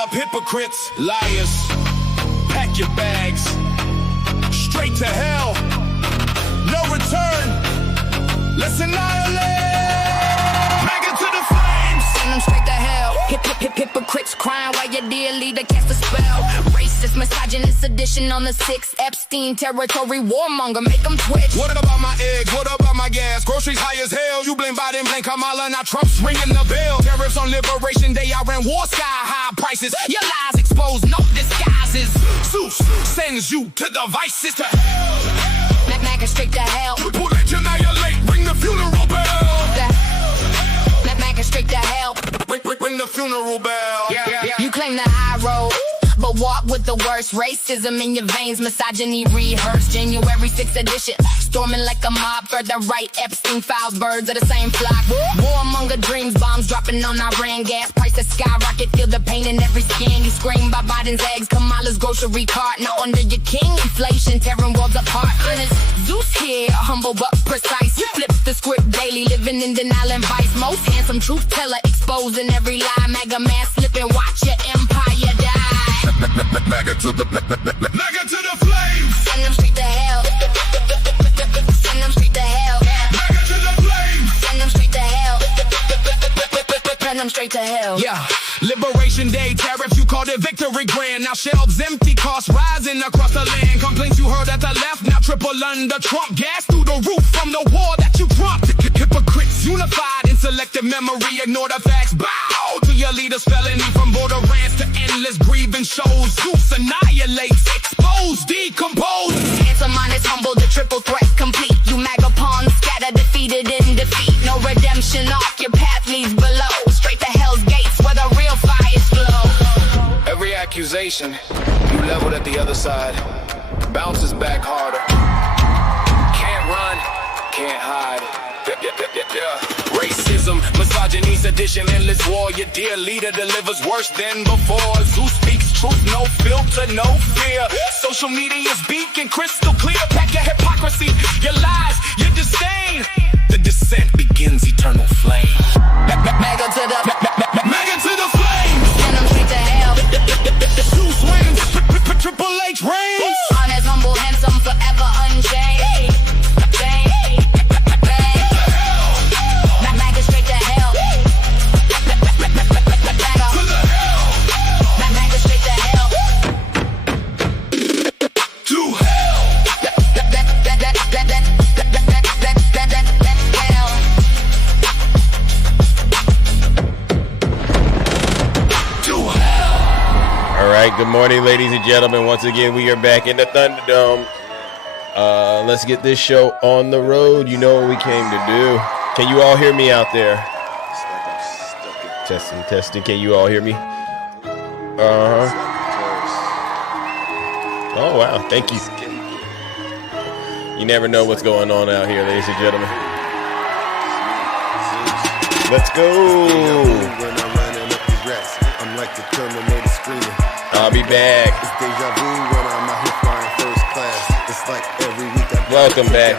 Up hypocrites, liars, pack your bags, straight to hell, no return, let's annihilate, make it to the flames. Send them straight to hell, hypocrites crying while your dear leader casts a spell. Racist, misogynist edition on the 6th, Epstein territory, warmonger, make them twitch. What about my eggs, what about my gas, groceries high as hell, you blame Biden, blame Kamala, now Trump's ringing the bell. Tariffs on liberation day, I ran war, sky high prices, your lies exposed, no disguises. Zeus sends you to the vices to hell. Mac straight to hell. Bullet annihilate, ring the funeral bell. Mac straight to hell. Ring the funeral bell. You claim the high road, but walk with the worst. Racism in your veins, misogyny rehearsed. January 6th edition, storming like a mob. Further right, Epstein files, birds of the same flock. Warmonger dreams, bombs dropping on Iran. Gas prices skyrocket, feel the pain in every skin. You scream by Biden's eggs, Kamala's grocery cart. Now under your king, inflation tearing worlds apart. Honest, Zeus here, humble but precise. You flip the script daily, living in denial and vice. Most handsome truth teller, exposing every lie. Mega man slipping, watch your empire die. Mega to the flames. Send them straight to hell. Send them straight to hell. Mega to the flames. Send them straight to hell. Send them straight to hell. Yeah, Liberation Day tariffs, you called it victory grand. Now shelves empty, costs rising across the land. Complaints you heard at the left, now triple under Trump. Gas through the roof from the war that you trumped. Hypocrites unified in selective memory, ignore the facts. Bow to your leaders, felony from border rants to endless grieving shows. Zeus annihilates, expose, decompose. Answer mine is humble, the triple threat complete. You MAGA pawns, scatter, defeated in defeat. No redemption off, your path leads below. Straight to hell's gates where the real fires flow. Every accusation you leveled at the other side bounces back harder. Can't run, can't hide. Racism, misogyny, sedition, endless war. Your dear leader delivers worse than before. Zeus speaks truth, no filter, no fear. Social media's beacon crystal clear. Pack your hypocrisy, your lies, your disdain. The descent begins eternal flame. Mega to the flames. Send them straight to hell. Zeus wins, Triple H reigns. Honest, humble, handsome, forever unchanged. Mega straight to hell. Mega straight to hell. To hell. All right, good morning, ladies and gentlemen. Once again, we are back in the Thunderdome. Let's get this show on the road. You know what we came to do. Can you all hear me out there? Testing. Can you all hear me? Oh, wow. Thank you. You never know what's going on out here, ladies and gentlemen. Let's go. I'll be back. Welcome back.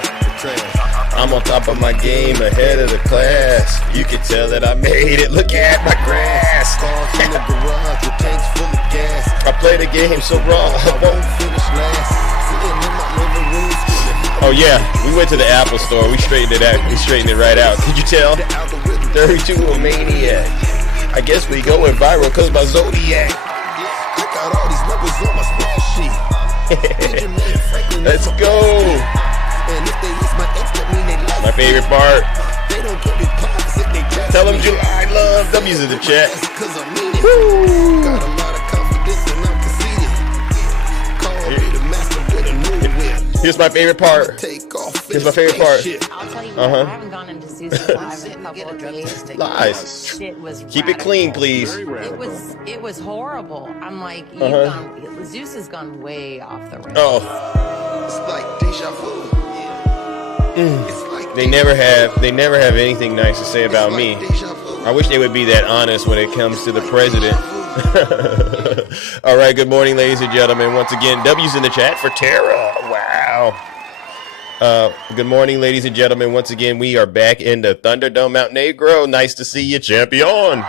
I'm on top of my game, ahead of the class. You can tell that I made it. Look at my grass. I play the game so raw. Oh yeah, we went to the Apple store. We straightened it out. We straightened it right out. Could you tell? 32 a maniac. I guess we going viral because my Zodiac. I got all these numbers on my spreadsheet. Let's go. And if they use my ex, that mean they love my favorite part. They don't get me pockets if they tell them July love. W's in the chat. Cause I mean it. Woo. Got a lot of confidence and I'm conceited. Call me the master with a new whip. Here's my favorite part. Here's my favorite part. I'll tell you what, I haven't gone into Zeus Live in a couple of days. Lies. Shit was Keep it clean, please. It was horrible. I'm like, Zeus has gone way off the rails. Oh. It's like deja vu. They never have anything nice to say about me. I wish they would be that honest when it comes to the president. All right, good morning, ladies and gentlemen. Once again, W's in the chat for Tara. Wow. Good morning, ladies and gentlemen. Once again, we are back in the Thunderdome Mount Negro. Nice to see you, champion.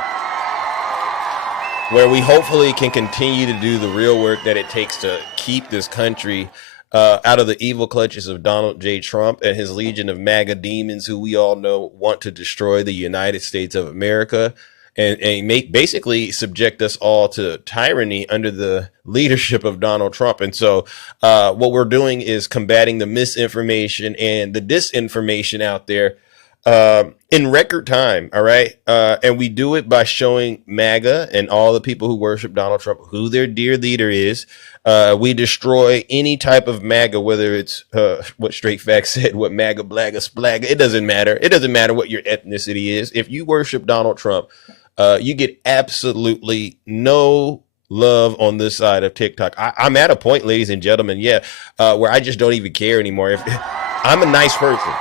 where we hopefully can continue to do the real work that it takes to keep this country out of the evil clutches of Donald J. Trump and his legion of MAGA demons who we all know want to destroy the United States of America and basically subject us all to tyranny under the leadership of Donald Trump. And so what we're doing is combating the misinformation and the disinformation out there in record time. All right. And we do it by showing MAGA and all the people who worship Donald Trump who their dear leader is. We destroy any type of MAGA, whether it's what Straight Facts said, what MAGA, blagga, splagga. It doesn't matter. It doesn't matter what your ethnicity is. If you worship Donald Trump, you get absolutely no love on this side of TikTok. I'm at a point, ladies and gentlemen, where I just don't even care anymore. If I'm a nice person.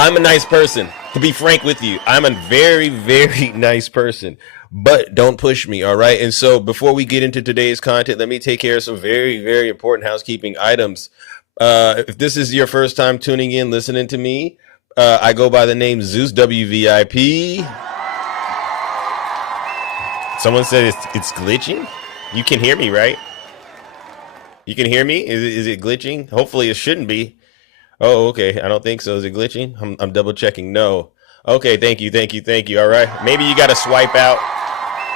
I'm a nice person. To be frank with you, I'm a very, very nice person. But don't push me, all right? And so before we get into today's content, let me take care of some very, very important housekeeping items. If this is your first time tuning in, listening to me, I go by the name Zeus WVIP. Someone said it's glitching. You can hear me, right? You can hear me? Is it glitching? Hopefully it shouldn't be. Oh, okay. I don't think so. Is it glitching? I'm double checking. No. Okay. Thank you. All right. Maybe you got to swipe out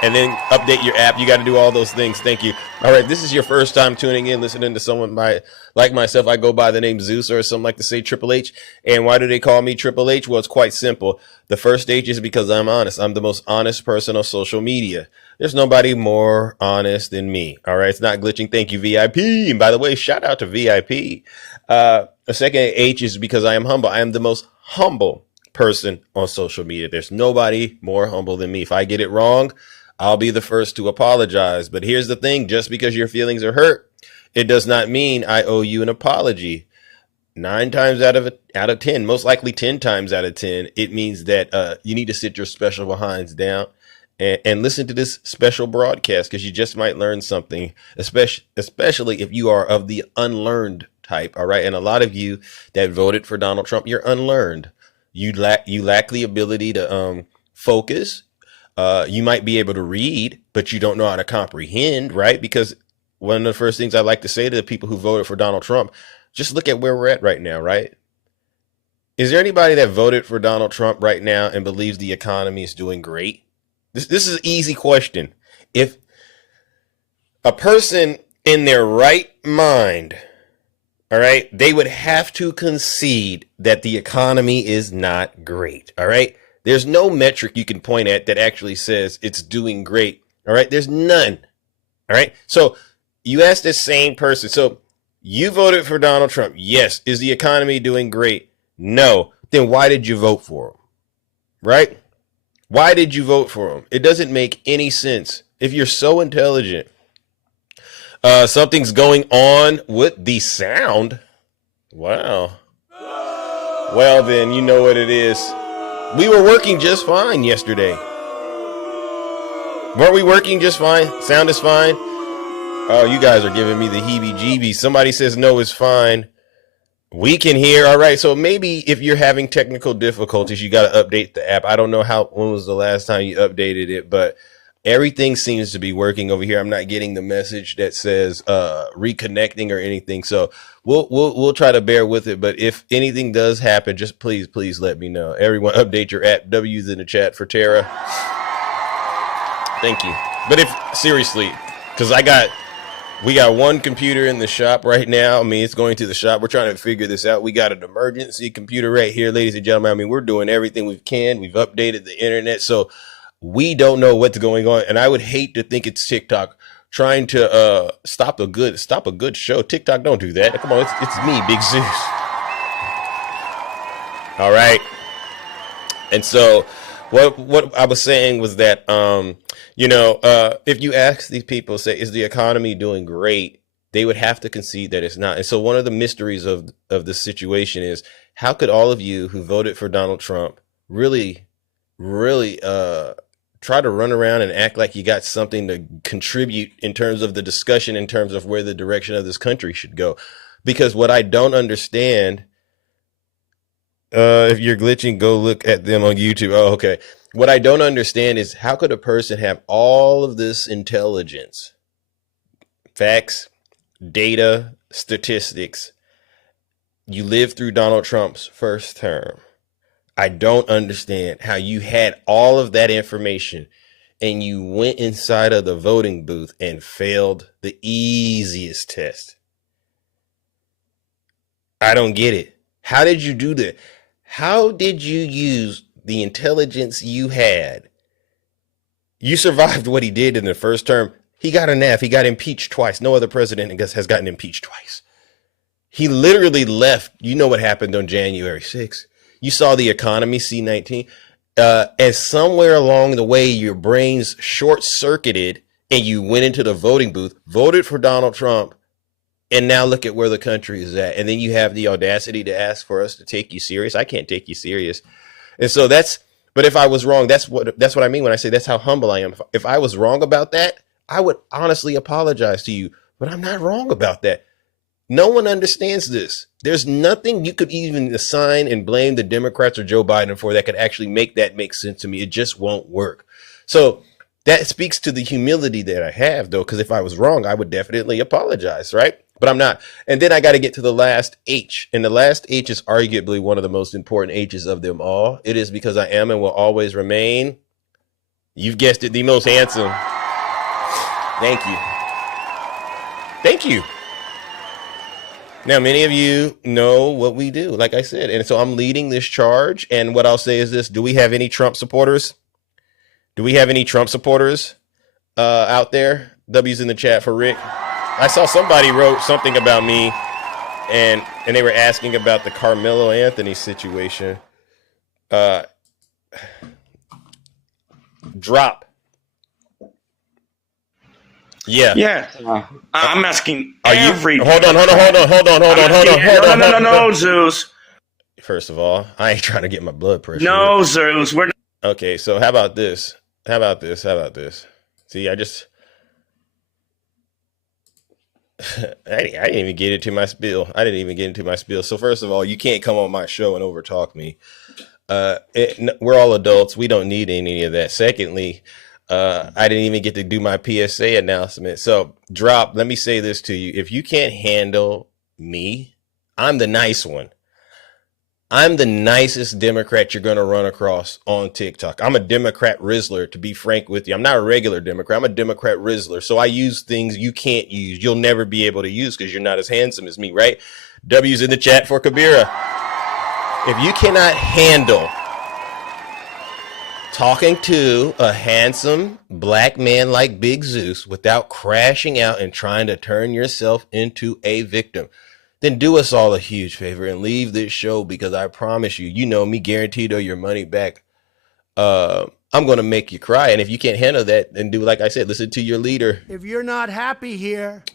and then update your app. You got to do all those things. Thank you. All right. This is your first time tuning in, listening to someone like myself. I go by the name Zeus, or some like to say Triple H. And why do they call me Triple H? Well, it's quite simple. The first H is because I'm honest. I'm the most honest person on social media. There's nobody more honest than me. All right. It's not glitching. Thank you, VIP. And by the way, shout out to VIP. The second H is because I am humble. I am the most humble person on social media. There's nobody more humble than me. If I get it wrong, I'll be the first to apologize. But here's the thing. Just because your feelings are hurt, it does not mean I owe you an apology. 9 times out of 10, most likely 10 times out of 10, it means that you need to sit your special behinds down and listen to this special broadcast, because you just might learn something, especially if you are of the unlearned type. All right. And a lot of you that voted for Donald Trump, you're unlearned. You lack the ability to focus. You might be able to read, but you don't know how to comprehend. Right. Because one of the first things I like to say to the people who voted for Donald Trump, just look at where we're at right now. Right. Is there anybody that voted for Donald Trump right now and believes the economy is doing great? This is an easy question. If a person in their right mind, all right, they would have to concede that the economy is not great. All right. There's no metric you can point at that actually says it's doing great. All right. There's none. All right. So you ask this same person. So you voted for Donald Trump. Yes. Is the economy doing great? No. Then why did you vote for him? Right. Why did you vote for him? It doesn't make any sense. If you're so intelligent, something's going on with the sound. Wow. Well, then you know what it is. We were working just fine yesterday. Weren't we working just fine? Sound is fine. Oh, you guys are giving me the heebie-jeebies. Somebody says no, it's fine. We can hear. All right. So maybe if you're having technical difficulties, you got to update the app. I don't know when was the last time you updated it, but everything seems to be working over here. I'm not getting the message that says reconnecting or anything. So we'll try to bear with it. But if anything does happen, just please let me know. Everyone, update your app. W's in the chat for Tara. Thank you. But if seriously, because we got one computer in the shop right now. I mean, it's going to the shop. We're trying to figure this out. We got an emergency computer right here, ladies and gentlemen. I mean, we're doing everything we can. We've updated the internet. So we don't know what's going on. And I would hate to think it's TikTok trying to stop a good show. TikTok, don't do that. Come on, it's me, Big Zeus. All right. And so what I was saying was that if you ask these people, say, is the economy doing great? They would have to concede that it's not. And so one of the mysteries of the situation is, how could all of you who voted for Donald Trump really try to run around and act like you got something to contribute in terms of the discussion, in terms of where the direction of this country should go? Because what I don't understand, if you're glitching, go look at them on YouTube. Oh, okay. What I don't understand is how could a person have all of this intelligence, facts, data, statistics? You lived through Donald Trump's first term. I don't understand how you had all of that information and you went inside of the voting booth and failed the easiest test. I don't get it. How did you do that? How did you use the intelligence you had? You survived what he did in the first term. He got an F. He got impeached twice. No other president has gotten impeached twice. He literally left. You know what happened on January 6th. You saw the economy, C-19. And somewhere along the way, your brains short-circuited and you went into the voting booth, voted for Donald Trump, and now look at where the country is at. And then you have the audacity to ask for us to take you serious. I can't take you serious. And so but if I was wrong, that's what I mean when I say that's how humble I am. If I was wrong about that, I would honestly apologize to you, but I'm not wrong about that. No one understands this. There's nothing you could even assign and blame the Democrats or Joe Biden for that could actually make that make sense to me. It just won't work. So that speaks to the humility that I have, though, because if I was wrong, I would definitely apologize, right? But I'm not. And then I got to get to the last H. And the last H is arguably one of the most important H's of them all. It is because I am and will always remain, you've guessed it, the most handsome. Thank you. Thank you. Now, many of you know what we do, like I said. And so I'm leading this charge. And what I'll say is this. Do we have any Trump supporters? Do we have any Trump supporters out there? W's in the chat for Rick. I saw somebody wrote something about me and they were asking about the Carmelo Anthony situation. Drop. Yeah. Yeah. I'm asking Hold on. No, Zeus. First of all, I ain't trying to get my blood pressure. No, Zeus. Okay, so how about this? See, I didn't even get into my spiel. So first of all, you can't come on my show and overtalk me. We're all adults. We don't need any of that. Secondly, I didn't even get to do my PSA announcement. So Drop, let me say this to you. If you can't handle me, I'm the nice one. I'm the nicest Democrat you're going to run across on TikTok. I'm a Democrat Rizzler, to be frank with you. I'm not a regular Democrat. I'm a Democrat Rizzler. So I use things you can't use. You'll never be able to use because you're not as handsome as me, right? W's in the chat for Kabira. If you cannot handle talking to a handsome black man like Big Zeus without crashing out and trying to turn yourself into a victim, then do us all a huge favor and leave this show, because I promise you, you know me, guaranteed or your money back. I'm going to make you cry. And if you can't handle that, then do like I said, listen to your leader. If you're not happy here,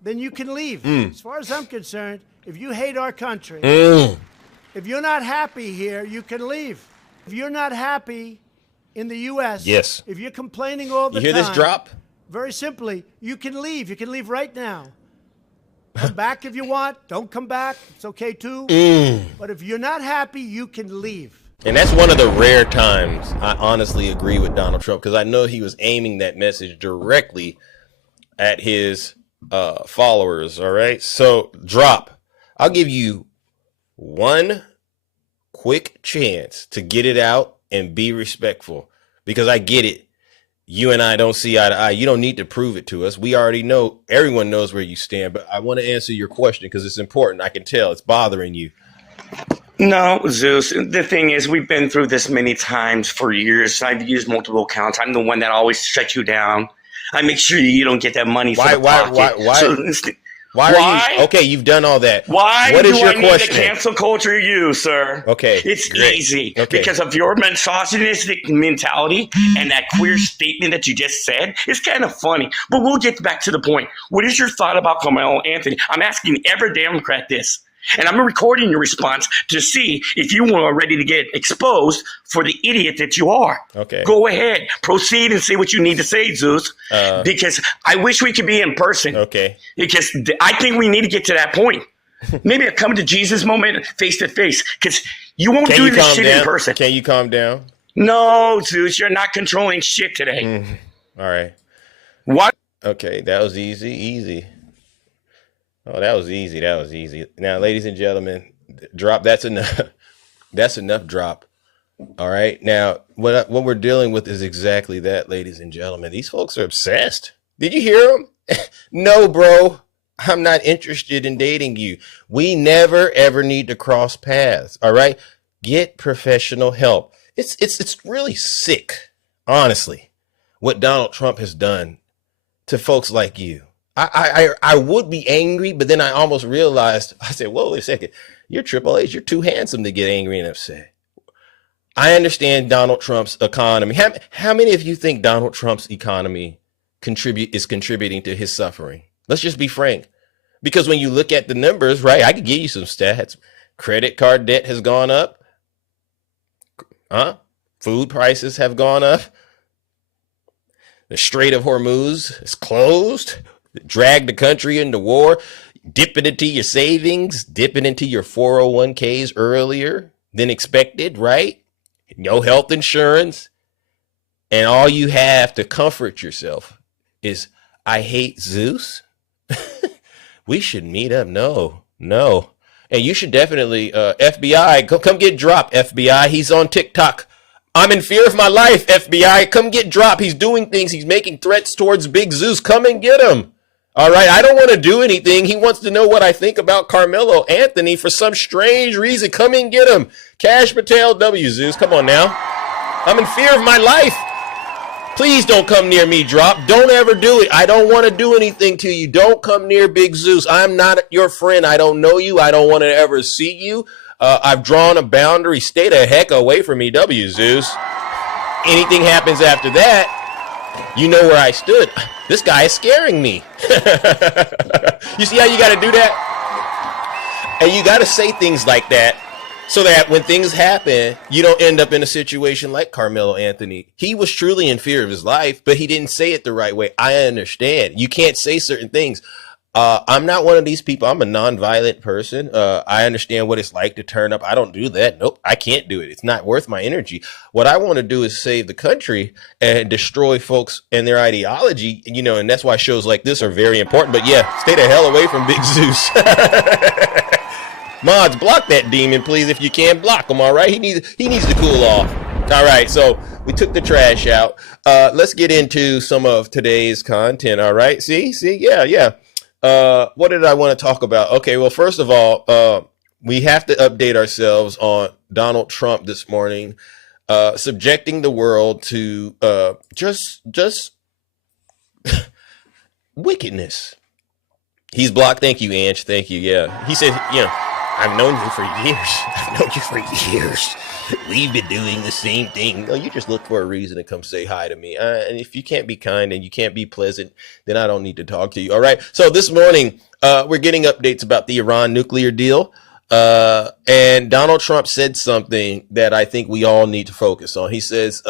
then you can leave. As far as I'm concerned, if you hate our country, if you're not happy here, you can leave. If you're not happy in the U.S., yes. If you're complaining all the time, you hear this Drop? Very simply, you can leave. You can leave right now. Come back if you want. Don't come back. It's okay too. But if you're not happy, you can leave. And that's one of the rare times I honestly agree with Donald Trump, because I know he was aiming that message directly at his followers. All right. So Drop, I'll give you one quick chance to get it out and be respectful, because I get it. You and I don't see eye to eye. You don't need to prove it to us. We already know. Everyone knows where you stand. But I want to answer your question because it's important. I can tell it's bothering you. No, Zeus. The thing is, we've been through this many times for years. I've used multiple accounts. I'm the one that always shuts you down. I make sure you don't get that money for the pocket. Why are you? Okay, you've done all that. Why what is do your I need question? to cancel culture you, sir? Okay. It's great. easy. Okay. Because of your misogynistic mentality and that queer statement that you just said. It's kind of funny. But we'll get back to the point. What is your thought about Carmelo Anthony? I'm asking every Democrat this. And I'm recording your response to see if you are ready to get exposed for the idiot that you are. Okay. Go ahead. Proceed and say what you need to say, Zeus. Because I wish we could be in person. Okay. Because I think we need to get to that point. Maybe a come to Jesus moment face to face. Because you won't do this shit in person. Can you calm down? No, Zeus, you're not controlling shit today. All right. What? Okay, that was easy. Oh, that was easy. Now, ladies and gentlemen, drop. That's enough. That's enough drop. All right. Now, what we're dealing with is exactly that, ladies and gentlemen. These folks are obsessed. Did you hear them? No, bro. I'm not interested in dating you. We never, ever need to cross paths. All right. Get professional help. It's really sick, honestly, what Donald Trump has done to folks like you. I would be angry, but then I almost realized, I said, whoa, wait a second. You're Triple H. You're too handsome to get angry and upset. I understand Donald Trump's economy. How many of you think Donald Trump's economy is contributing to his suffering? Let's just be frank. Because when you look at the numbers, right, I could give you some stats. Credit card debt has gone up. Food prices have gone up. The Strait of Hormuz is closed. Drag the country into war. Dipping into your savings, dipping into your 401ks earlier than expected, right? No health insurance. And all you have to comfort yourself is, I hate Zeus. We should meet up. No. And you should definitely, FBI, come get dropped, FBI. He's on TikTok. I'm in fear of my life, FBI. Come get dropped. He's doing things. He's making threats towards Big Zeus. Come and get him. All right. I don't want to do anything. He wants to know what I think about Carmelo Anthony for some strange reason. Come and get him. Cash Patel W. Zeus. Come on now. I'm in fear of my life. Please don't come near me, drop. Don't ever do it. I don't want to do anything to you. Don't come near Big Zeus. I'm not your friend. I don't know you. I don't want to ever see you. I've drawn a boundary. Stay the heck away from me, W. Zeus. Anything happens after that, you know where I stood. This guy is scaring me. You see how you got to do that? And you got to say things like that so that when things happen, you don't end up in a situation like Carmelo Anthony. He was truly in fear of his life, but he didn't say it the right way. I understand. You can't say certain things. I'm not one of these people. I'm a nonviolent person. I understand what it's like to turn up. I don't do that. Nope, I can't do it. It's not worth my energy. What I want to do is save the country and destroy folks and their ideology, and that's why shows like this are very important. But yeah, stay the hell away from Big Zeus. Mods, block that demon, please. If you can, block him, all right? He needs to cool off. All right, so we took the trash out. Let's get into some of today's content, all right? See, yeah. What did I want to talk about? Okay, well, first of all, we have to update ourselves on Donald Trump this morning, subjecting the world to just wickedness. He's blocked. Thank you, Ange. Thank you. Yeah. He said, I've known you for years. We've been doing the same thing. No, you just look for a reason to come say hi to me. And if you can't be kind and you can't be pleasant, then I don't need to talk to you. All right. So this morning, we're getting updates about the Iran nuclear deal. And Donald Trump said something that I think we all need to focus on. He says,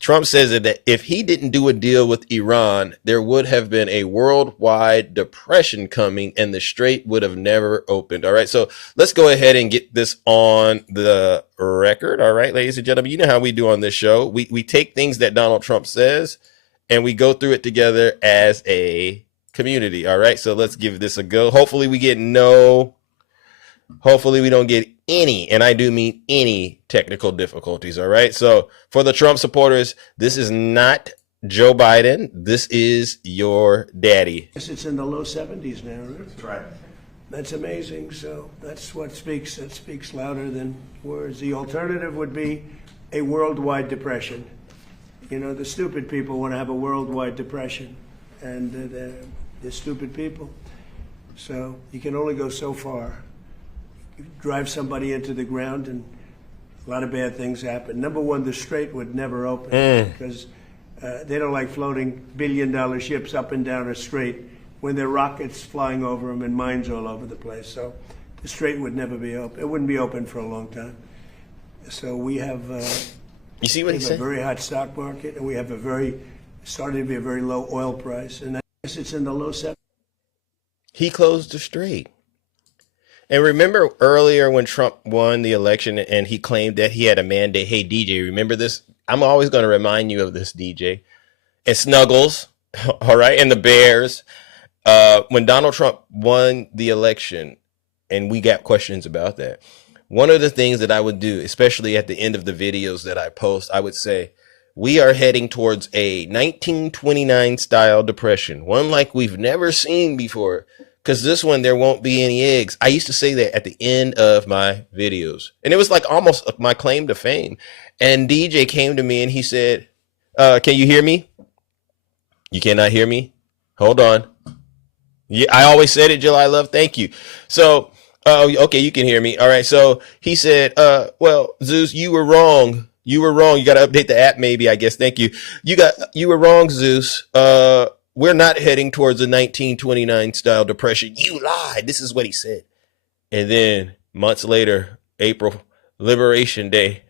Trump says that if he didn't do a deal with Iran, there would have been a worldwide depression coming and the strait would have never opened. All right. So let's go ahead and get this on the record. All right, ladies and gentlemen, you know how we do on this show. We take things that Donald Trump says and we go through it together as a community. All right. So let's give this a go. Hopefully we don't get any, and I do mean any, technical difficulties. All right. So for the Trump supporters, this is not Joe Biden. This is your daddy. It's in the low 70s now, right? That's right. That's amazing. So that's what speaks louder than words. The alternative would be a worldwide depression. The stupid people want to have a worldwide depression, and they're stupid people. So you can only go so far. You drive somebody into the ground and a lot of bad things happen. Number one, the strait would never open because they don't like floating billion-dollar ships up and down a strait when there are rockets flying over them and mines all over the place. So the strait would never be open. It wouldn't be open for a long time. So we have you see what he said? A very hot stock market, and we have starting to be a very low oil price, and I guess it's in the low 70s. He closed the strait. And remember earlier when Trump won the election and he claimed that he had a mandate? Hey, DJ, remember this? I'm always going to remind you of this, DJ. And Snuggles, all right, and the Bears. When Donald Trump won the election, and we got questions about that, one of the things that I would do, especially at the end of the videos that I post, I would say, we are heading towards a 1929 style depression, one like we've never seen before. Because this one, there won't be any eggs. I used to say that at the end of my videos. And it was like almost my claim to fame. And DJ came to me and he said, can you hear me? You cannot hear me? Hold on. Yeah, I always said it, July Love. Thank you. So, okay, you can hear me. All right. So he said, well, Zeus, you were wrong. You were wrong. You got to update the app, maybe, I guess. Thank you. You were wrong, Zeus. We're not heading towards a 1929 style depression. You lied. This is what he said. And then months later, April, Liberation Day,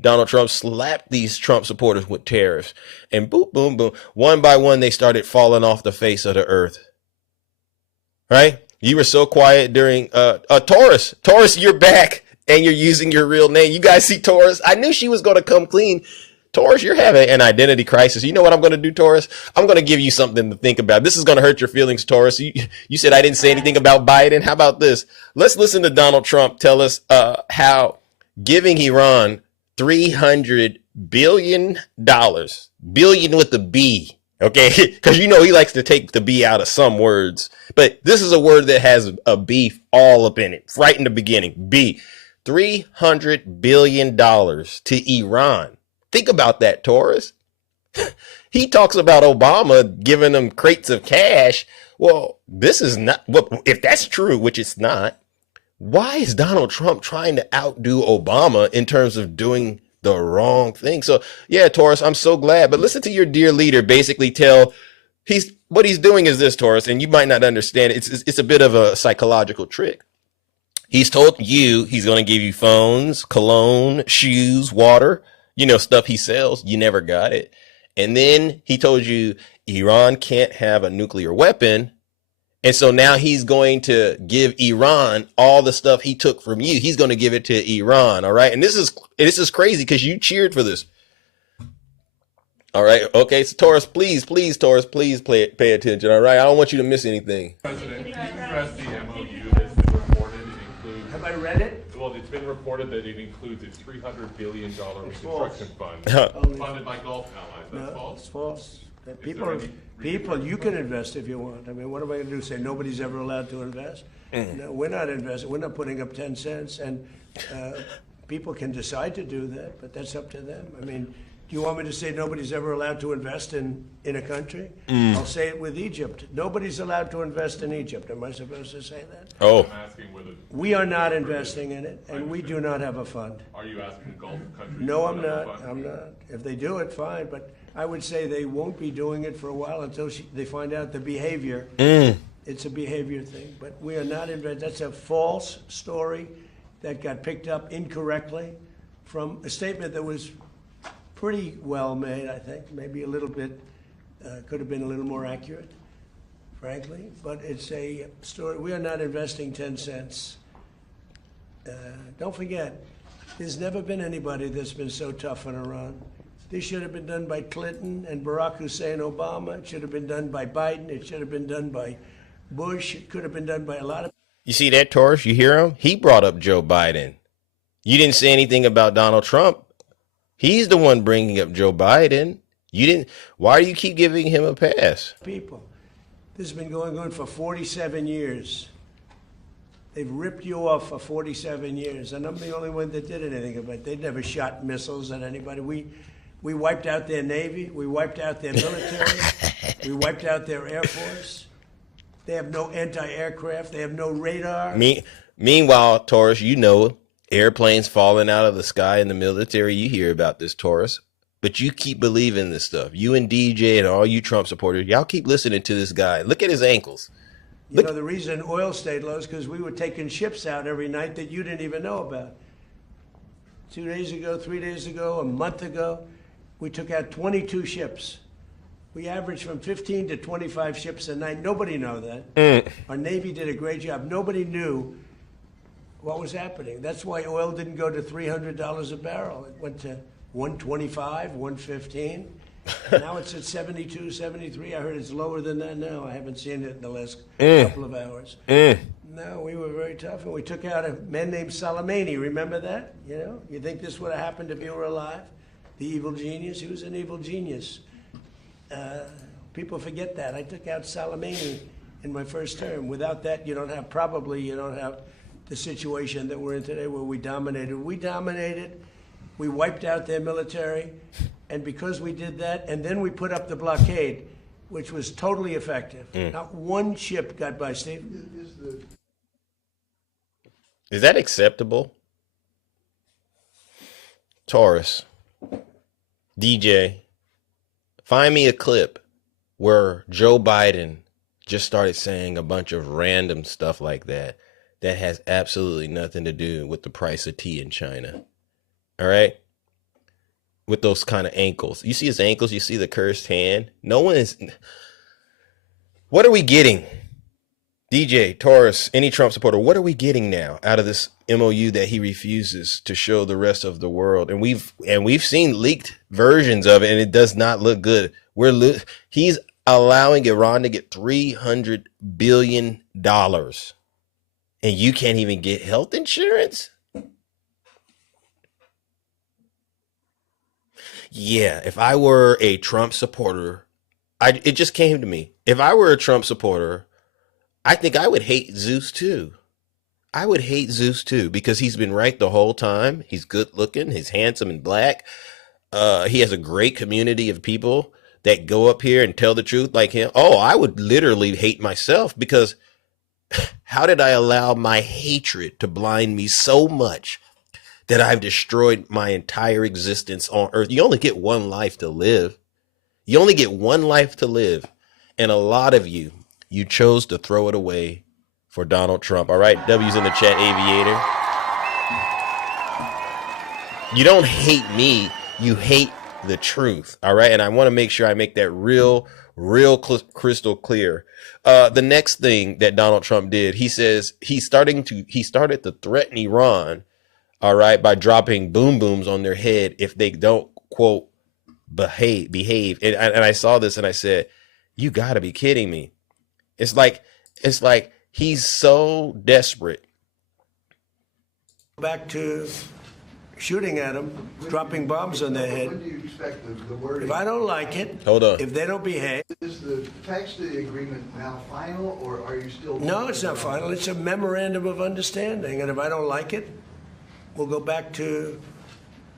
Donald Trump slapped these Trump supporters with tariffs. And boom, boom, boom. One by one, they started falling off the face of the earth. Right? You were so quiet during Taurus. Taurus, you're back and you're using your real name. You guys see Taurus? I knew she was going to come clean. Taurus, you're having an identity crisis. You know what I'm going to do, Taurus? I'm going to give you something to think about. This is going to hurt your feelings, Taurus. You said I didn't say anything about Biden. How about this? Let's listen to Donald Trump tell us how giving Iran $300 billion, billion with the B, okay? Because you know he likes to take the B out of some words. But this is a word that has a B all up in it, right in the beginning, B. $300 billion to Iran. Think about that, Taurus. He talks about Obama giving them crates of cash. Well, this is not, well, if that's true, which it's not, why is Donald Trump trying to outdo Obama in terms of doing the wrong thing? So, yeah, Taurus, I'm so glad. But listen to your dear leader basically tell, what he's doing is this, Taurus, and you might not understand. It's a bit of a psychological trick. He's told you he's going to give you phones, cologne, shoes, water, you know, stuff he sells. You never got it. And then he told you Iran can't have a nuclear weapon. And so now he's going to give Iran all the stuff he took from you. He's going to give it to Iran. All right. And this is crazy because you cheered for this. All right. Okay. So Taurus, please, Taurus, please pay attention. All right. I don't want you to miss anything. President, can you address the MOU that's been reported? It includes. Have I read it? Well, it's been reported that it includes a $300 billion reconstruction fund funded by Gulf allies. That's false. It's false. There People, you can invest if you want. I mean, what am I going to do? Say nobody's ever allowed to invest? No, we're not investing. We're not putting up 10 cents. And people can decide to do that, but that's up to them. I mean, do you want me to say nobody's ever allowed to invest in a country? I'll say it with Egypt. Nobody's allowed to invest in Egypt. Am I supposed to say that? Oh, I'm asking whether. We are not investing in it, and we do not have a fund. Are you asking Gulf countries? No, to I'm have a not. fund? I'm not. If they do it, fine. But I would say they won't be doing it for a while until they find out the behavior. It's a behavior thing. But we are not investing. That's a false story that got picked up incorrectly from a statement that was pretty well made, I think. Maybe a little bit, could have been a little more accurate, frankly. But it's a story. We are not investing 10 cents. Don't forget, there's never been anybody that's been so tough on Iran. This should have been done by Clinton and Barack Hussein Obama. It should have been done by Biden. It should have been done by Bush. It could have been done by a lot of. you see that, Taurus? You hear him? He brought up Joe Biden. You didn't say anything about Donald Trump. He's the one bringing up Joe Biden. You didn't. Why do you keep giving him a pass? People. This has been going on for 47 years. They've ripped you off for 47 years, and I'm the only one that did anything about it. They never shot missiles at anybody. We wiped out their Navy. We wiped out their military. We wiped out their Air Force. They have no anti-aircraft. They have no radar. Meanwhile, Taurus, you know, airplanes falling out of the sky in the military. You hear about this, Taurus. But you keep believing this stuff. You and DJ and all you Trump supporters, y'all keep listening to this guy. Look at his ankles. You know, the reason oil stayed low is because we were taking ships out every night that you didn't even know about. 2 days ago, 3 days ago, a month ago, we took out 22 ships. We averaged from 15 to 25 ships a night. Nobody knew that. Our Navy did a great job. Nobody knew what was happening. That's why oil didn't go to $300 a barrel. It went to 125, 115. Now it's at 72, 73. I heard it's lower than that now. I haven't seen it in the last couple of hours. No, we were very tough, and we took out a man named Soleimani. Remember that? You know, you think this would have happened if he were alive? The evil genius. He was an evil genius. People forget that. I took out Soleimani in my first term. Without that, you don't have the situation that we're in today, where we dominated. We wiped out their military, and because we did that, and then we put up the blockade, which was totally effective. Not one ship got by, Steve. Is that acceptable? Taurus, DJ, find me a clip where Joe Biden just started saying a bunch of random stuff like that has absolutely nothing to do with the price of tea in China. All right? With those kind of ankles. You see his ankles, you see the cursed hand. No one is... What are we getting? DJ, Taurus, any Trump supporter, what are we getting now out of this MOU that he refuses to show the rest of the world? And we've seen leaked versions of it, and it does not look good. He's allowing Iran to get $300 billion, and you can't even get health insurance? Yeah, if I were a Trump supporter, it just came to me. If I were a Trump supporter, I think I would hate Zeus too. I would hate Zeus too, because he's been right the whole time. He's good looking. He's handsome and black. He has a great community of people that go up here and tell the truth like him. Oh, I would literally hate myself, because how did I allow my hatred to blind me so much that I've destroyed my entire existence on earth? You only get one life to live. You only get one life to live. And a lot of you chose to throw it away for Donald Trump. All right, W's in the chat, Aviator. You don't hate me, you hate the truth. All right, and I want to make sure I make that real crystal clear. The next thing that Donald Trump did, he says he started to threaten Iran, all right, by dropping boom booms on their head if they don't, quote, behave. And I saw this and I said, you gotta be kidding me. It's like he's so desperate. Back to shooting at them, dropping bombs on their head. When do you expect the word? If I don't like it, Hold on. if they don't behave. Is the text of the agreement now final, or are you still? No, it's not final. It's a memorandum of understanding. And if I don't like it, we'll go back to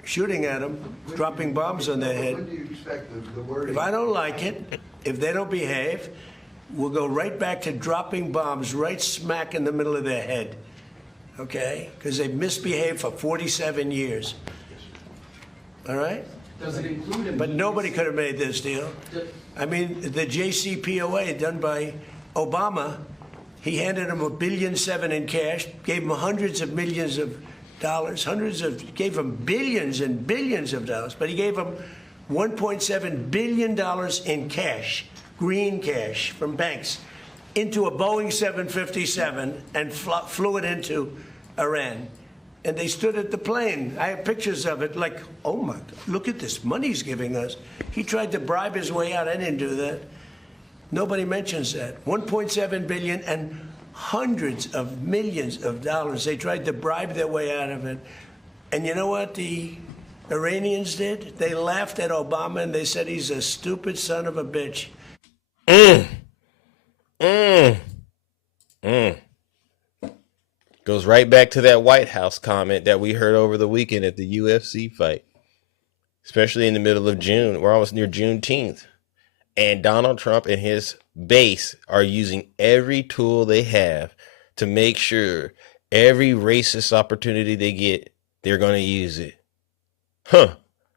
shooting at them, dropping bombs on their head. When do you expect the word? If I don't like it, if they don't behave, we'll go right back to dropping bombs right smack in the middle of their head. Okay? Because they've misbehaved for 47 years. All right? Does it include? But nobody could have made this deal. I mean, the JCPOA done by Obama, he handed him $1.7 billion in cash, gave him hundreds of millions of dollars, gave him billions and billions of dollars, but he gave him $1.7 billion in cash, green cash from banks, into a Boeing 757 and flew it into Iran. And they stood at the plane. I have pictures of it, like, oh my, look at this money he's giving us. He tried to bribe his way out. I didn't do that. Nobody mentions that. $1.7 billion and hundreds of millions of dollars. They tried to bribe their way out of it. And you know what the Iranians did? They laughed at Obama and they said he's a stupid son of a bitch. Goes right back to that White House comment that we heard over the weekend at the UFC fight, especially in the middle of June. We're almost near Juneteenth. And Donald Trump and his base are using every tool they have to make sure every racist opportunity they get, they're going to use it.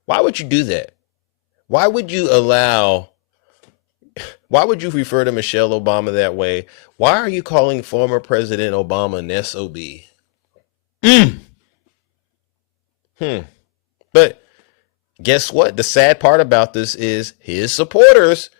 Why would you do that? Why would you refer to Michelle Obama that way? Why are you calling former President Obama an SOB? But guess what? The sad part about this is his supporters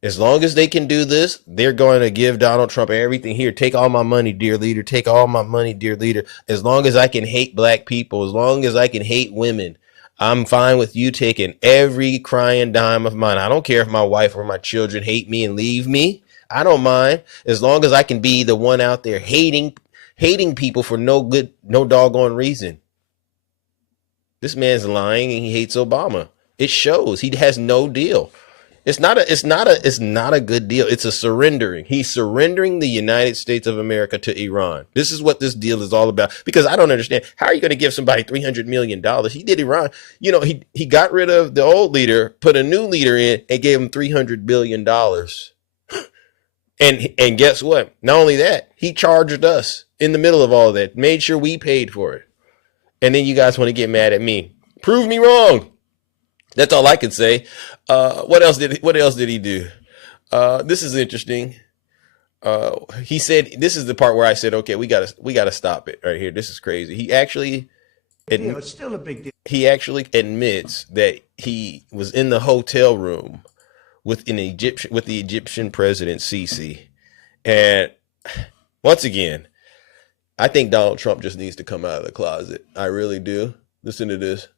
As long as they can do this, they're going to give Donald Trump everything. Here, take all my money, dear leader. Take all my money, dear leader. As long as I can hate black people, as long as I can hate women, I'm fine with you taking every crying dime of mine. I don't care if my wife or my children hate me and leave me. I don't mind, as long as I can be the one out there hating people for no doggone reason. This man's lying and he hates Obama. It shows. He has no deal. It's not a good deal. It's a surrendering. He's surrendering the United States of America to Iran. This is what this deal is all about. Because I don't understand. How are you going to give somebody $300 million? He did Iran. You know, he got rid of the old leader, put a new leader in, and gave him $300 billion. And guess what? Not only that, he charged us in the middle of all of that, made sure we paid for it. And then you guys want to get mad at me. Prove me wrong. That's all I can say. What else did he do? This is interesting. He said, this is the part where I said, okay, we gotta stop it right here. This is crazy. He actually, It's still a big deal. He actually admits that he was in the hotel room with the Egyptian president Sisi. And once again, I think Donald Trump just needs to come out of the closet. I really do. Listen to this.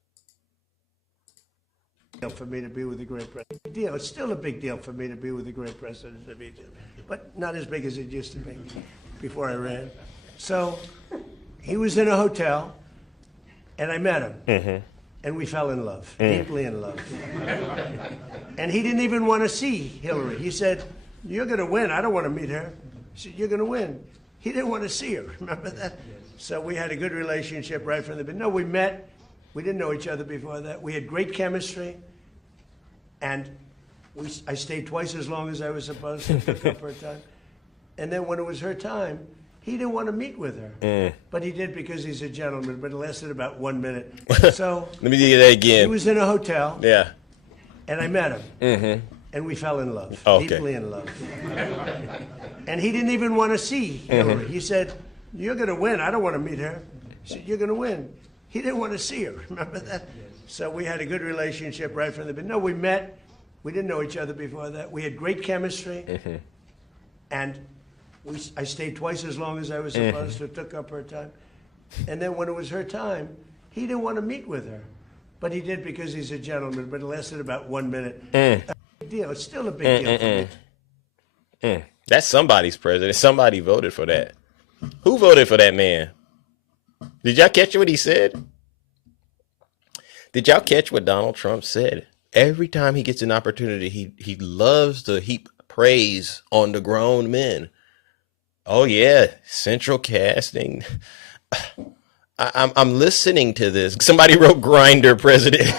For me to be with the great president. It's still a big deal for me to be with the great president of Egypt, but not as big as it used to be before I ran. So he was in a hotel, and I met him, and we fell in love, deeply in love. And he didn't even want to see Hillary. He said, "You're going to win. I don't want to meet her." He said, "You're going to win." He didn't want to see her. Remember that? So we had a good relationship right from the beginning. No, we met. We didn't know each other before that. We had great chemistry. And I stayed twice as long as I was supposed to pick up her time. And then when it was her time, he didn't want to meet with her. But he did because he's a gentleman, but it lasted about 1 minute. So let me do that again. He was in a hotel. Yeah. And I met him. And we fell in love, deeply in love. And he didn't even want to see Hillary. He said, "You're going to win. I don't want to meet her." He said, "You're going to win." He didn't want to see her. Remember that? So we had a good relationship right from the beginning. No, we met. We didn't know each other before that. We had great chemistry. And I stayed twice as long as I was supposed to, took up her time. And then when it was her time, he didn't want to meet with her. But he did because he's a gentleman, but it lasted about 1 minute. It's still a big deal for me. That's somebody's president. Somebody voted for that. Who voted for that man? Did y'all catch what he said? Did y'all catch what Donald Trump said? Every time he gets an opportunity, he loves to heap praise on the grown men. Oh yeah, central casting. I'm listening to this. Somebody wrote Grindr president.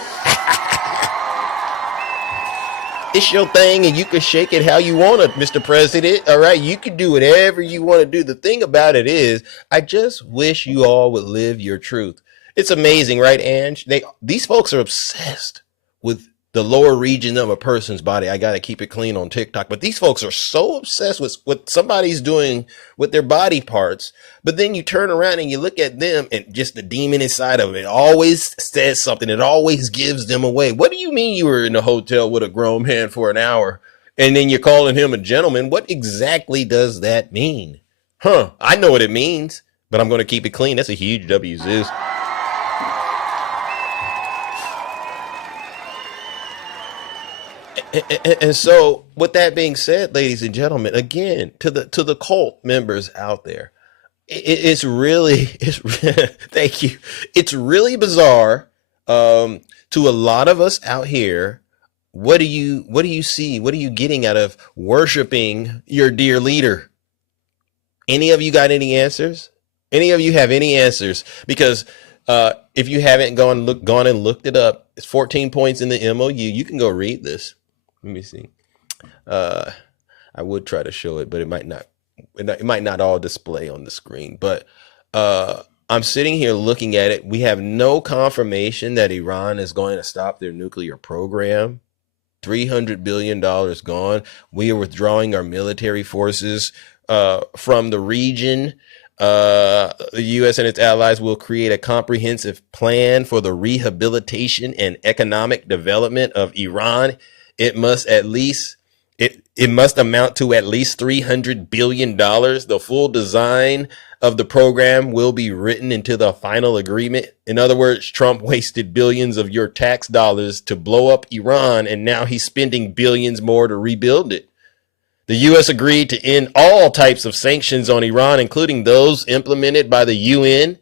It's your thing and you can shake it how you want it, Mr. President. All right, you can do whatever you want to do. The thing about it is, I just wish you all would live your truth. It's amazing, right, Ange? These folks are obsessed with the lower region of a person's body. I got to keep it clean on TikTok. But these folks are so obsessed with what somebody's doing with their body parts. But then you turn around and you look at them and just the demon inside of it always says something. It always gives them away. What do you mean you were in a hotel with a grown man for an hour and then you're calling him a gentleman? What exactly does that mean? I know what it means, but I'm going to keep it clean. That's a huge W, Zeus. And so, with that being said, ladies and gentlemen, again, to the cult members out there, it's really thank you. It's really bizarre to a lot of us out here. What do you see? What are you getting out of worshiping your dear leader? Any of you got any answers? Any of you have any answers? Because if you haven't gone and looked it up, it's 14 points in the MOU. You can go read this. Let me see. I would try to show it, but it might not all display on the screen. But I'm sitting here looking at it. We have no confirmation that Iran is going to stop their nuclear program. $300 billion gone. We are withdrawing our military forces from the region. The U.S. and its allies will create a comprehensive plan for the rehabilitation and economic development of Iran. It must at least It must amount to at least $300 billion. The full design of the program will be written into the final agreement. In other words, Trump wasted billions of your tax dollars to blow up Iran, and now he's spending billions more to rebuild it. The U.S. agreed to end all types of sanctions on Iran, including those implemented by the UN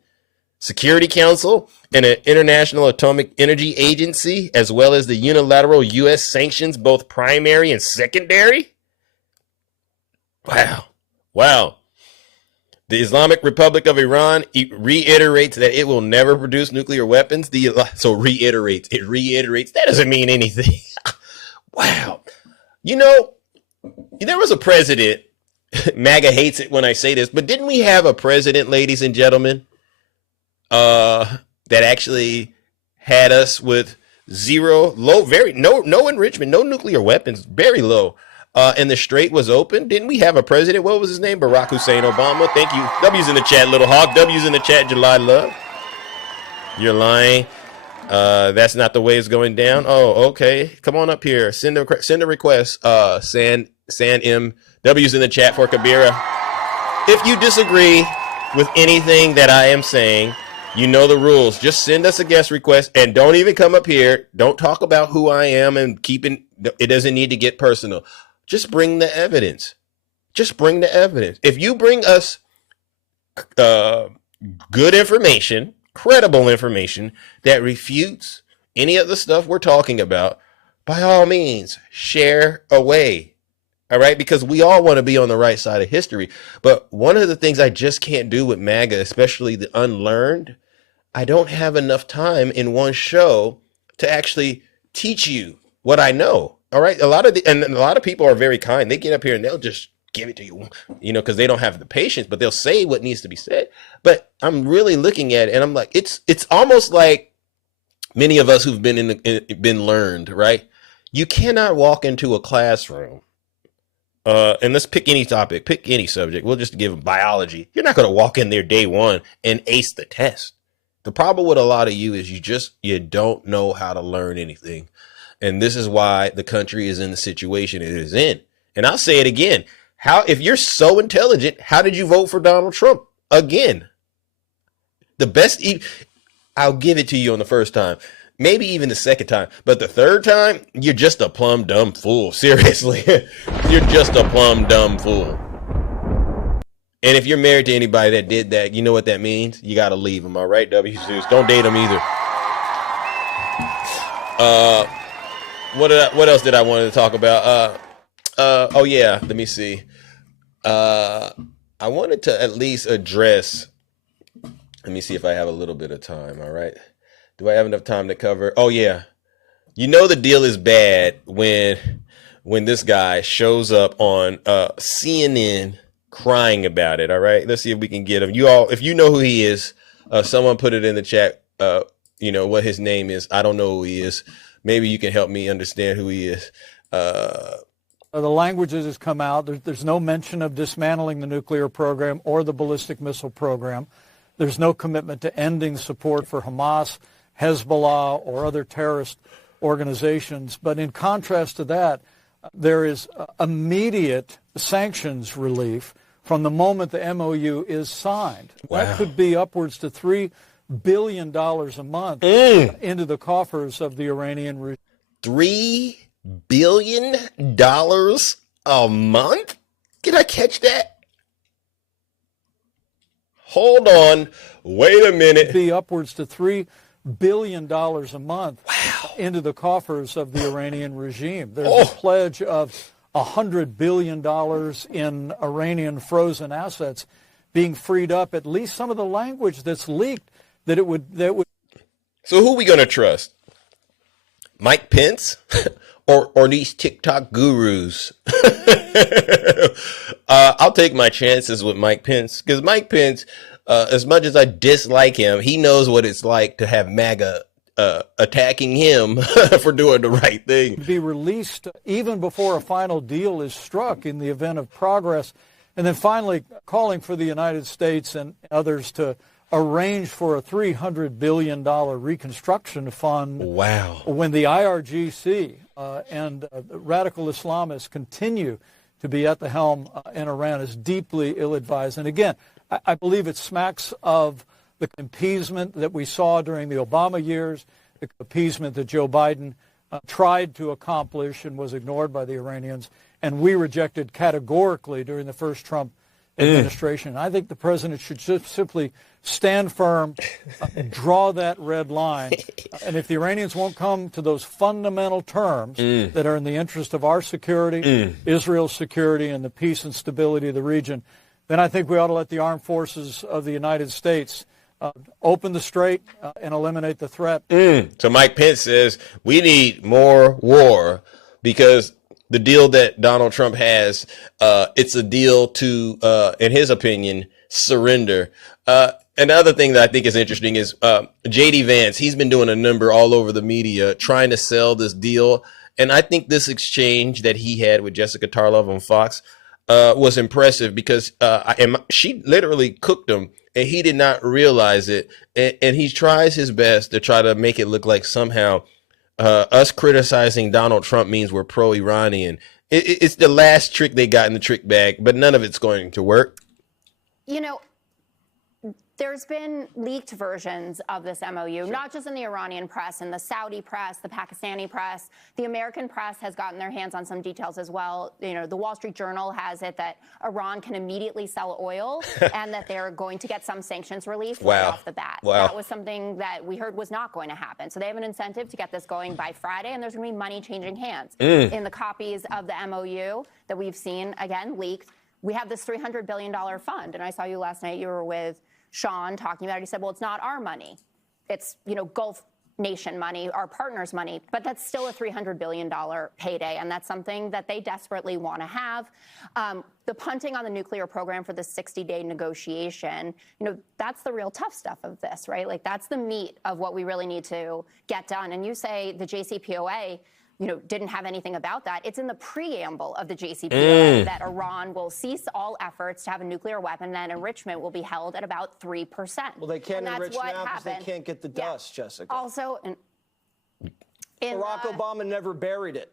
Security Council and an International Atomic Energy Agency, as well as the unilateral U.S. sanctions, both primary and secondary. Wow. The Islamic Republic of Iran reiterates that it will never produce nuclear weapons. It reiterates. That doesn't mean anything. Wow. You know, there was a president, MAGA hates it when I say this, but didn't we have a president, ladies and gentlemen, that actually had us with no enrichment, no nuclear weapons, very low. And the strait was open. Didn't we have a president? What was his name? Barack Hussein Obama. Thank you. W's in the chat, Little Hawk. W's in the chat, July Love. You're lying. That's not the way it's going down. Oh, okay. Come on up here. Send a request. San M. W's in the chat for Kabira. If you disagree with anything that I am saying, you know the rules. Just send us a guest request and don't even come up here. Don't talk about who I am and it doesn't need to get personal. Just bring the evidence. If you bring us good information, credible information that refutes any of the stuff we're talking about, by all means, share away. All right, because we all want to be on the right side of history. But one of the things I just can't do with MAGA, especially the unlearned, I don't have enough time in one show to actually teach you what I know. All right, a lot of people are very kind. They get up here and they'll just give it to you, because they don't have the patience, but they'll say what needs to be said. But I'm really looking at it and I'm like, it's almost like many of us who've been learned, right? You cannot walk into a classroom. And let's pick any topic, pick any subject. We'll just give them biology. You're not going to walk in there day one and ace the test. The problem with a lot of you is you don't know how to learn anything. And this is why the country is in the situation it is in. And I'll say it again. If you're so intelligent, how did you vote for Donald Trump again? I'll give it to you on the first time. Maybe even the second time. But the third time, you're just a plumb dumb fool. Seriously. You're just a plumb dumb fool. And if you're married to anybody that did that, you know what that means? You got to leave them, all right? W. Zeus. Don't date them either. What else did I want to talk about? Oh, yeah. Let me see. I wanted to at least address. Let me see if I have a little bit of time, all right? Do I have enough time to cover? Oh, yeah. You know the deal is bad when this guy shows up on CNN crying about it, all right? Let's see if we can get him. If you know who he is, someone put it in the chat, what his name is. I don't know who he is. Maybe you can help me understand who he is. The language that has come out, there's no mention of dismantling the nuclear program or the ballistic missile program. There's no commitment to ending support for Hamas, Hezbollah, or other terrorist organizations. But in contrast to that, there is immediate sanctions relief from the moment the MOU is signed. Wow. That could be upwards to $3 billion a month into the coffers of the Iranian regime. $3 billion a month? Did I catch that? Hold on. Wait a minute. Be upwards to $3 billion a month into the coffers of the Iranian regime. There's a pledge of $100 billion in Iranian frozen assets being freed up. At least some of the language that's leaked that would. So who are we going to trust? Mike Pence or these TikTok gurus? I'll take my chances with Mike Pence, because Mike Pence, as much as I dislike him, he knows what it's like to have MAGA attacking him for doing the right thing. Be released even before a final deal is struck in the event of progress. And then finally calling for the United States and others to arrange for a $300 billion reconstruction fund. Wow. When the IRGC and radical Islamists continue to be at the helm in Iran is deeply ill-advised. And again, I believe it smacks of the appeasement that we saw during the Obama years, the appeasement that Joe Biden tried to accomplish and was ignored by the Iranians, and we rejected categorically during the first Trump administration. I think the president should just simply stand firm, draw that red line, and if the Iranians won't come to those fundamental terms that are in the interest of our security, Israel's security, and the peace and stability of the region, then I think we ought to let the armed forces of the United States open the strait and eliminate the threat. So Mike Pence says we need more war because the deal that Donald Trump has, it's a deal to, in his opinion, surrender. Another thing that I think is interesting is J.D. Vance. He's been doing a number all over the media trying to sell this deal. And I think this exchange that he had with Jessica Tarlov on Fox was impressive because she literally cooked him and he did not realize it. And he tries his best to try to make it look like somehow us criticizing Donald Trump means we're pro-Iranian. It's the last trick they got in the trick bag, but none of it's going to work. You know, there's been leaked versions of this MOU, not just in the Iranian press, in the Saudi press, the Pakistani press. The American press has gotten their hands on some details as well. You know, the Wall Street Journal has it that Iran can immediately sell oil and that they're going to get some sanctions relief right off the bat. That was something that we heard was not going to happen. So they have an incentive to get this going by Friday, and there's going to be money changing hands. In the copies of the MOU that we've seen, again, leaked, we have this $300 billion fund. And I saw you last night, you were with Sean talking about it. He said, well, it's not our money. It's, you know, Gulf nation money, our partners' money, but that's still a $300 billion payday, and that's something that they desperately want to have. The punting on the nuclear program for the 60-day negotiation, you know, that's the real tough stuff of this, right? Like, that's the meat of what we really need to get done. And you say the JCPOA, you know, didn't have anything about that. It's in the preamble of the JCPOA that Iran will cease all efforts to have a nuclear weapon, and enrichment will be held at about 3%. Well, they can't enrich now because they can't get the dust, Jessica. Also, Barack Obama never buried it.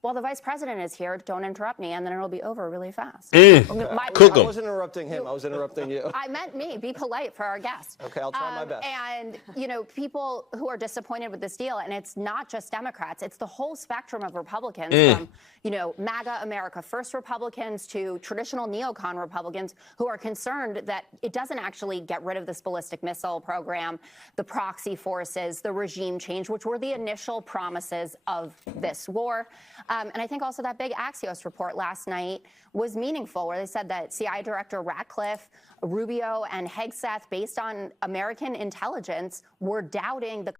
Well, the vice president is here. Don't interrupt me, and then it'll be over really fast. I wasn't interrupting him. I was interrupting you. I meant me. Be polite for our guest. Okay, I'll try my best. And, you know, people who are disappointed with this deal, and it's not just Democrats, it's the whole spectrum of Republicans, from, you know, MAGA America First Republicans to traditional neocon Republicans who are concerned that it doesn't actually get rid of this ballistic missile program, the proxy forces, the regime change, which were the initial promises of this war. And I think also that big Axios report last night was meaningful, where they said that CIA Director Ratcliffe, Rubio, and Hegseth, based on American intelligence, were doubting the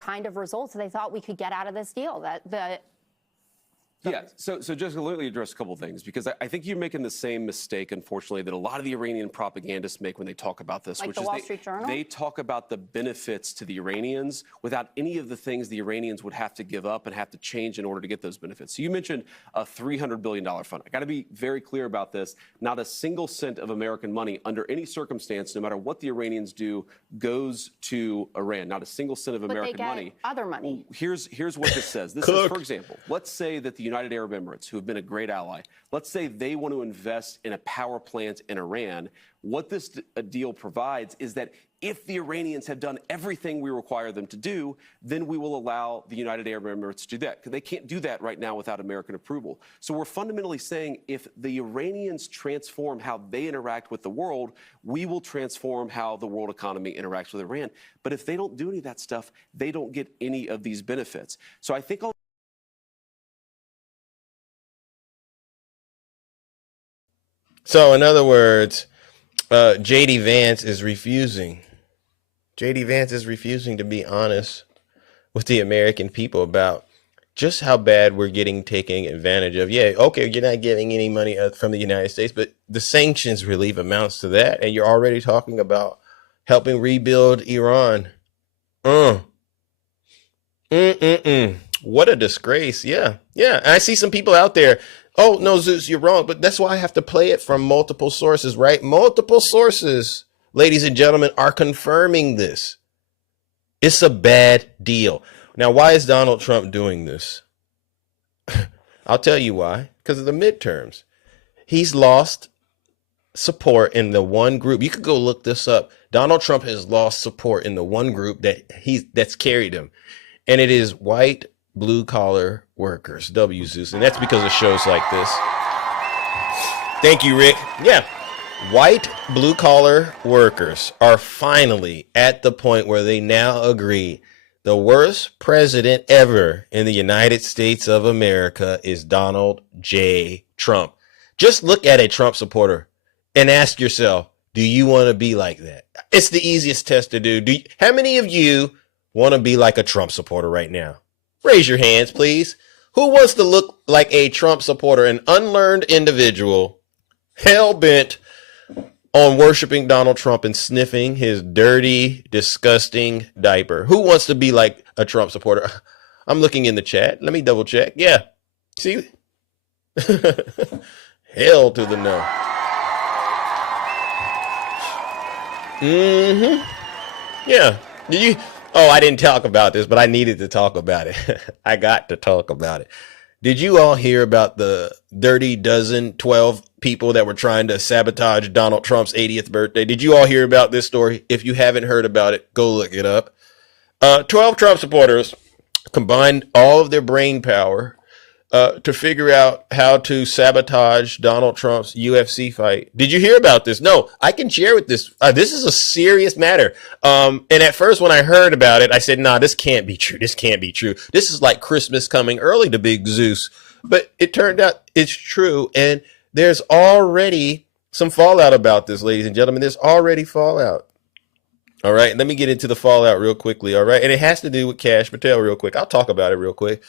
kind of results they thought we could get out of this deal. Yeah, so Jessica, let me address a couple things, because I think you're making the same mistake, unfortunately, that a lot of the Iranian propagandists make when they talk about this, like which the is Wall Street Journal? They talk about the benefits to the Iranians without any of the things the Iranians would have to give up and have to change in order to get those benefits. So you mentioned a $300 billion fund. I got to be very clear about this. Not a single cent of American money under any circumstance, no matter what the Iranians do, goes to Iran. Not a single cent of American money. Other money. Here's what this says. This is, for example, let's say that the United Arab Emirates, who have been a great ally, let's say they want to invest in a power plant in Iran. What this deal provides is that if the Iranians have done everything we require them to do, then we will allow the United Arab Emirates to do that, because they can't do that right now without American approval. So we're fundamentally saying if the Iranians transform how they interact with the world, we will transform how the world economy interacts with Iran. But if they don't do any of that stuff, they don't get any of these benefits. So I think So in other words, J.D. Vance is refusing. J.D. Vance is refusing to be honest with the American people about just how bad we're getting taken advantage of. Yeah, okay, you're not getting any money from the United States, but the sanctions relief amounts to that, and you're already talking about helping rebuild Iran. What a disgrace. Yeah. And I see some people out there, oh, no, Zeus, you're wrong. But that's why I have to play it from multiple sources, right? Multiple sources, ladies and gentlemen, are confirming this. It's a bad deal. Now, why is Donald Trump doing this? I'll tell you why. Because of the midterms. He's lost support in the one group. You could go look this up. Donald Trump has lost support in the one group that's carried him. And it is white blue collar workers, W Zeus. And that's because of shows like this. Thank you, Rick. Yeah. White blue collar workers are finally at the point where they now agree the worst president ever in the United States of America is Donald J. Trump. Just look at a Trump supporter and ask yourself, do you want to be like that? It's the easiest test to do. How many of you want to be like a Trump supporter right now? Raise your hands, please. Who wants to look like a Trump supporter, an unlearned individual, hell-bent on worshiping Donald Trump and sniffing his dirty, disgusting diaper? Who wants to be like a Trump supporter? I'm looking in the chat. Let me double check. Yeah. See? Hell to the no. Yeah. Did you? Oh, I didn't talk about this, but I needed to talk about it. I got to talk about it. Did you all hear about the dirty 12 people that were trying to sabotage Donald Trump's 80th birthday? Did you all hear about this story? If you haven't heard about it, go look it up. 12 Trump supporters combined all of their brain power to figure out how to sabotage Donald Trump's UFC fight. Did you hear about this? No, I can share with this. This is a serious matter. And at first when I heard about it, I said, nah, this can't be true. This can't be true. This is like Christmas coming early to Big Zeus. But it turned out it's true. And there's already some fallout about this, ladies and gentlemen. There's already fallout. All right, let me get into the fallout real quickly. All right, and it has to do with Kash Patel real quick. I'll talk about it real quick.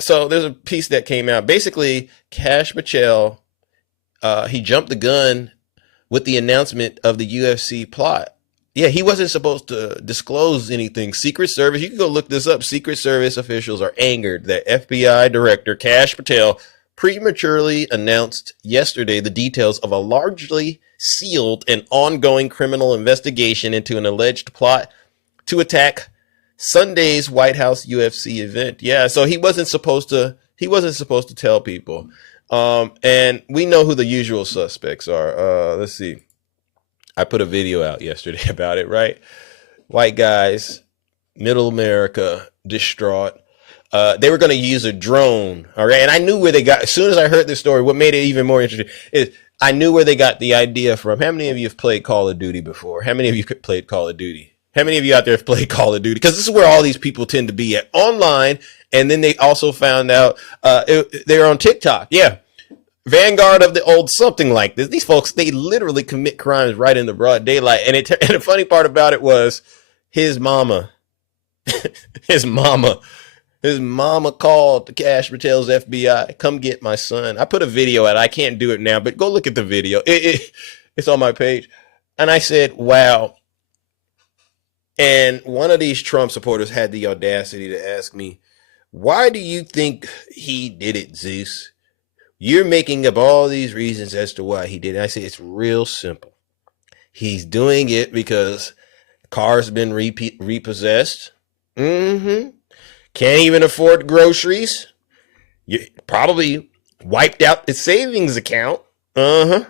So there's a piece that came out. Basically, Kash Patel, he jumped the gun with the announcement of the UFC plot. Yeah, he wasn't supposed to disclose anything. Secret Service, you can go look this up. Secret Service officials are angered that FBI Director Kash Patel prematurely announced yesterday the details of a largely sealed and ongoing criminal investigation into an alleged plot to attack Sunday's White House UFC event. Yeah, so he wasn't supposed to tell people. And we know who the usual suspects are. Let's see. I put a video out yesterday about it, right? White guys, middle America, distraught. They were going to use a drone. All right. And I knew where they got, as soon as I heard this story, what made it even more interesting is I knew where they got the idea from. How many of you have played Call of Duty before? How many of you played Call of Duty? How many of you out there have played Call of Duty? Because this is where all these people tend to be at, online. And then they also found out they're on TikTok. Yeah. Vanguard of the old something like this. These folks, they literally commit crimes right in the broad daylight. And the funny part about it was his mama, his mama called to Kash Patel's FBI, come get my son. I put a video out. I can't do it now, but go look at the video. It's on my page. And I said, wow. And one of these Trump supporters had the audacity to ask me, why do you think he did it, Zeus? You're making up all these reasons as to why he did it. I say it's real simple. He's doing it because car's been repossessed. Can't even afford groceries. You probably wiped out his savings account. And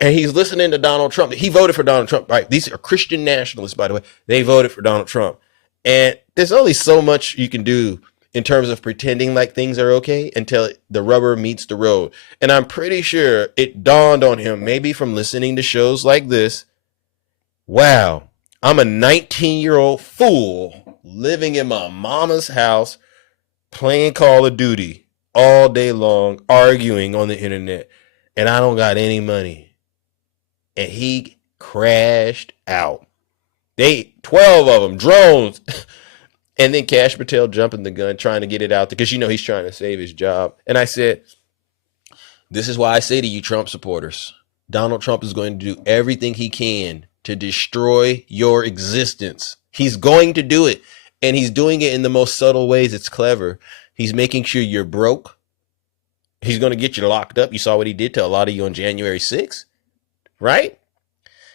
he's listening to Donald Trump. He voted for Donald Trump, right? These are Christian nationalists, by the way. They voted for Donald Trump. And there's only so much you can do in terms of pretending like things are okay until the rubber meets the road. And I'm pretty sure it dawned on him, maybe from listening to shows like this, wow, I'm a 19-year-old fool living in my mama's house, playing Call of Duty all day long, arguing on the internet, and I don't got any money. And he crashed out. 12 of them, drones. And then Kash Patel jumping the gun, trying to get it out there because, he's trying to save his job. And I said, this is why I say to you, Trump supporters, Donald Trump is going to do everything he can to destroy your existence. He's going to do it. And he's doing it in the most subtle ways. It's clever. He's making sure you're broke. He's going to get you locked up. You saw what he did to a lot of you on January 6th, right?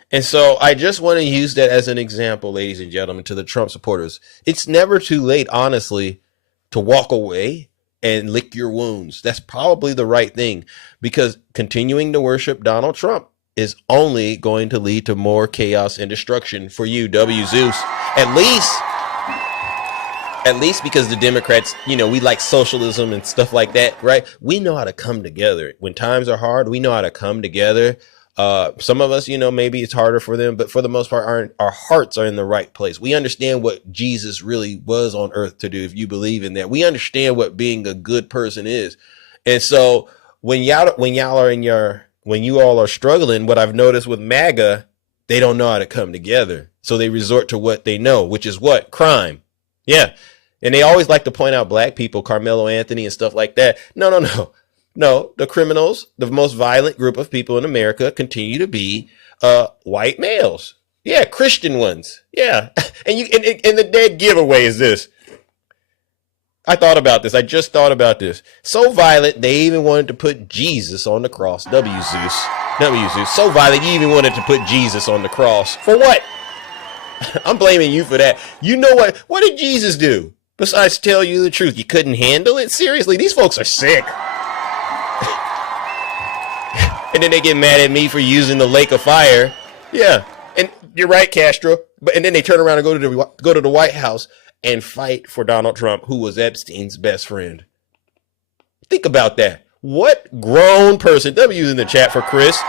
And so I just want to use that as an example, ladies and gentlemen, to the Trump supporters. It's never too late, honestly, to walk away and lick your wounds. That's probably the right thing, because continuing to worship Donald Trump is only going to lead to more chaos and destruction for you, W. Zeus. At least because the Democrats, we like socialism and stuff like that, right? We know how to come together. When times are hard, we know how to come together. Some of us, maybe it's harder for them, but for the most part, our hearts are in the right place. We understand what Jesus really was on earth to do. If you believe in that, we understand what being a good person is. And so when you all are struggling, what I've noticed with MAGA, they don't know how to come together. So they resort to what they know, which is what? Crime. Yeah. And they always like to point out black people, Carmelo Anthony and stuff like that. No. The criminals, the most violent group of people in America, continue to be white males. Yeah, Christian ones. Yeah. And the dead giveaway is this. I just thought about this. So violent, they even wanted to put Jesus on the cross. W. Zeus. So violent, you even wanted to put Jesus on the cross. For what? I'm blaming you for that. You know what? What did Jesus do? Besides tell you the truth, you couldn't handle it? Seriously, these folks are sick. And then they get mad at me for using the lake of fire. Yeah, and you're right, Castro. And then they turn around and go to the White House and fight for Donald Trump, who was Epstein's best friend. Think about that. What grown person? W's in the chat for Chris.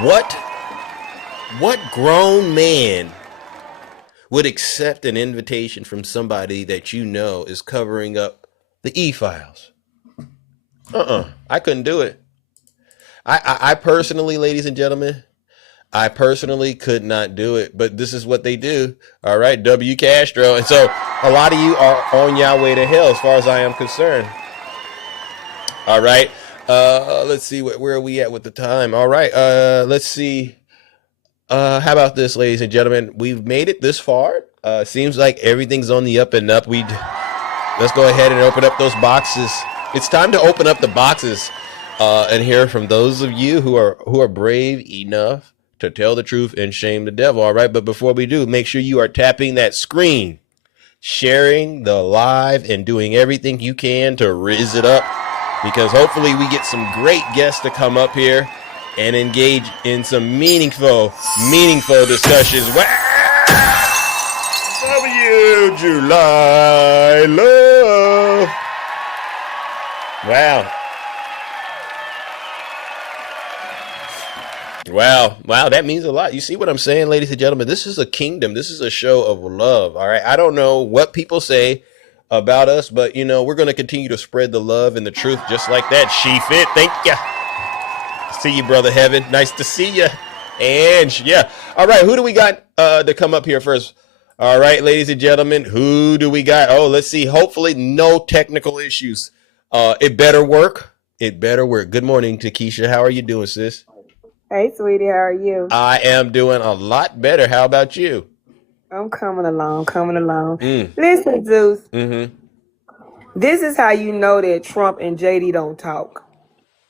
What grown man would accept an invitation from somebody that is covering up the e-files? I couldn't do it. I personally, ladies and gentlemen, could not do it, but this is what they do. All right, W. Castro. And so a lot of you are on your way to hell as far as I am concerned. All right. Let's see, where are we at with the time? All right. Let's see. How about this, ladies and gentlemen? We've made it this far. Seems like everything's on the up and up. Let's go ahead and open up those boxes. It's time to open up the boxes and hear from those of you who are brave enough to tell the truth and shame the devil. All right. But before we do, make sure you are tapping that screen, sharing the live, and doing everything you can to rizz it up, because hopefully we get some great guests to come up here and engage in some meaningful discussions. W. July Love. Wow, that means a lot. You see what I'm saying, ladies and gentlemen? This is a kingdom. This is a show of love, all right? I don't know what people say about us, but, we're going to continue to spread the love and the truth just like that. She fit. Thank you. See you, Brother Heaven. Nice to see you. And, yeah. All right, who do we got to come up here first? All right, ladies and gentlemen, who do we got? Oh, let's see. Hopefully no technical issues. It better work. Good morning, Takesha. How are you doing, sis? Hey, sweetie, how are you? I am doing a lot better. How about you? I'm coming along. Listen, Zeus. Mm-hmm. This is how you know that Trump and JD don't talk.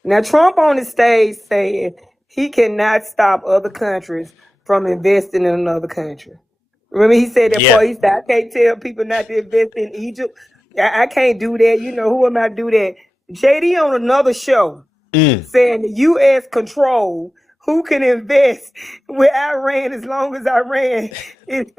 Now, Trump on the stage saying he cannot stop other countries from investing in another country. Remember, he said that before. He said, I can't tell people not to invest in Egypt. I can't do that. Who am I to do that? JD on another show saying the U.S. control who can invest with Iran as long as Iran is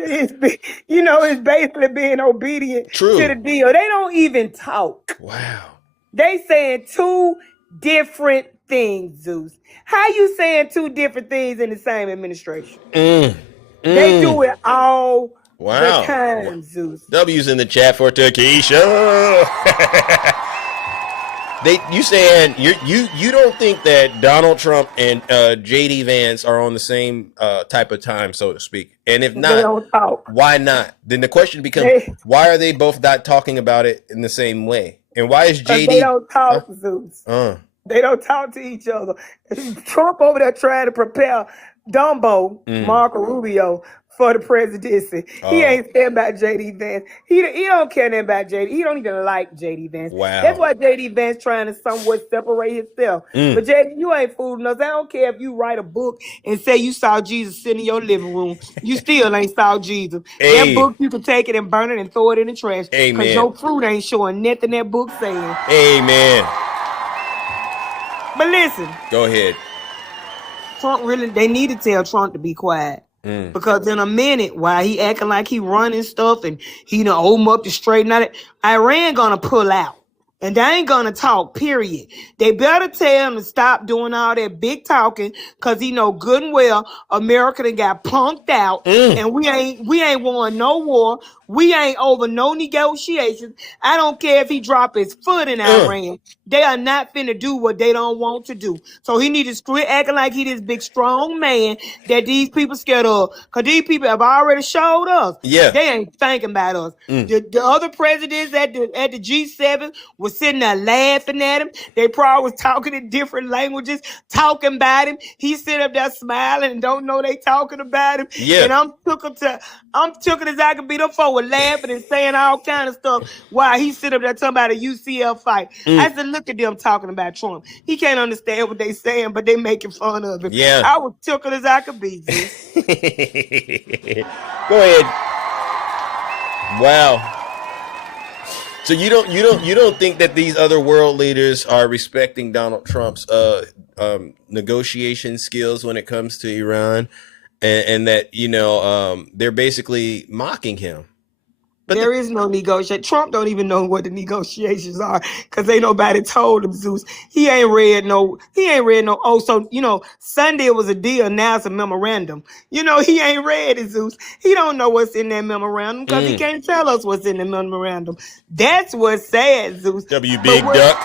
basically being obedient to the deal. They don't even talk. Wow. They saying two different things, Zeus. How you saying two different things in the same administration? They do it all the time, Zeus. W's in the chat for Takesha. You don't think that Donald Trump and JD Vance are on the same type of time, so to speak? And if not, why not? Then the question becomes, why are they both not talking about it in the same way? And why is JD? They don't talk, Zeus. They don't talk to each other. Trump over there trying to prepare Dumbo, Marco Rubio, for the presidency. He ain't saying about J.D. Vance. He don't care nothing about J.D. He don't even like J.D. Vance. Wow. That's why J.D. Vance trying to somewhat separate himself. But J.D., you ain't fooling us. I don't care if you write a book and say you saw Jesus sitting in your living room. You still ain't saw Jesus. That book, you can take it and burn it and throw it in the trash. Because your fruit ain't showing nothing that book saying. Amen. But listen. Go ahead. Trump they need to tell Trump to be quiet. Because in a minute, while he acting like he running stuff and he done open up to straighten out it, Iran gonna pull out. And they ain't gonna talk, period. They better tell him to stop doing all that big talking, cause he know good and well America done got punked out, and we ain't won no war. We ain't over no negotiations. I don't care if he drop his foot in Iran. They are not finna do what they don't want to do. So he need to quit acting like he this big strong man that these people scared of. Cause these people have already showed us. Yeah. They ain't thinking about us. The other presidents at the G7 was sitting there laughing at him. They probably was talking in different languages, talking about him. He sit up there smiling and don't know they talking about him. Yeah. And I'm took as I could be. Them folk were laughing and saying all kind of stuff while he sit up there talking about a UCL fight. I said, look at them talking about Trump. He can't understand what they saying, but they making fun of him. Yeah. I was tickled as I could be. Go ahead. Wow. So you don't think that these other world leaders are respecting Donald Trump's negotiation skills when it comes to Iran, and that they're basically mocking him? But there is no negotiation. Trump don't even know what the negotiations are because ain't nobody told him, Zeus. He ain't read no. Oh, so Sunday was a deal. Now it's a memorandum. He ain't read it, Zeus. He don't know what's in that memorandum because he can't tell us what's in the memorandum. That's what's sad, Zeus. W Big Duck.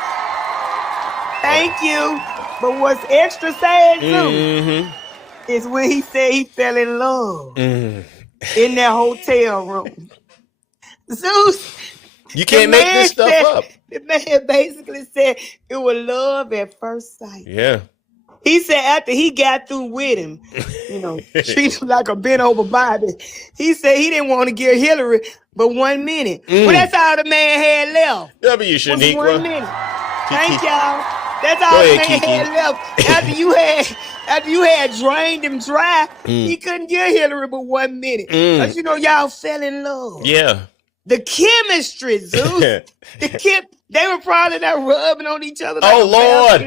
Thank you. But what's extra sad, Zeus, is when he said he fell in love in that hotel room. Zeus, you can't make this stuff up. The man basically said it was love at first sight. Yeah. He said after he got through with him, treat him like a bent over Bobby. He said he didn't want to give Hillary but 1 minute. Well, that's all the man had left. W Shaniqua. 1 minute. Thank y'all. That's all the man had left. After you had drained him dry, he couldn't give Hillary but 1 minute. Because y'all fell in love. Yeah. The chemistry, Zeus. They were probably not rubbing on each other. Like Lord.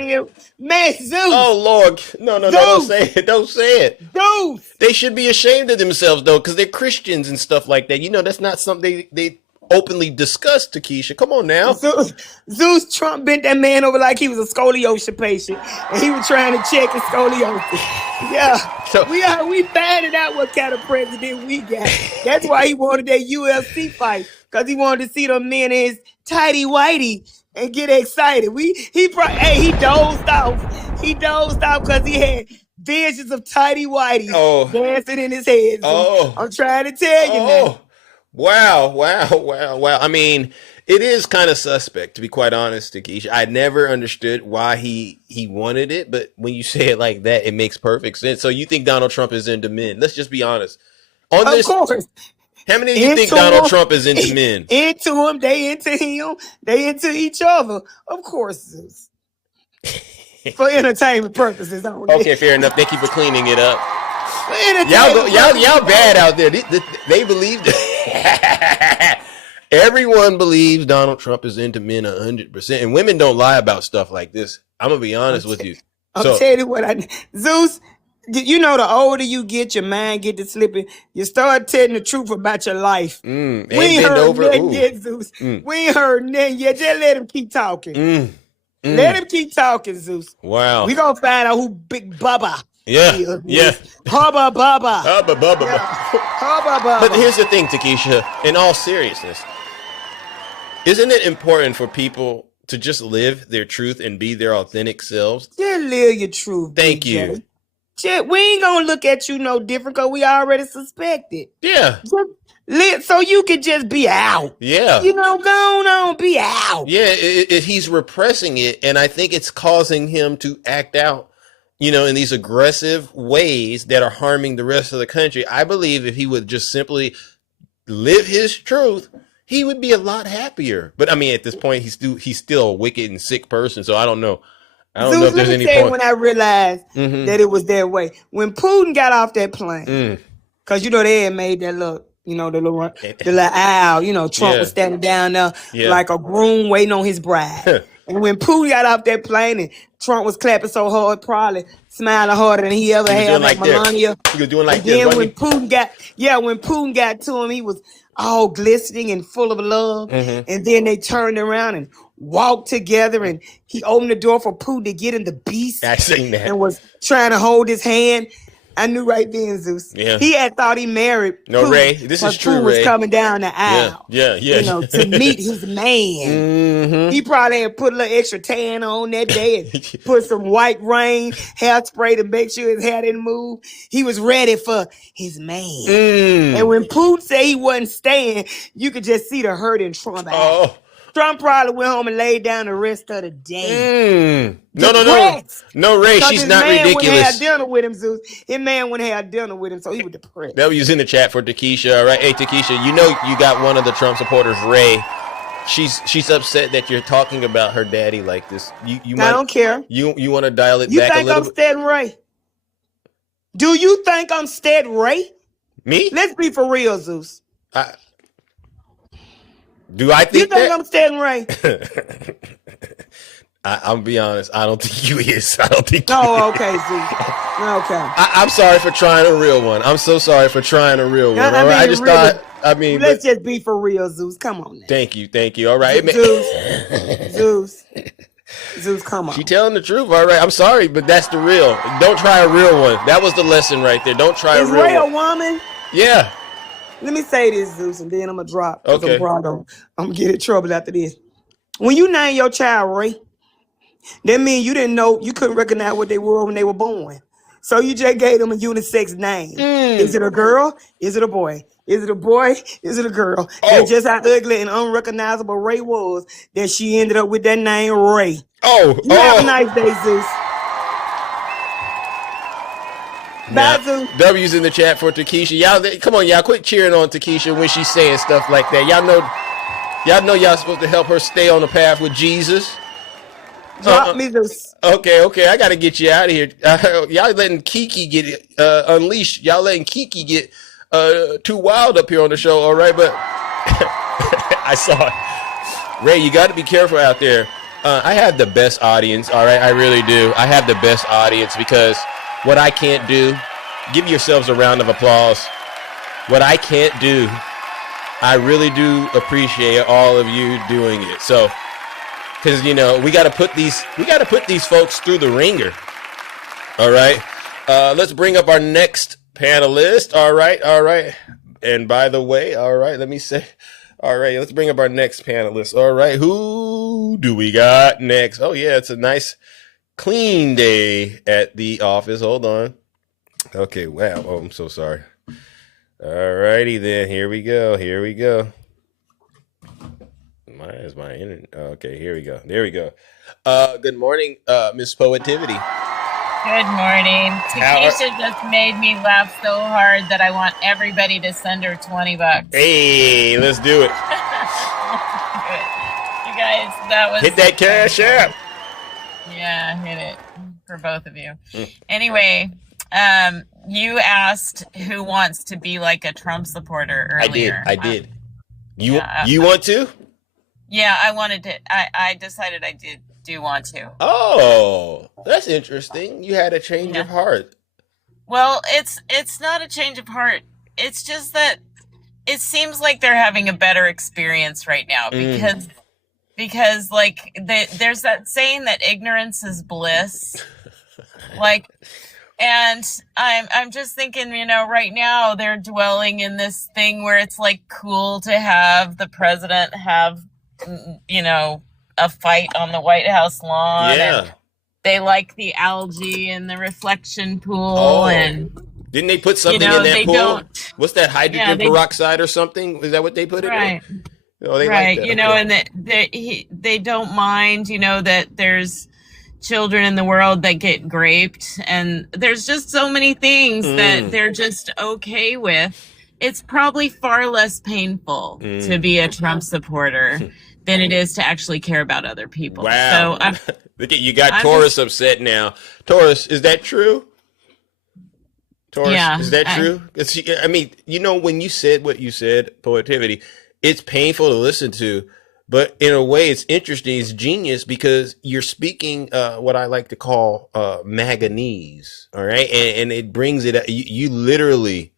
Man, Zeus. Oh, Lord. No, don't say it. Don't say it. Zeus. They should be ashamed of themselves, though, because they're Christians and stuff like that. That's not something they openly discuss, Takesha. Come on now. Zeus Trump bent that man over like he was a scoliosis patient, and he was trying to check his scoliosis. Yeah. So, we finding out what kind of president we got. That's why he wanted that UFC fight, because he wanted to see them men in his tighty whitey and get excited. He dozed off. He dozed off because he had visions of tighty whitey dancing in his head. I'm trying to tell you now. Wow. I mean, it is kind of suspect, to be quite honest, Takesha. I never understood why he wanted it, but when you say it like that, it makes perfect sense. So you think Donald Trump is into men? Let's just be honest. Of course. How many of you think Donald Trump is into men? Into him, they into him, they into each other. Of course. For entertainment purposes only. Okay, fair enough. Thank you for cleaning it up. Y'all bad out there. They believe that. Everyone believes Donald Trump is into men 100%, and women don't lie about stuff like this. I'm gonna be honest with you. I'll tell you what Zeus. The older you get, your mind get to slipping. You start telling the truth about your life. We ain't heard nothing yet, Zeus. We ain't heard nothing yet. Just let him keep talking. Let him keep talking, Zeus. Wow. We gonna find out who Big Bubba. Yeah. Hubba Bubba. Hubba Bubba. Hubba Bubba. But here's the thing, Takesha, in all seriousness, isn't it important for people to just live their truth and be their authentic selves? Just live your truth. Thank you. We ain't gonna look at you no different because we already suspect it. Yeah. So you can just be out. Yeah. Go on, be out. Yeah, he's repressing it, and I think it's causing him to act out, in these aggressive ways that are harming the rest of the country. I believe if he would just simply live his truth, he would be a lot happier. But I mean, at this point, he's still a wicked and sick person. So I don't know. I don't know if there's any point. When I realized that it was that way, when Putin got off that plane, because they had made that look. The little owl, Trump was standing down there like a groom waiting on his bride. And when Putin got off that plane and Trump was clapping so hard, probably smiling harder than he ever had like Melania. He was doing like this. Then when Putin got to him, he was all glistening and full of love. And then they turned around and walked together, and he opened the door for Putin to get in the beast. I seen that. And was trying to hold his hand. I knew right then, Zeus. Yeah. He had thought he married. No, Putin, Ray. This is true, Putin Ray. was coming down the aisle. Yeah. To meet his man. He probably had put a little extra tan on that day and put some white rain hairspray to make sure his hair didn't move. He was ready for his man. And when Putin said he wasn't staying, you could just see the hurt in Trump's eyes. Trump probably went home and laid down the rest of the day. No, Ray, she's not ridiculous. His man wouldn't have dinner with him, Zeus. His man wouldn't have dinner with him, so he was depressed. That was in the chat for Takesha. All right, hey Takesha, you got one of the Trump supporters, Ray. She's upset that you're talking about her daddy like this. I don't care. You want to dial it back a little bit? You think I'm steady Ray? Do you think I'm steady Ray? Me? Let's be for real, Zeus. Do I think you think I'm steady Ray? I'll be honest. I don't think you is. I don't think. Okay, Zeus. Okay. I'm sorry for trying a real one. I'm so sorry for trying a real one. All right. I just thought. Let's just be for real, Zeus. Come on now. Thank you. All right, Zeus, come on. She telling the truth. All right. I'm sorry, but that's the real. Don't try a real one. That was the lesson right there. Don't try a real one. Is Ray a woman? Yeah. Let me say this, Zeus, and then I'm gonna drop. Okay. I'm gonna get in trouble after this. When you name your child Ray, that means you didn't know, you couldn't recognize what they were when they were born. So you just gave them a unisex name. Is it a girl? Is it a boy? Is it a boy? Is it a girl? That's just how ugly and unrecognizable Ray was that she ended up with that name Ray. You have a nice day, Zeus. Bye, Zeus. W's in the chat for Takesha. Y'all, come on, y'all, quit cheering on Takesha when she's saying stuff like that. Y'all know y'all supposed to help her stay on the path with Jesus. Drop me Zeus. Okay, I gotta get you out of here. Y'all letting Kiki get unleashed. Y'all letting Kiki get too wild up here on the show. All right, but I saw it. Ray, you got to be careful out there. I have the best audience. All right, I really do. I have the best audience because what I can't do, give yourselves a round of applause. What I can't do, I really do appreciate all of you doing it. So, because we got to put these folks through the ringer. All right, let's bring up our next panelist. All right. And by the way, all right, let me say, all right, let's bring up our next panelist. All right, who do we got next? Oh yeah, it's a nice clean day at the office. Hold on. Okay, wow. Oh, I'm so sorry. All righty then. Here we go. Is my internet? Okay, here we go. There we go. Good morning, Miss Poetivity. Good morning. Takesha just made me laugh so hard that I want everybody to send her $20. Hey, let's do it. You guys, that was hit that cash app. Yeah, hit it for both of you. Anyway, you asked who wants to be like a Trump supporter earlier. I did. You want to? Yeah, I wanted to. I decided I do want to. Oh, that's interesting. You had a change of heart. Well, it's not a change of heart. It's just that it seems like they're having a better experience right now because like there's that saying that ignorance is bliss. Like, and I'm just thinking, right now they're dwelling in this thing where it's like cool to have the president have, a fight on the White House lawn. Yeah. And they like the algae and the reflection pool. And didn't they put something in that pool? What's that, hydrogen peroxide or something? Is that what they put in there? Oh, they like that. And they don't mind, that there's, children in the world that get raped, and there's just so many things that they're just okay with. It's probably far less painful to be a Trump supporter than it is to actually care about other people. Wow. So Look at you got Taurus upset now. Taurus, is that true? Taurus, Yeah, is that true? I mean, you know, when you said what you said, Poetivity, it's painful to listen to, but in a way it's interesting, it's genius, because you're speaking what I like to call manganese, all right? And it brings it, you literally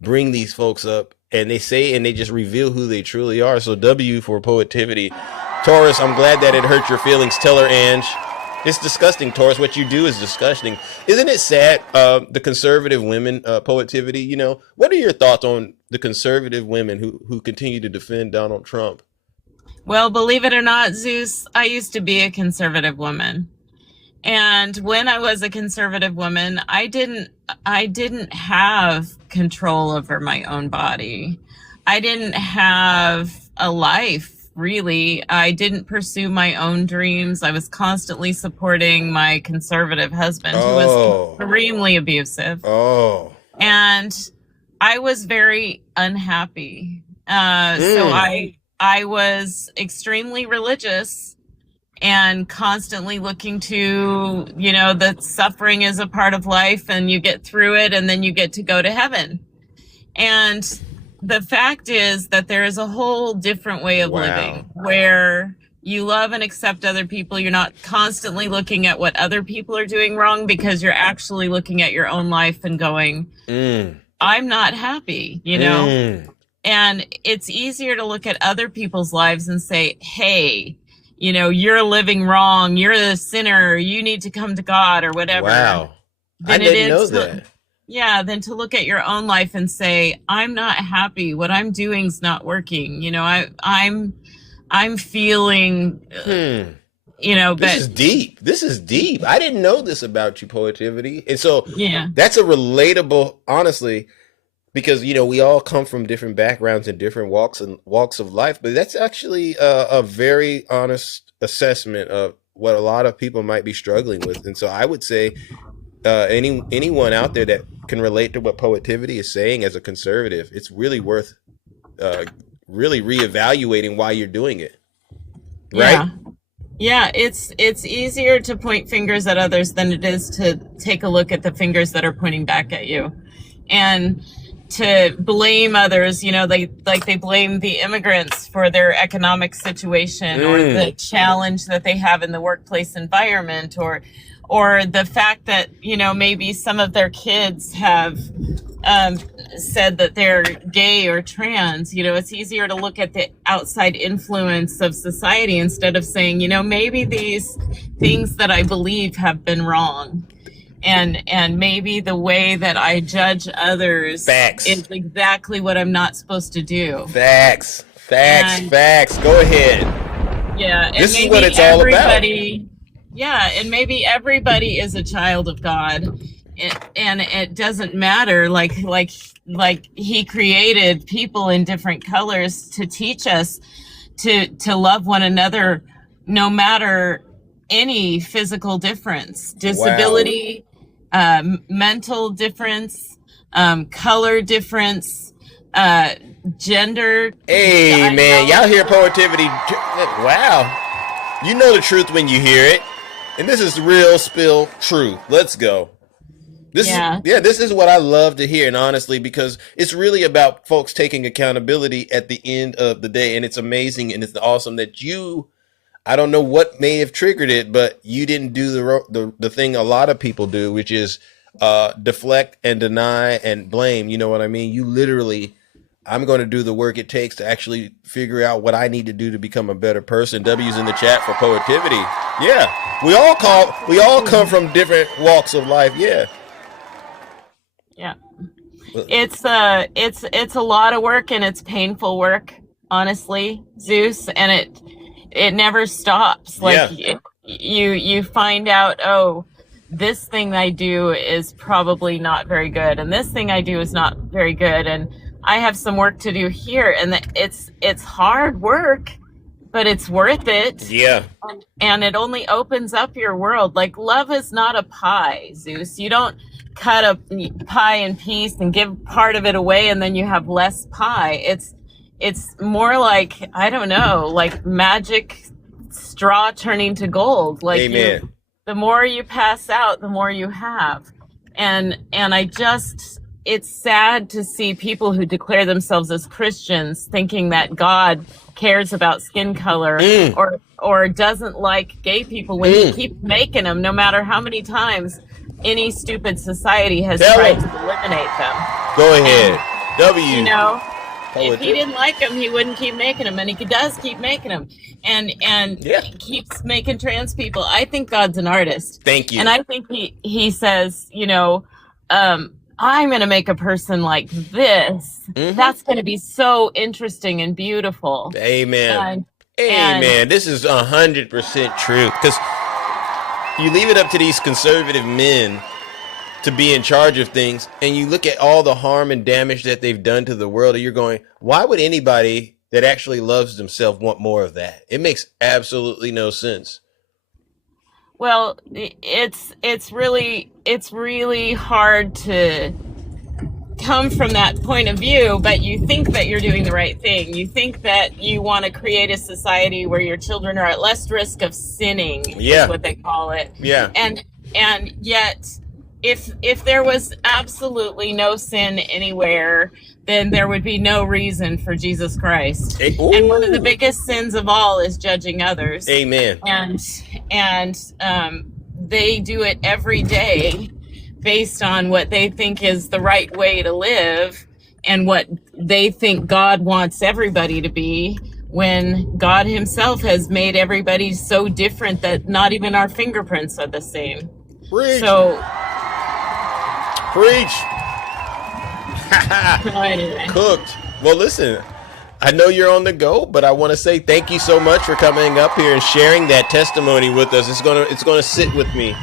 bring these folks up, and they say, and they just reveal who they truly are. So W for Poetivity. Taurus, I'm glad that it hurt your feelings. Tell her, Ange. It's disgusting, Taurus. What you do is disgusting. Isn't it sad, the conservative women, Poetivity, you know, what are your thoughts on the conservative women who continue to defend Donald Trump? Well, believe it or not, Zeus, I used to be a conservative woman. And when I was a conservative woman, I didn't have control over my own body. I didn't have a life, really. I didn't pursue my own dreams. I was constantly supporting my conservative husband, who was extremely abusive. And I was very unhappy. So I was extremely religious and constantly looking to, you know, that suffering is a part of life and you get through it and then you get to go to heaven. And the fact is that there is a whole different way of living where you love and accept other people. You're not constantly looking at what other people are doing wrong, because you're actually looking at your own life and going, I'm not happy, you know? And it's easier to look at other people's lives and say, hey, you know, you're living wrong. You're a sinner. You need to come to God or whatever. Wow. I didn't know that. Yeah, than to look at your own life and say, I'm not happy. What I'm doing is not working. You know, I'm feeling, you know, but this is deep. This is deep. I didn't know this about you, Poetivity. And so yeah, that's a relatable, honestly, because, you know, we all come from different backgrounds and different walks of life, but that's actually a very honest assessment of what a lot of people might be struggling with. And so I would say anyone out there that can relate to what Poetivity is saying as a conservative, it's really worth really reevaluating why you're doing it. Right? Yeah, it's easier to point fingers at others than it is to take a look at the fingers that are pointing back at you. And to blame others, you know, they blame the immigrants for their economic situation or the challenge that they have in the workplace environment, or the fact that, you know, maybe some of their kids have said that they're gay or trans. You know, it's easier to look at the outside influence of society instead of saying, you know, maybe these things that I believe have been wrong. And maybe the way that I judge others is exactly what I'm not supposed to do. Facts. Go ahead. Yeah. And this is what it's all about. Yeah, and maybe everybody is a child of God, and it doesn't matter. Like he created people in different colors to teach us to love one another, no matter any physical difference, disability, mental difference, color difference, gender. Hey, man, y'all hear Poetivity? Wow. You know the truth when you hear it. And this is real spill truth. Let's go. This is what I love to hear. And honestly, because it's really about folks taking accountability at the end of the day. And it's amazing and it's awesome that I don't know what may have triggered it, but you didn't do the thing a lot of people do, which is deflect and deny and blame. You know what I mean? You literally, I'm going to do the work it takes to actually figure out what I need to do to become a better person. W's in the chat for Poetivity. Yeah, we all come from different walks of life. Yeah. It's a lot of work, and it's painful work, honestly, Zeus, and it never stops. Like you find out, oh, this thing I do is probably not very good, and this thing I do is not very good, and I have some work to do here. And it's hard work, but it's worth it. Yeah. And it only opens up your world. Like, love is not a pie, Zeus. You don't cut a pie in piece and give part of it away and then you have less pie. It's more like, I don't know, like magic straw turning to gold. Like, Amen. the more you pass out, the more you have. And it's sad to see people who declare themselves as Christians thinking that God cares about skin color or doesn't like gay people when he keeps making them, no matter how many times any stupid society has tried to eliminate them. Go ahead. You know, if he didn't like them, he wouldn't keep making them, and he does keep making them, and keeps making trans people. I think God's an artist. Thank you. And I think he says, you know, I'm going to make a person like this. That's going to be so interesting and beautiful. Amen. Amen. This is 100% true, because you leave it up to these conservative men to be in charge of things, and you look at all the harm and damage that they've done to the world, and you're going, why would anybody that actually loves themselves want more of that? It makes absolutely no sense. Well, it's really hard to come from that point of view, but you think that you're doing the right thing. You think that you want to create a society where your children are at less risk of sinning, is what they call it. Yeah. And yet, if there was absolutely no sin anywhere, then there would be no reason for Jesus Christ. And one of the biggest sins of all is judging others. Amen. And they do it every day based on what they think is the right way to live and what they think God wants everybody to be, when God himself has made everybody so different that not even our fingerprints are the same. Preach. So preach. Anyway. Cooked. Well, listen, I know you're on the go, but I want to say thank you so much for coming up here and sharing that testimony with us. It's gonna sit with me.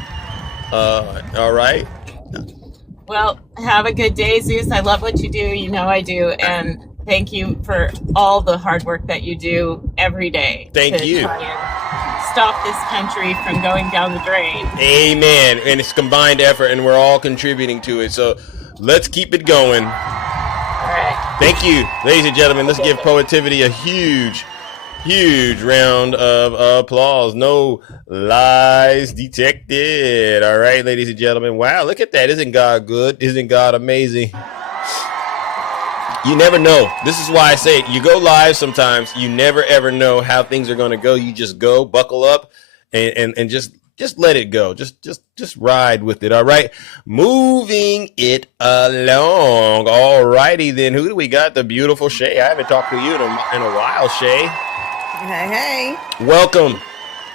All right. Well, have a good day, Zeus. I love what you do. You know I do. And thank you for all the hard work that you do every day. Thank you. Try and stop this country from going down the drain. Amen. And it's combined effort, and we're all contributing to it. So let's keep it going. All right. Thank you, ladies and gentlemen. Let's give Poetivity a huge round of applause. No lies detected. All right, ladies and gentlemen. Wow, look at that. Isn't God good? Isn't God amazing? You never know. This is why I say it. You go live sometimes. You never, ever know how things are going to go. You just go, buckle up, and just let it go. Just ride with it. All right. Moving it along. All righty then. Who do we got? The beautiful Shay. I haven't talked to you in a while, Shay. Hey. Welcome.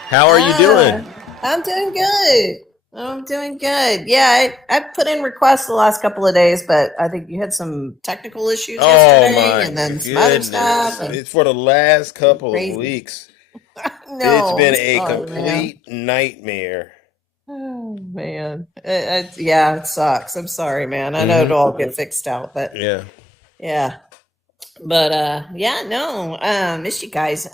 How are you doing? I'm doing good. Yeah, I put in requests the last couple of days, but I think you had some technical issues yesterday and then some other stuff. It's for the last couple of weeks. No, it's been a complete nightmare. Oh, man. It sucks. I'm sorry, man. I know it'll all get fixed out, but yeah. But miss you guys.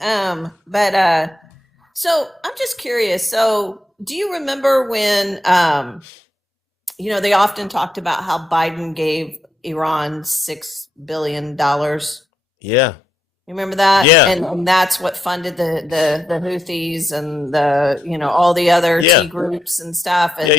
So I'm just curious. So do you remember when they often talked about how Biden gave Iran $6 billion? Yeah. You remember that? Yeah. And that's what funded the Houthis and all the other T groups and stuff. And,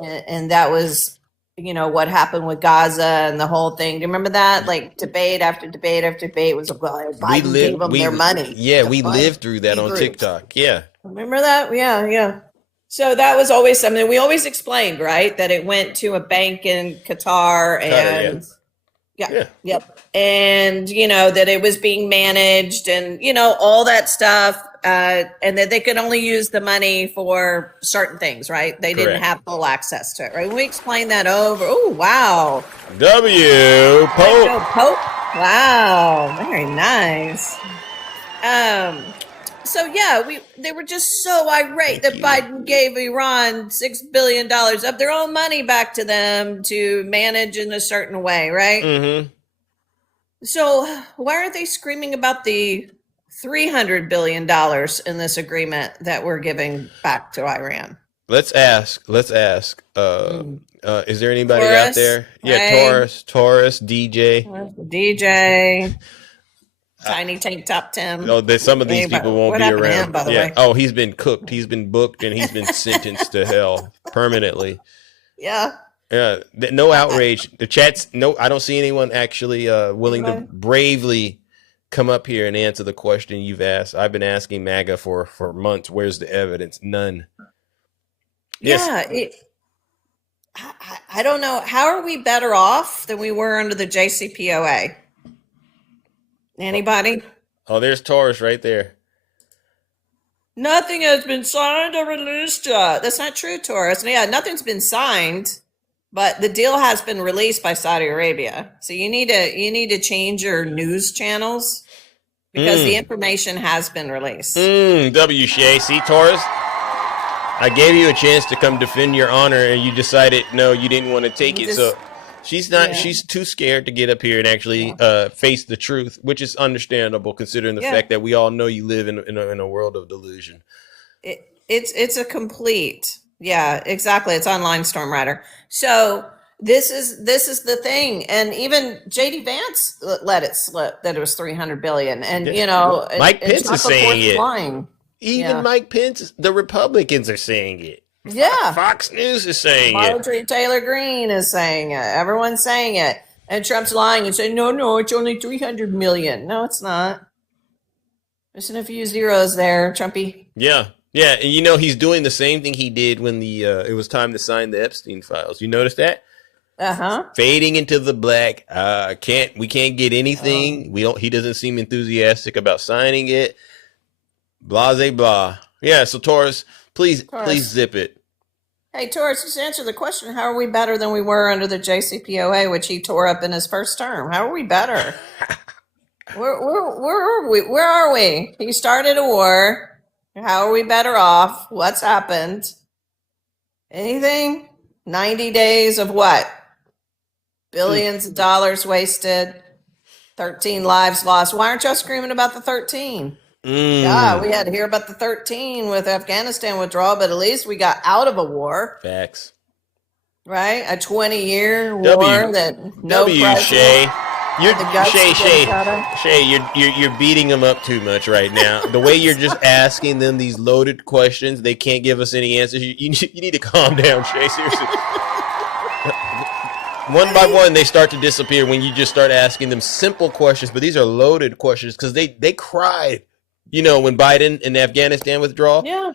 And that was what happened with Gaza and the whole thing. Do you remember that? Like debate after debate after debate was Biden gave them their money. Yeah, we lived through that on TikTok. Yeah. Remember that? Yeah. So that was always something we always explained, right? That it went to a bank in Qatar and Yep. And that it was being managed and all that stuff. And that they could only use the money for certain things, right? They didn't have full access to it, right? We explained that over. Oh, wow. Pope. Wow. Very nice. So they were just so irate that Biden gave Iran $6 billion of their own money back to them to manage in a certain way, right? Mm-hmm. So why aren't they screaming about the $300 billion in this agreement that we're giving back to Iran. Let's ask. Is there anybody Taurus, out there? Yeah, right? Taurus, DJ. DJ, Tiny Tank Top Tim. No, that some of these people won't What be happened to around. him, by the Yeah. way? Oh, he's been cooked. He's been booked, and he's been sentenced to hell permanently. Yeah. Yeah. No outrage. The chat's no. I don't see anyone actually willing to bravely come up here and answer the question you've asked. I've been asking MAGA for months. Where's the evidence? None. Yeah. I don't know. How are we better off than we were under the JCPOA? Anybody? Oh, there's Taurus right there. Nothing has been signed or released yet. That's not true, Taurus. Yeah, nothing's been signed, but the deal has been released by Saudi Arabia. So you need to change your news channels because the information has been released. W. Shay. See, Taurus? I gave you a chance to come defend your honor, and you decided no, you didn't want to take it. So she's not. Yeah. She's too scared to get up here and actually face the truth, which is understandable considering the fact that we all know you live in a world of delusion. It's a complete. Yeah, exactly. It's online Stormrider. So this is the thing, and even JD Vance let it slip that it was $300 billion, and Mike Pence is saying it. Line. Even Mike Pence, the Republicans are saying it. Yeah. Fox News is saying Marjorie Taylor Greene is saying it. Everyone's saying it. And Trump's lying and saying, no, it's only 300 million. No, it's not. There's a few zeros there, Trumpy. Yeah. Yeah. And he's doing the same thing he did when it was time to sign the Epstein files. You notice that? Uh-huh. Fading into the black. We can't get anything. He doesn't seem enthusiastic about signing it. Blah, blah. Yeah, so Taurus, please zip it. Hey, Taurus, just answer the question. How are we better than we were under the JCPOA, which he tore up in his first term? How are we better? Where are we? Where are we? He started a war. How are we better off? What's happened? Anything? 90 days of what? Billions of dollars wasted. 13 lives lost. Why aren't y'all screaming about the 13? Yeah, we had to hear about the 13 with Afghanistan withdrawal, but at least we got out of a war. Facts. Right? A 20-year war that no Shay. You're beating them up too much right now. The way you're just asking them these loaded questions, they can't give us any answers. You need to calm down, Shay. Seriously. One by one, they start to disappear when you just start asking them simple questions, but these are loaded questions because they cried. When Biden and Afghanistan withdrawal, they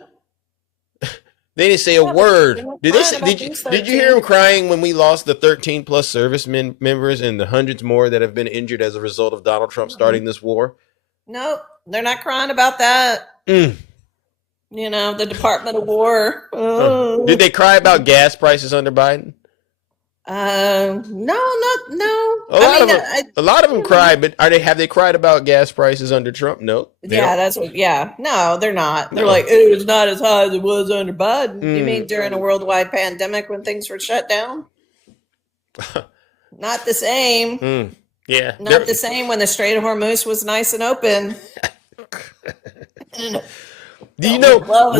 didn't say a word. Did you hear him crying when we lost the 13 plus service members and the hundreds more that have been injured as a result of Donald Trump starting this war? Nope, they're not crying about that. The Department of War. Oh. Did they cry about gas prices under Biden? No. A lot of them cried, but have they cried about gas prices under Trump? No. No, they're not. They're like, it's not as high as it was under Biden. You mean during a worldwide pandemic when things were shut down? Not the same. Yeah. Not the same when the Strait of Hormuz was nice and open. Do you know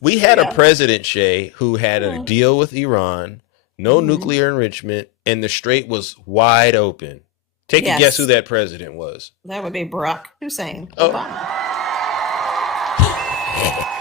we had a president, Shay, who had a deal with Iran. No nuclear enrichment, and the strait was wide open. Take a guess who that president was. That would be Barack Hussein Obama.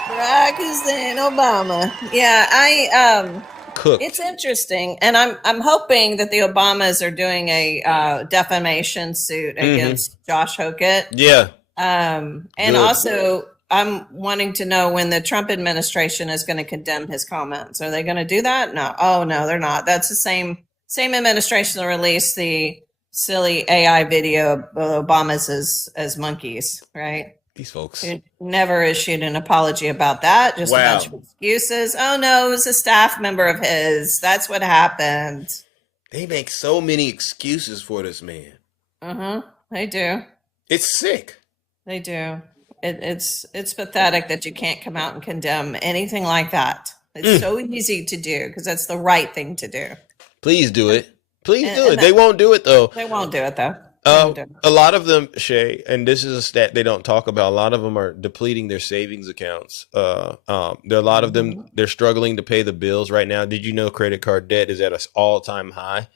Barack Hussein Obama. Yeah, cooked. It's interesting, and I'm hoping that the Obamas are doing a defamation suit against Josh Hokett. Yeah. And also, I'm wanting to know when the Trump administration is going to condemn his comments. Are they going to do that? No. Oh, no, they're not. That's the same administration that released the silly AI video of Obama's as monkeys, right? These folks. He never issued an apology about that. Just a bunch of excuses. Oh, no, it was a staff member of his. That's what happened. They make so many excuses for this man. They do. It's sick. They do. It's pathetic that you can't come out and condemn anything like that. It's so easy to do because that's the right thing to do. Please do it. Please do it. They won't do it though. They won't do it though. A lot of them, Shay, and this is a stat they don't talk about. A lot of them are depleting their savings accounts. There are a lot of them. They're struggling to pay the bills right now. Did you know credit card debt is at an all-time high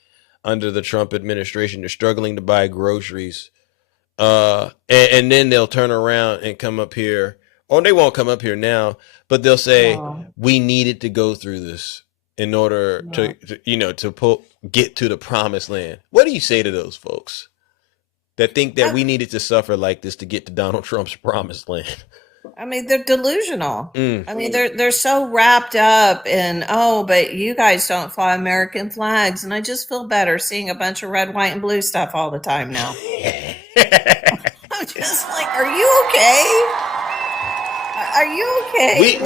under the Trump administration? They're struggling to buy groceries, and then they'll turn around and come up here. Or they won't come up here now, but they'll say we needed to go through this in order to get to the promised land. What do you say to those folks that think that we needed to suffer like this to get to Donald Trump's promised land? I mean, they're delusional. I mean, they're so wrapped up in, but you guys don't fly American flags. And I just feel better seeing a bunch of red, white, and blue stuff all the time now. I'm just like, are you okay? Are you okay?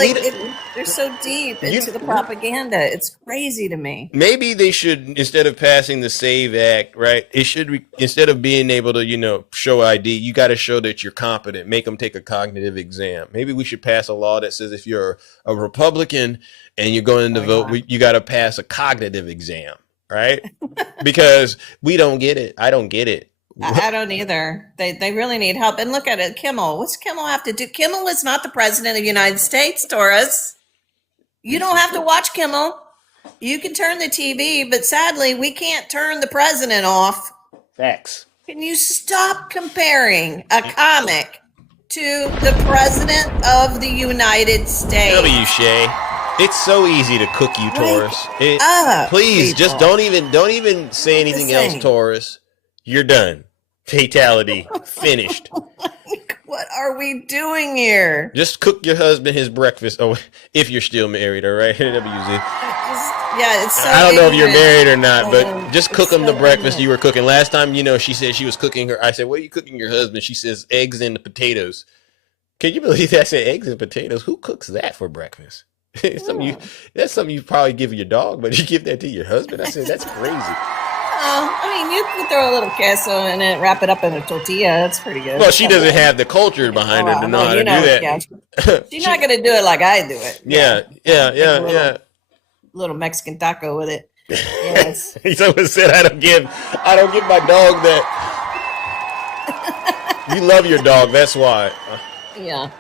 They're so deep into the propaganda. It's crazy to me. Maybe they should, instead of passing the SAVE Act, right? It should, instead of being able to, show ID, you got to show that you're competent. Make them take a cognitive exam. Maybe we should pass a law that says if you're a Republican and you're going to vote, you got to pass a cognitive exam, right? Because we don't get it. I don't get it. I don't either. They really need help. And look at it, Kimmel. What's Kimmel have to do? Kimmel is not the president of the United States, Taurus. You don't have to watch Kimmel. You can turn the TV, but sadly, we can't turn the president off. Facts. Can you stop comparing a comic to the president of the United States? W. Shay. It's so easy to cook you, Taurus. Please, people. just don't even say anything else, Taurus. You're done. Fatality. Finished. What are we doing here? Just cook your husband his breakfast. Oh, if you're still married, all right? Yeah, it's so I don't know if you're ignorant. married or not, but just cook him the breakfast you were cooking. Last time, she said she was cooking her. I said, what are you cooking your husband? She says, eggs and potatoes. Can you believe that? I said, eggs and potatoes? Who cooks that for breakfast? That's something you probably give your dog, but you give that to your husband? I said, that's crazy. You can throw a little queso in it, wrap it up in a tortilla. That's pretty good. Well, she doesn't have the culture behind her to know how to do that. Yeah. She's not going to do it like I do it. Yeah. Little Mexican taco with it. Yes. Someone said I don't give my dog that. You love your dog, that's why. Yeah.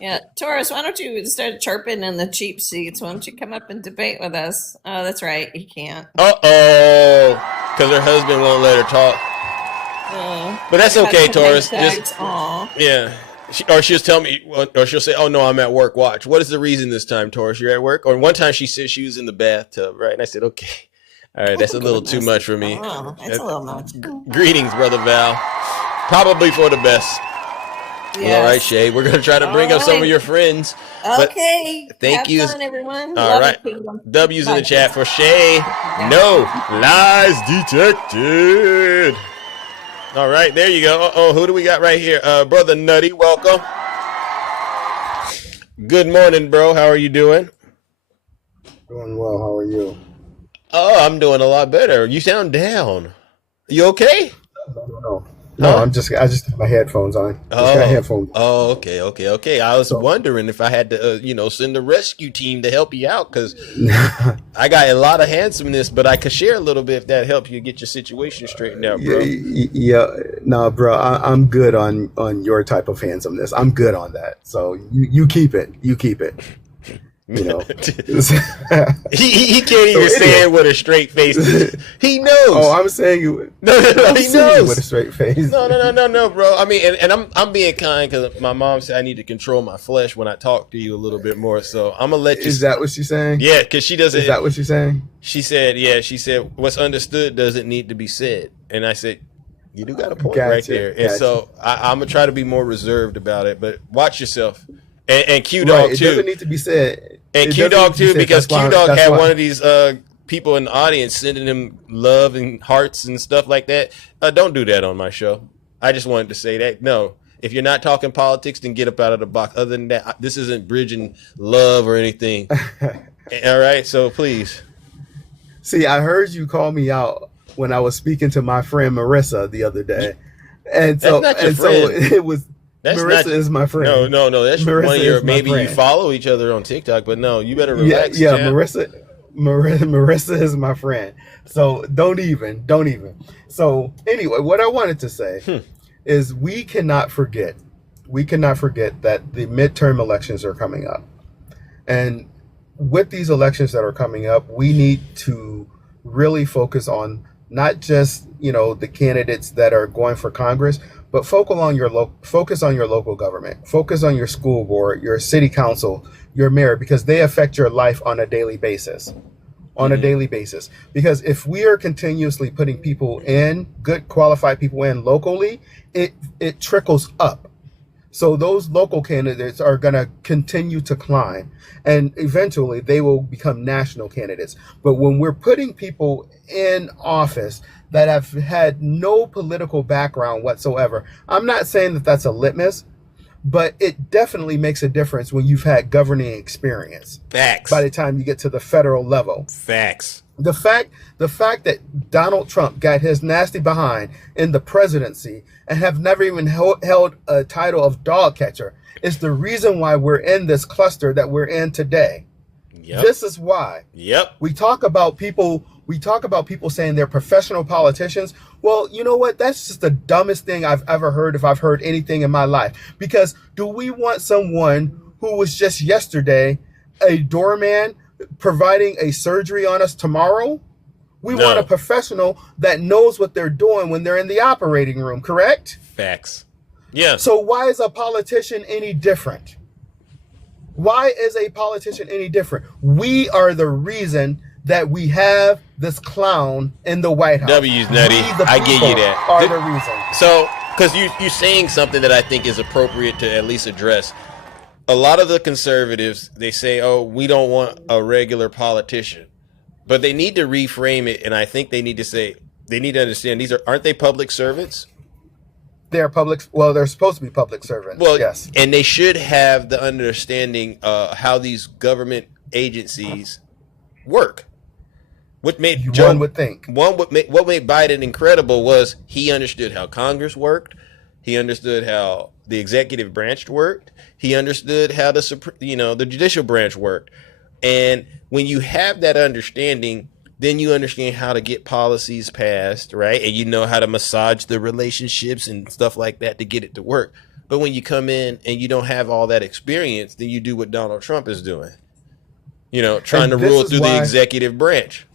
Yeah, Taurus, why don't you start chirping in the cheap seats? Why don't you come up and debate with us? Oh, that's right, you can't. Because her husband won't let her talk. But that's okay, Taurus. Yeah. She'll tell me, or she'll say, "Oh no, I'm at work." Watch. What is the reason this time, Taurus? You're at work. Or one time she said she was in the bathtub, right? And I said, "Okay, all right, that's a little too much for me." Oh, that's a little much. Greetings, brother Val. Probably for the best. Yes. Well, all right, Shay. We're going to try to bring up some of your friends. Okay. Thank you. Fun, everyone. All right. W's in the chat for Shay. No lies detected. All right. There you go. Who do we got right here? Brother Nutty, welcome. Good morning, bro. How are you doing? Doing well. How are you? Oh, I'm doing a lot better. You sound down. You okay? No, I just have my headphones on. Got headphones. Oh, okay. I was wondering if I had to, send a rescue team to help you out because I got a lot of handsomeness, but I could share a little bit if that helps you get your situation straightened out, bro. Yeah, no, bro, I'm good on your type of handsomeness. I'm good on that. So you keep it. You keep it. He can't even say it with a straight face. He knows. Oh, I'm saying you. No, he knows with a straight face. No, bro. I mean, and I'm being kind because my mom said I need to control my flesh when I talk to you a little bit more. So I'm gonna let you. Is that what she's saying? Yeah, because she doesn't. Is that what she's saying? She said, yeah. She said, what's understood doesn't need to be said. And I said, you do got a point right there. And so I'm gonna try to be more reserved about it. But watch yourself. And Q Dog too. It doesn't need to be said. And Q Dog too, because Q Dog had one of these people in the audience sending him love and hearts and stuff like that. Don't do that on my show. I just wanted to say that. No, if you're not talking politics, then get up out of the box. Other than that, this isn't bridging love or anything. All right, so please. See, I heard you call me out when I was speaking to my friend Marissa the other day, and so it was. Marissa is my friend. No. That's Marissa one of your. Maybe you follow each other on TikTok, but no, you better relax. Yeah, Marissa. Marissa is my friend. So don't even. So anyway, what I wanted to say is we cannot forget that the midterm elections are coming up. And with these elections that are coming up, we need to really focus on not just, the candidates that are going for Congress, but focus on your local government, focus on your school board, your city council, your mayor, because they affect your life on a daily basis. Because if we are continuously putting good qualified people in locally, it trickles up. So those local candidates are going to continue to climb, and eventually they will become national candidates. But when we're putting people in office that have had no political background whatsoever, I'm not saying that that's a litmus, but it definitely makes a difference when you've had governing experience. Facts. By the time you get to the federal level. Facts. The fact that Donald Trump got his nasty behind in the presidency and have never even held a title of dog catcher is the reason why we're in this cluster that we're in today. Yep. This is why. Yep. We talk about people saying they're professional politicians. Well, you know what? That's just the dumbest thing I've ever heard, if I've heard anything in my life. Because do we want someone who was just yesterday a doorman providing a surgery on us tomorrow? We want a professional that knows what they're doing when they're in the operating room, correct? Facts. Yeah. So why is a politician any different? Why is a politician any different? We are the reason that we have this clown in the White House. W's nutty. I give you that. Are the reason. So, because you're saying something that I think is appropriate to at least address. A lot of the conservatives, they say, "Oh, we don't want a regular politician," but they need to reframe it, and I think they need to understand aren't they public servants? They're public. Well, they're supposed to be public servants. Well, yes, and they should have the understanding how these government agencies work. What made one would think what made Biden incredible was he understood how Congress worked. He understood how the executive branch worked. He understood how the judicial branch worked. And when you have that understanding, then you understand how to get policies passed, right? And you know how to massage the relationships and stuff like that to get it to work. But when you come in and you don't have all that experience, then you do what Donald Trump is doing, trying to rule through the executive branch.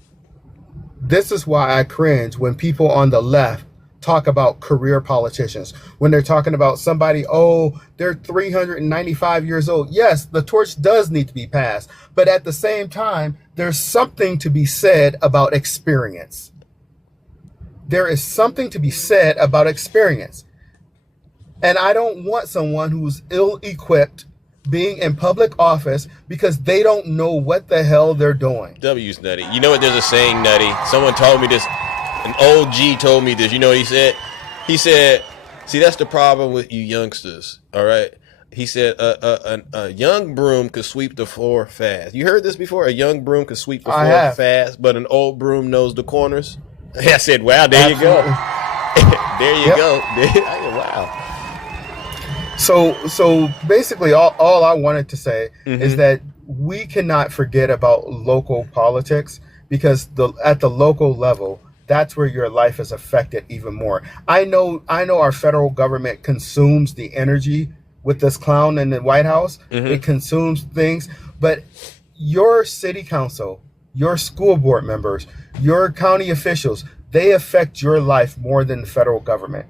This is why I cringe when people on the left talk about career politicians. When they're talking about somebody, they're 395 years old. Yes, the torch does need to be passed. But at the same time, there's something to be said about experience. There is something to be said about experience. And I don't want someone who's ill-equipped being in public office because they don't know what the hell they're doing. W's nutty. You know what? There's a saying, nutty. Someone told me this. An old G told me this. You know what he said? He said, "See, that's the problem with you youngsters. All right." He said, "A young broom could sweep the floor fast." You heard this before? A young broom could sweep the floor fast, but an old broom knows the corners. I said, "Wow, there you go." There you go. Wow. So basically, all I wanted to say is that we cannot forget about local politics, because at the local level, that's where your life is affected even more. I know our federal government consumes the energy with this clown in the White House. It consumes things, but your city council, your school board members, your county officials, they affect your life more than the federal government.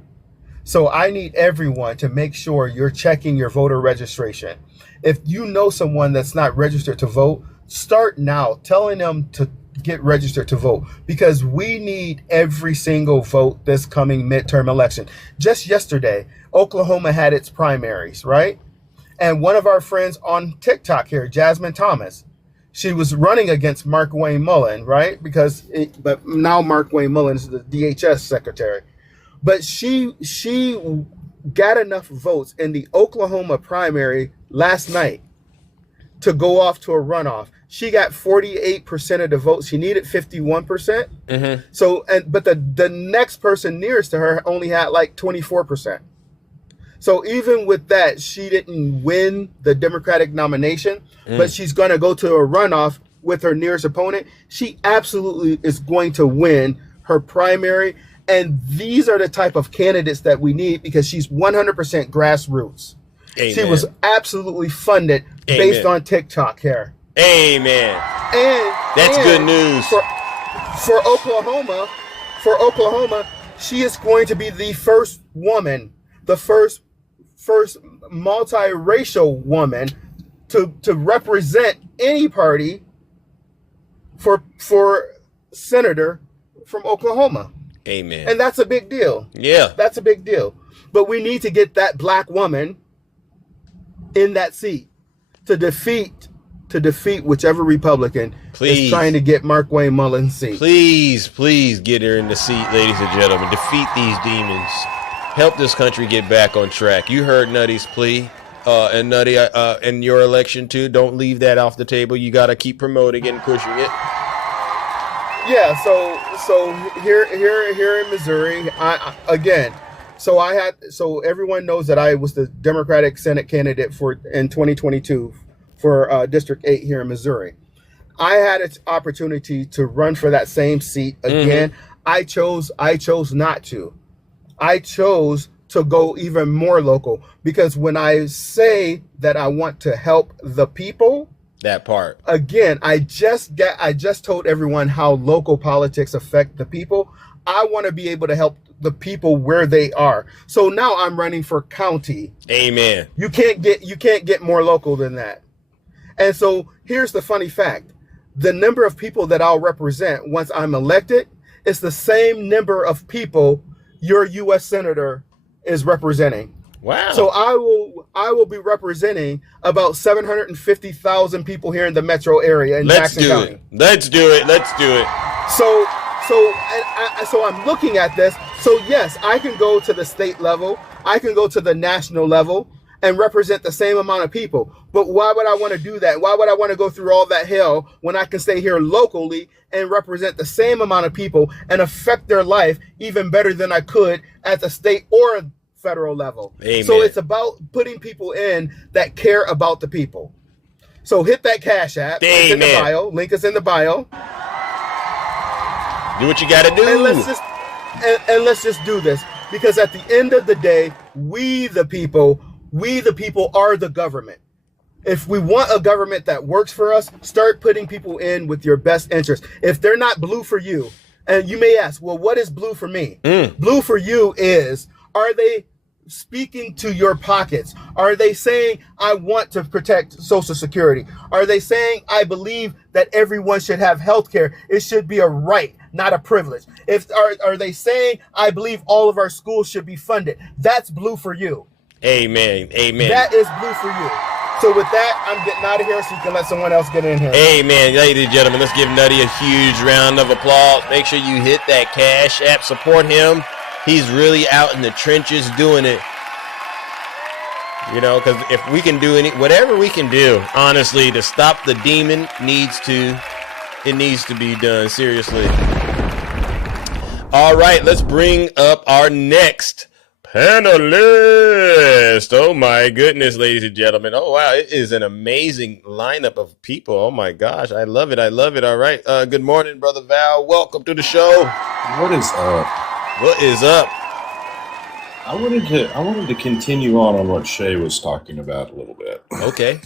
So I need everyone to make sure you're checking your voter registration. If you know someone that's not registered to vote, start now telling them to get registered to vote, because we need every single vote this coming midterm election. Just yesterday, Oklahoma had its primaries, right? And one of our friends on TikTok here, Jasmine Thomas, she was running against Markwayne Mullin, right? But now Markwayne Mullin is the DHS secretary. But she got enough votes in the Oklahoma primary last night to go off to a runoff. She got 48% of the votes. She needed 51%. So, but the next person nearest to her only had like 24%. So even with that, she didn't win the Democratic nomination, but she's going to go to a runoff with her nearest opponent, she absolutely is going to win her primary. And these are the type of candidates that we need because she's 100% grassroots. Amen. She was absolutely funded based on TikTok here. Amen. And that's good news for Oklahoma. For Oklahoma, she is going to be the first woman, the first multiracial woman to represent any party for senator from Oklahoma. Amen. And that's a big deal. Yeah. That's a big deal. But we need to get that black woman in that seat to defeat whichever Republican is trying to get Markwayne Mullins' seat. Please get her in the seat, ladies and gentlemen. Defeat these demons. Help this country get back on track. You heard Nutty's plea. And Nutty, in your election too, don't leave that off the table. You got to keep promoting it and pushing it. Yeah, so here in Missouri, so everyone knows that I was the Democratic Senate candidate in 2022 for District 8 here in Missouri. I had an opportunity to run for that same seat again. I chose not to. I chose to go even more local because when I say that I want to help the people, that part again, I just told everyone how local politics affect the people. I want to be able to help the people where they are. So now I'm running for county. Amen. You can't get more local than that. And so here's the funny fact. The number of people that I'll represent once I'm elected is the same number of people your U.S. Senator is representing. Wow. So I will be representing about 750,000 people here in the metro area in Jackson County. Let's do it. So I'm looking at this. So yes, I can go to the state level. I can go to the national level and represent the same amount of people. But why would I want to do that? Why would I want to go through all that hell when I can stay here locally and represent the same amount of people and affect their life even better than I could at the state or federal level? Amen. So it's about putting people in that care about the people. So hit that Cash App. It's in the bio. Link is in the bio. Do what you got to do. And let's just do this, because at the end of the day, we the people are the government. If we want a government that works for us, start putting people in with your best interest. If they're not blue for you, and you may ask, well, what is blue for me? Blue for you is, are they speaking to your pockets? Are they saying, I want to protect Social Security? Are they saying, I believe that everyone should have health care? It should be a right, not a privilege. Are they saying, I believe all of our schools should be funded? That's blue for you. Amen. Amen. That is blue for you. So with that, I'm getting out of here so you can let someone else get in here. Amen. Ladies and gentlemen, let's give Nutty a huge round of applause. Make sure you hit that Cash App. Support him. He's really out in the trenches doing it. You know, because if we can do whatever we can do, honestly, to stop the demon it needs to be done. Seriously. All right, let's bring up our next panelist. Oh my goodness, ladies and gentlemen. Oh wow, it is an amazing lineup of people. Oh my gosh, I love it. All right. Good morning, Brother Val. Welcome to the show. What is up? What is up? I wanted to continue on what Shay was talking about a little bit. Okay.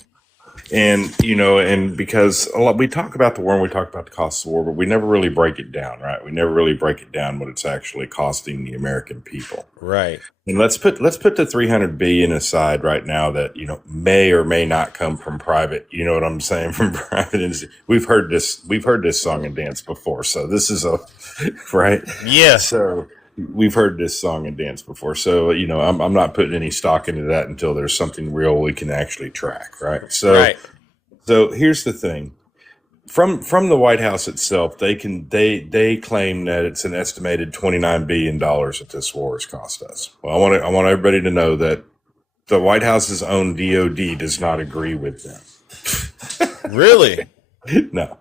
And, and because we talk about the war and we talk about the cost of the war, but we never really break it down, right? We never really break it down what it's actually costing the American people. Right. And let's put the $300 billion aside right now that, may or may not come from private, you know what I'm saying? From private. We've heard this song and dance before. So this is right. Yeah. So we've heard this song and dance before. So, I'm not putting any stock into that until there's something real we can actually track. Right. So here's the thing. From the White House itself, they claim that it's an estimated $29 billion that this war has cost us. Well, I want everybody to know that the White House's own DOD does not agree with them. Really? No.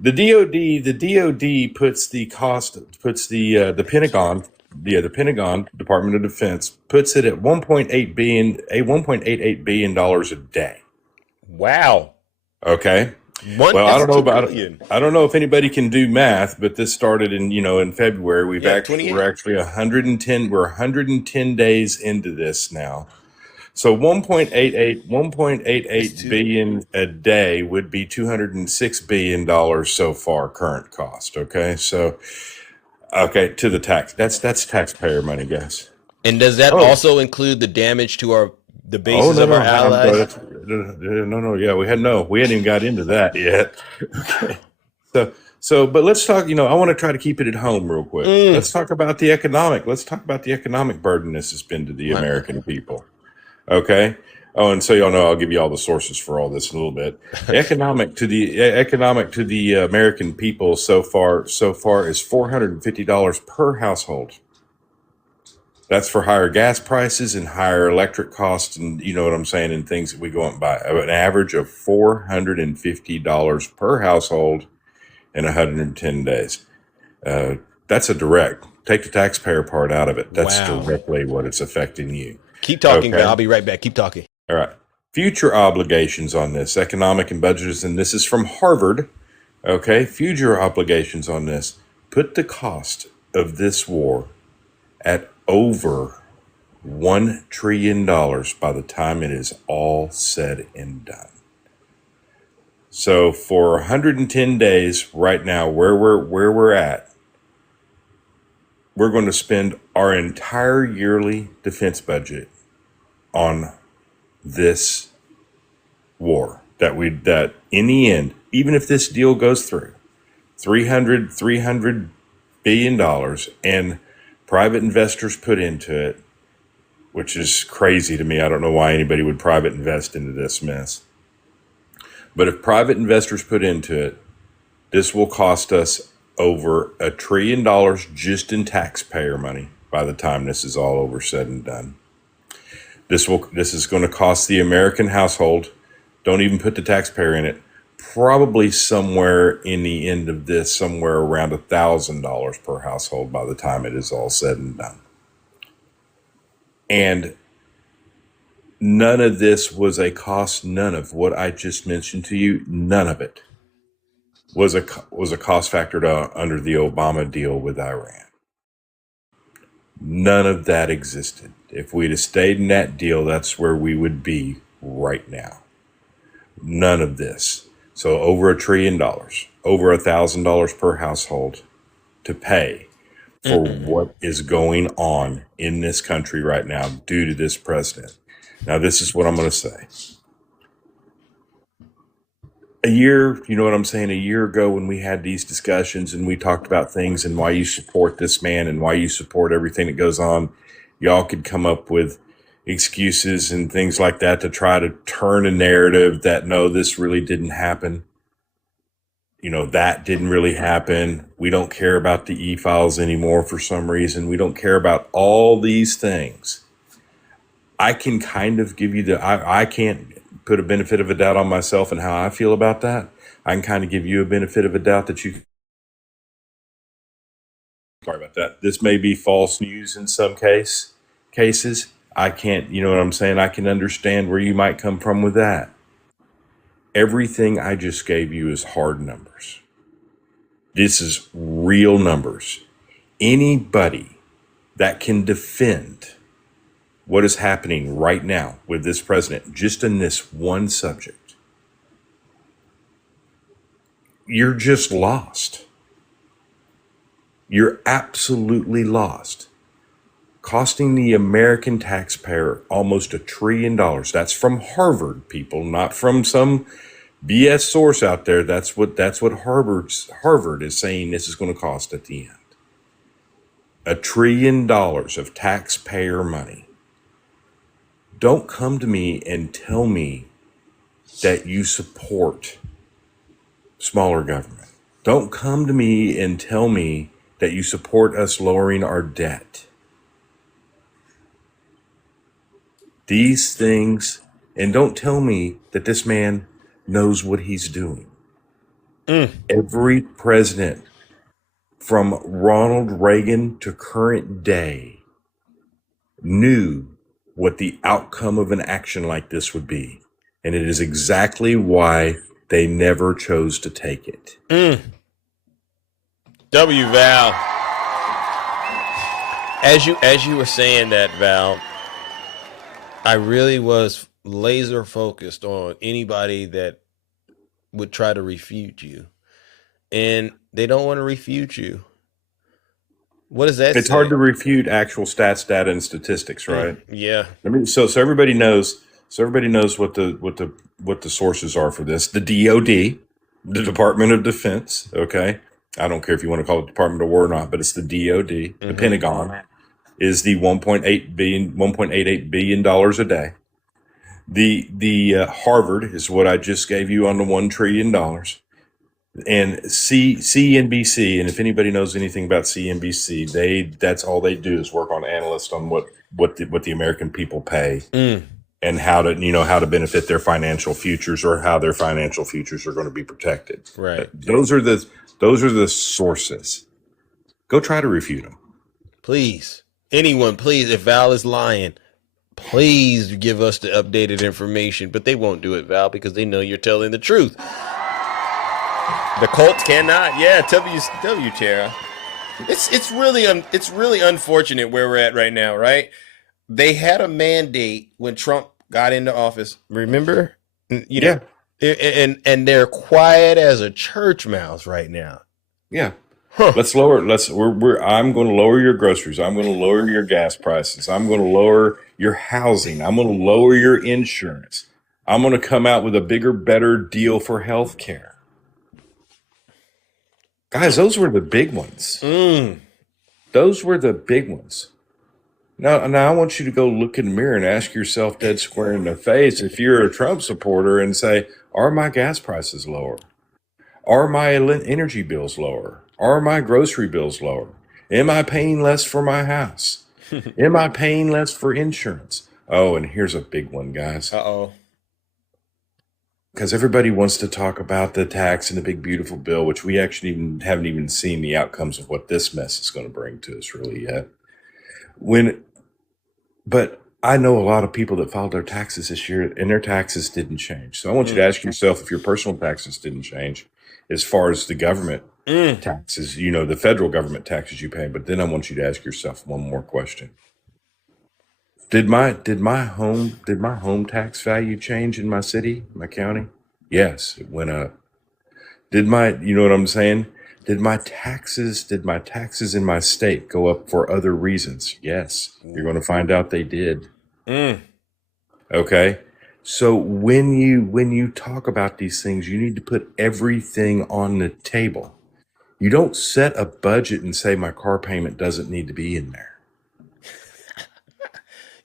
The DOD puts the Pentagon, the Pentagon Department of Defense puts it at $1.88 billion a day. Wow. Okay. Well, I don't know about it. I don't know if anybody can do math, but this started in February. We're actually 110. We're 110 days into this now. So 1.88 billion a day would be $206 billion so far current cost. Okay. So, to the tax, that's taxpayer money, guys. And does that also include the damage to the bases of our allies? No. Yeah, we hadn't even got into that yet. Okay. But let's talk, I want to try to keep it at home real quick. Let's talk about the economic burden this has been to the American people. Okay. Oh, and so y'all know, I'll give you all the sources for all this in a little bit. Economic to the American people so far is $450 per household. That's for higher gas prices and higher electric costs, and you know what I'm saying, and things that we go out and buy. An average of $450 per household in 110 days. That's a direct. Take the taxpayer part out of it. That's directly what it's affecting you. Keep talking, okay? I'll be right back. Keep talking. All right. Future obligations on this, economic and budgets, and this is from Harvard. Okay. Future obligations on this. Put the cost of this war at over $1 trillion by the time it is all said and done. So for 110 days right now, where we're at, we're going to spend our entire yearly defense budget on this war that in the end, even if this deal goes through, $300 billion and private investors put into it, which is crazy to me. I don't know why anybody would private invest into this mess. But if private investors put into it, this will cost us over $1 trillion just in taxpayer money by the time this is all over said and done. This is going to cost the American household, don't even put the taxpayer in it, probably somewhere in the end of this, somewhere around $1,000 per household by the time it is all said and done. And none of this was a cost, none of what I just mentioned to you, none of it was a cost factored under the Obama deal with Iran. None of that existed. If we'd have stayed in that deal, that's where we would be right now. None of this. So over $1 trillion, over $1,000 per household to pay for what is going on in this country right now due to this president. Now, this is what I'm going to say. A year ago when we had these discussions and we talked about things and why you support this man and why you support everything that goes on, y'all could come up with excuses and things like that to try to turn a narrative that, no, this really didn't happen. That didn't really happen. We don't care about the e-files anymore for some reason. We don't care about all these things. I can kind of give you I can't put a benefit of a doubt on myself and how I feel about that. I can kind of give you a benefit of a doubt that you. Sorry about that. This may be false news in some cases. I can't, you know what I'm saying? I can understand where you might come from with that. Everything I just gave you is hard numbers. This is real numbers. Anybody that can defend what is happening right now with this president, just in this one subject, you're just lost. You're absolutely lost. Costing the American taxpayer almost $1 trillion. That's from Harvard, people, not from some BS source out there. That's what Harvard is saying this is going to cost at the end. $1 trillion of taxpayer money. Don't come to me and tell me that you support smaller government. Don't come to me and tell me that you support us lowering our debt. These things, and don't tell me that this man knows what he's doing. Every president from Ronald Reagan to current day knew what the outcome of an action like this would be. And it is exactly why They never chose to take it. W, Val. As you were saying that, Val, I really was laser focused on anybody that would try to refute you. And they don't want to refute you. What does that It's say? hard to refute actual stats, data, and statistics, right? Yeah. I mean, so everybody knows. So everybody knows what the sources are for this. The DoD, the Department of Defense. Okay, I don't care if you want to call it Department of War or not, but it's the DoD. The Pentagon is the $1.88 billion a day. The Harvard is what I just gave you on the $1 trillion. And CNBC, and if anybody knows anything about CNBC, that's all they do is work on analysts on what the American people pay and how to benefit their financial futures or how their financial futures are going to be protected. Right. Those are the sources. Go try to refute them. Please. Anyone, please, if Val is lying, please give us the updated information. But they won't do it, Val, because they know you're telling the truth. The Colts cannot. Yeah, W, Tara. It's really unfortunate where we're at right now, right? They had a mandate when Trump got into office. Remember? You know, and they're quiet as a church mouse right now. Yeah. Let's lower. I'm going to lower your groceries. I'm going to lower your gas prices. I'm going to lower your housing. I'm going to lower your insurance. I'm going to come out with a bigger, better deal for health care. Guys, those were the big ones. Those were the big ones. Now I want you to go look in the mirror and ask yourself dead square in the face if you're a Trump supporter and say, are my gas prices lower? Are my energy bills lower? Are my grocery bills lower? Am I paying less for my house? Am I paying less for insurance? Oh, and here's a big one, guys. Uh-oh. Because everybody wants to talk about the tax and the big beautiful bill, which we actually haven't even seen the outcomes of what this mess is going to bring to us really yet. But I know a lot of people that filed their taxes this year and their taxes didn't change. So I want you to ask yourself if your personal taxes didn't change as far as the government taxes, the federal government taxes you pay. But then I want you to ask yourself one more question. Did my home tax value change in my city, my county? Yes, it went up. You know what I'm saying? Did my taxes in my state go up for other reasons? Yes. You're going to find out they did. Okay. So when you talk about these things, you need to put everything on the table. You don't set a budget and say my car payment doesn't need to be in there.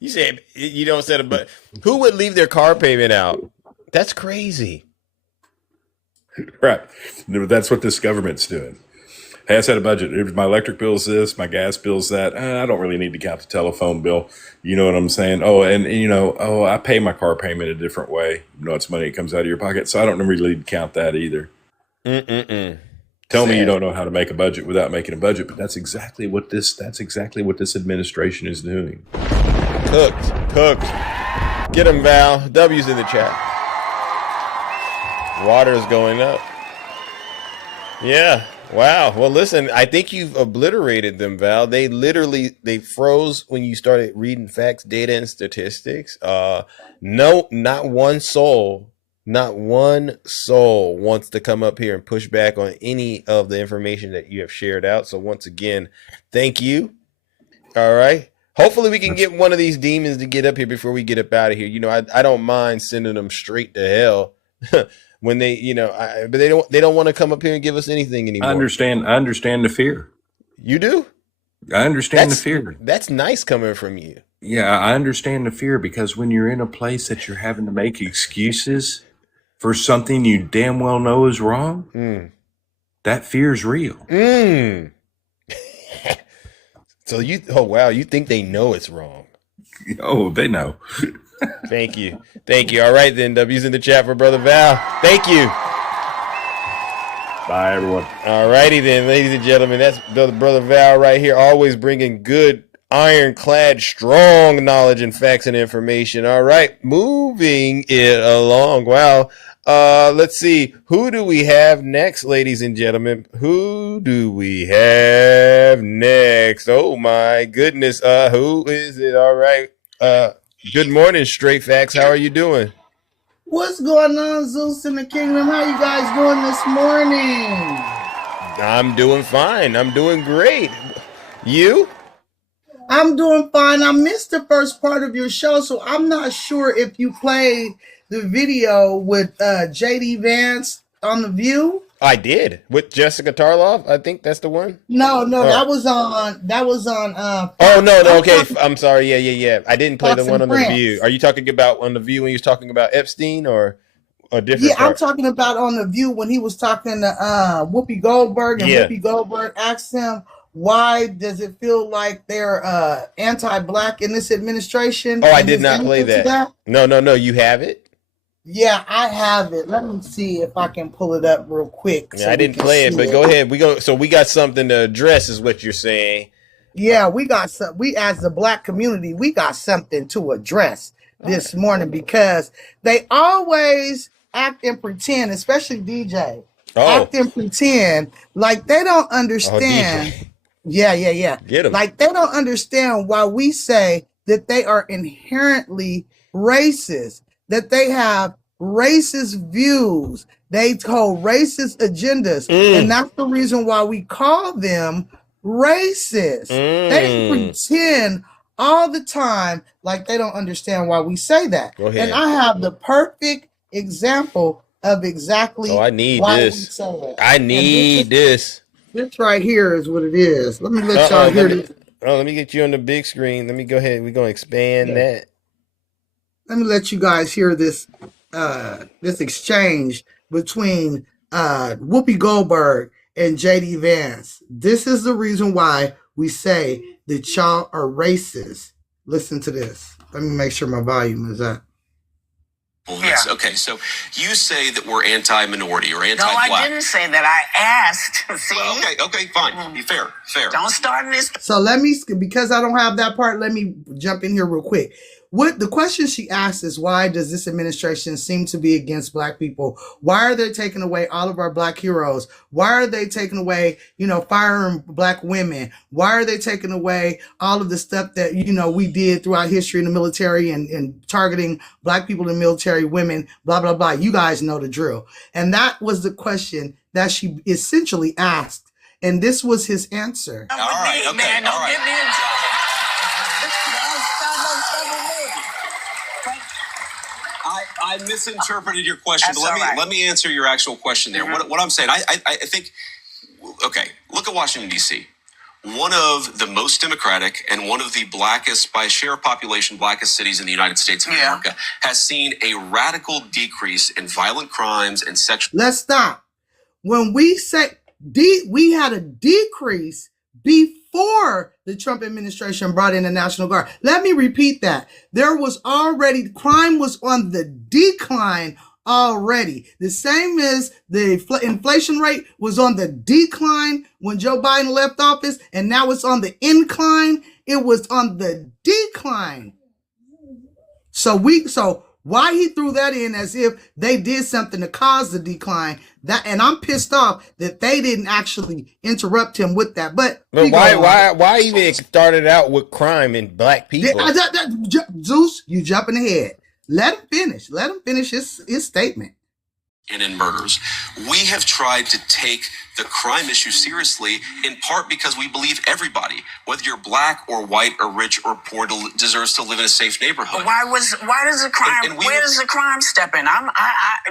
You said you don't set a budget. Who would leave their car payment out? That's crazy. Right. That's what this government's doing. Hey, I set a budget. If my electric bill's this, my gas bill's that. I don't really need to count the telephone bill. You know what I'm saying? Oh, and I pay my car payment a different way. It's money that comes out of your pocket. So I don't really need to count that either. Tell me you don't know how to make a budget without making a budget, but that's exactly what this administration is doing. Cooked. Get him, Val. W's in the chat. Water is going up. Yeah. Wow. Well, listen, I think you've obliterated them, Val. They froze when you started reading facts, data, and statistics. No, not one soul wants to come up here and push back on any of the information that you have shared out. So once again, thank you. All right. Hopefully we can get one of these demons to get up here before we get up out of here. I don't mind sending them straight to hell when they, but they don't want to come up here and give us anything anymore. I understand the fear. You do? I understand the fear. That's nice coming from you. Yeah, I understand the fear because when you're in a place that you're having to make excuses for something you damn well know is wrong, that fear is real. So you think they know it's wrong? Oh, they know. Thank you. All right, then. W's in the chat for Brother Val. Thank you. Bye, everyone. All righty, then, ladies and gentlemen. That's Brother Val right here, always bringing good, ironclad, strong knowledge and facts and information. All right, moving it along. Wow. Let's see. Who do we have next, ladies and gentlemen? Who do we have next? Oh my goodness. Who is it? All right. Good morning, Straight Facts. How are you doing? What's going on, Zeus in the Kingdom? How you guys doing this morning? I'm doing fine. I'm doing great. You? I'm doing fine. I missed the first part of your show, so I'm not sure if you played the video with JD Vance on The View. I did with Jessica Tarloff. I think that's the one. No, that was on. Oh no, okay. I'm sorry. Yeah. I didn't play Fox the one and on The Friends. View. Are you talking about on The View when you was talking about Epstein or a different? Yeah, I'm part? talking about on The View when he was talking to Whoopi Goldberg, and Yeah. Whoopi Goldberg asked him, "Why does it feel like they're anti-black in this administration?" Oh, I And did his not play answer to that. No. You have it. Yeah, I have it. Let me see if I can pull it up real quick. Yeah, I didn't play it, but go ahead. So we got something to address, is what you're saying. Yeah, we got some. We as the black community, we got something to address this morning because they always act and pretend, especially DJ. Act and pretend like they don't understand. Yeah. Get 'em. Like they don't understand why we say that they are inherently racist, that they have racist views, they hold racist agendas, and that's the reason why we call them racist. They pretend all the time like they don't understand why we say that. Go ahead. And I have the perfect example of exactly I need why this. we say that. I need this. This right here is what it is. Let me let y'all hear this. Let me get you on the big screen. Let me go ahead. We're gonna expand that. Let me let you guys hear this this exchange between Whoopi Goldberg and JD Vance. This is the reason why we say that y'all are racist. Listen to this. Let me make sure my volume is up. Yes. Okay, so you say that we're anti-minority or No, anti-black. I didn't say that. I asked. See? Well, okay, fine. Be fair. Don't start this. So let me, because I don't have that part, let me jump in here real quick. What the question she asked is, why does this administration seem to be against black people? Why are they taking away all of our black heroes? Why are they taking away, firing black women? Why are they taking away all of the stuff that, we did throughout history in the military and targeting black people in the military, women, blah, blah, blah. You guys know the drill. And that was the question that she essentially asked. And this was his answer. All right, okay, Man, don't all right. get me in trouble. Don't start no trouble with me. I misinterpreted your question, That's but all right. let me answer your actual question there. What I'm saying, I think, okay, look at Washington, D.C. One of the most democratic and one of the blackest, by share of population, blackest cities in the United States of America, has seen a radical decrease in violent crimes and sexual. Let's stop. When we say we had a decrease before the Trump administration brought in the National Guard. Let me repeat that. Crime was on the decline already. The same as the inflation rate was on the decline when Joe Biden left office, and now it's on the incline. It was on the decline. So why he threw that in as if they did something to cause the decline, and I'm pissed off that they didn't actually interrupt him with that. But why even started out with crime and black people? Zeus, you jumping ahead. Let him finish. Let him finish his statement. And in murders. We have tried to take the crime issue seriously, in part because we believe everybody, whether you're black or white or rich or poor, deserves to live in a safe neighborhood. But why does the crime? Where does the crime step in?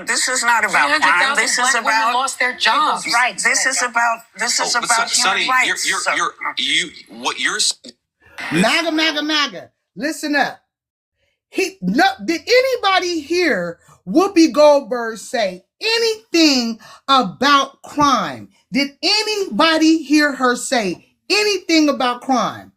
This is not about crime. This is about women lost their jobs. Right. This is about Sonny, human rights. MAGA. Listen up. Did anybody hear Whoopi Goldberg say anything about crime? Did anybody hear her say anything about crime?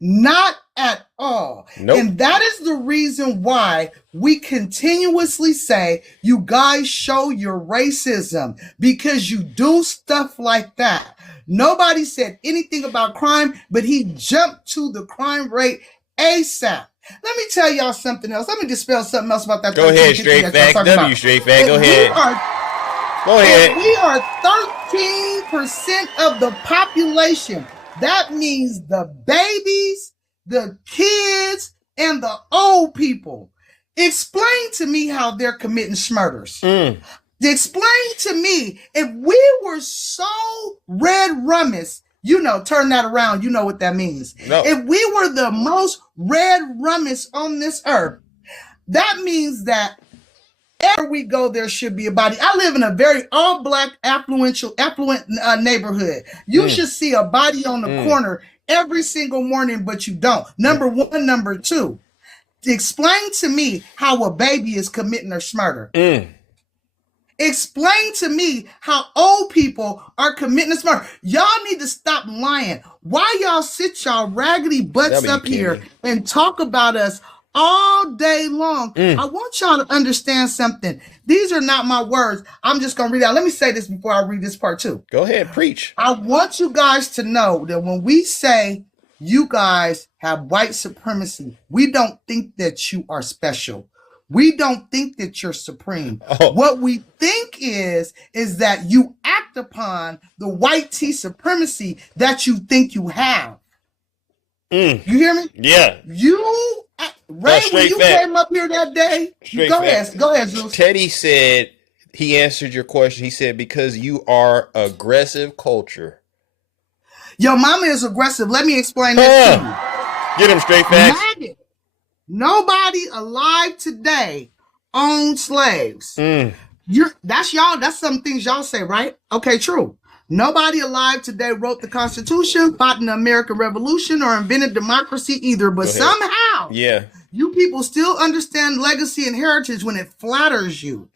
Not at all. Nope. And that is the reason why we continuously say, you guys show your racism, because you do stuff like that. Nobody said anything about crime, but he jumped to the crime rate ASAP. Let me tell y'all something else. Let me dispel something else about that. Go ahead, straight fact. W, straight fact. Go ahead. Go ahead. We are 13% of the population. That means the babies, the kids, and the old people. Explain to me how they're committing murders. Explain to me, if we were so red rummus, turn that around, you know what that means. No. If we were the most red rummus on this earth, that means that everywhere we go, there should be a body. I live in a very all-black, affluent neighborhood. You should see a body on the corner every single morning, but you don't. Number one. Number two, explain to me how a baby is committing a murder. Explain to me how old people are committing this murder. Y'all need to stop lying. Why y'all sit y'all raggedy butts up here and talk about us all day long? I want y'all to understand something. These are not my words. I'm just going to read out. Let me say this before I read this part too. Go ahead, preach. I want you guys to know that when we say you guys have white supremacy, we don't think that you are special. We don't think that you're supreme. What we think is that you act upon the white tea supremacy that you think you have. You hear me? Yeah. Ray, when you came up here that day, go ahead, Zeus. Teddy said, he answered your question. He said, because you are aggressive culture. Your mama is aggressive. Let me explain this to you. Get him straight facts. Nobody alive today owns slaves. That's y'all. That's some things y'all say, right? Okay, true. Nobody alive today wrote the Constitution, fought in the American Revolution, or invented democracy either. But somehow, you people still understand legacy and heritage when it flatters you.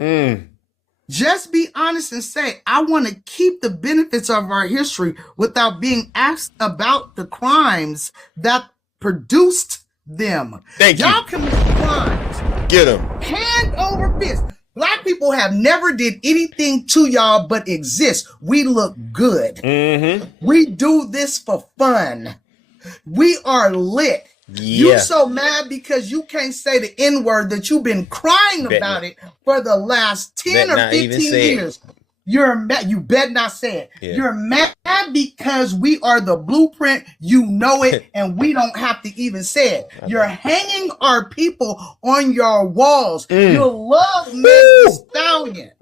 Just be honest and say, I want to keep the benefits of our history without being asked about the crimes that produced them. Y'all commit crimes. Get them. Hand over fist. Black people have never did anything to y'all but exist. We look good. We do this for fun. We are lit. You so mad because you can't say the N-word that you've been crying about it for the last 10 or 15 years. You're mad. You bet not say it. You're mad because we are the blueprint. You know it, and we don't have to even say it. You're hanging our people on your walls. You love Meg Thee Stallion.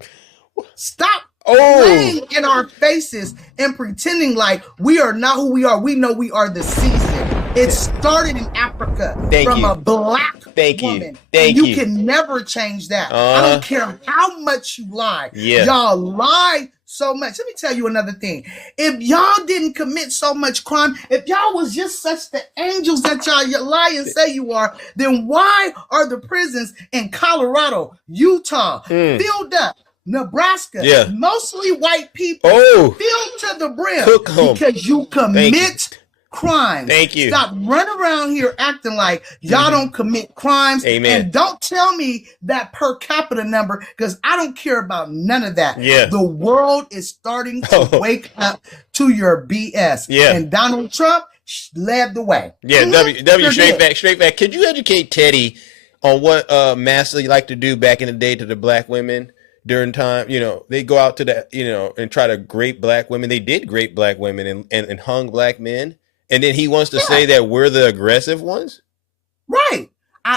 Stop playing in our faces and pretending like we are not who we are. We know we are the season. It started in Africa from a black woman. You can never change that. I don't care how much you lie. Y'all lie so much. Let me tell you another thing. If y'all didn't commit so much crime, if y'all was just such the angels that y'all lie and say you are, then why are the prisons in Colorado, Utah, filled up? Nebraska, mostly white people, filled to the brim because you commit crimes. Thank you. Stop running around here acting like y'all don't commit crimes. Amen. And don't tell me that per capita number because I don't care about none of that. The world is starting to wake up to your BS. And Donald Trump led the way. W straight back. Could you educate Teddy on what Massa liked to do back in the day to the black women? During time, they go out to the, and try to grape black women. They did grape black women and hung black men. And then he wants to say that we're the aggressive ones? Right.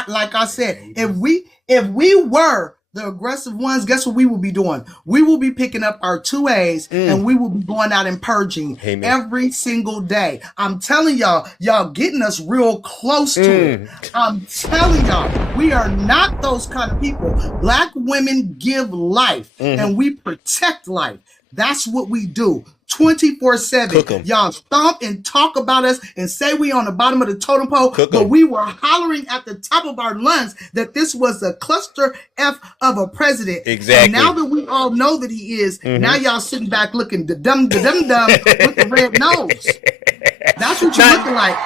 Like I said, if we were the aggressive ones, guess what we will be doing? We will be picking up our 2As and we will be going out and purging every single day. I'm telling y'all getting us real close to it. I'm telling y'all, we are not those kind of people. Black women give life and we protect life. That's what we do. 24/7. Y'all stomp and talk about us and say we on the bottom of the totem pole, but we were hollering at the top of our lungs that this was a cluster F of a president. Exactly. And now that we all know that he is, now y'all sitting back looking the dumb with the red nose. That's what you're looking like.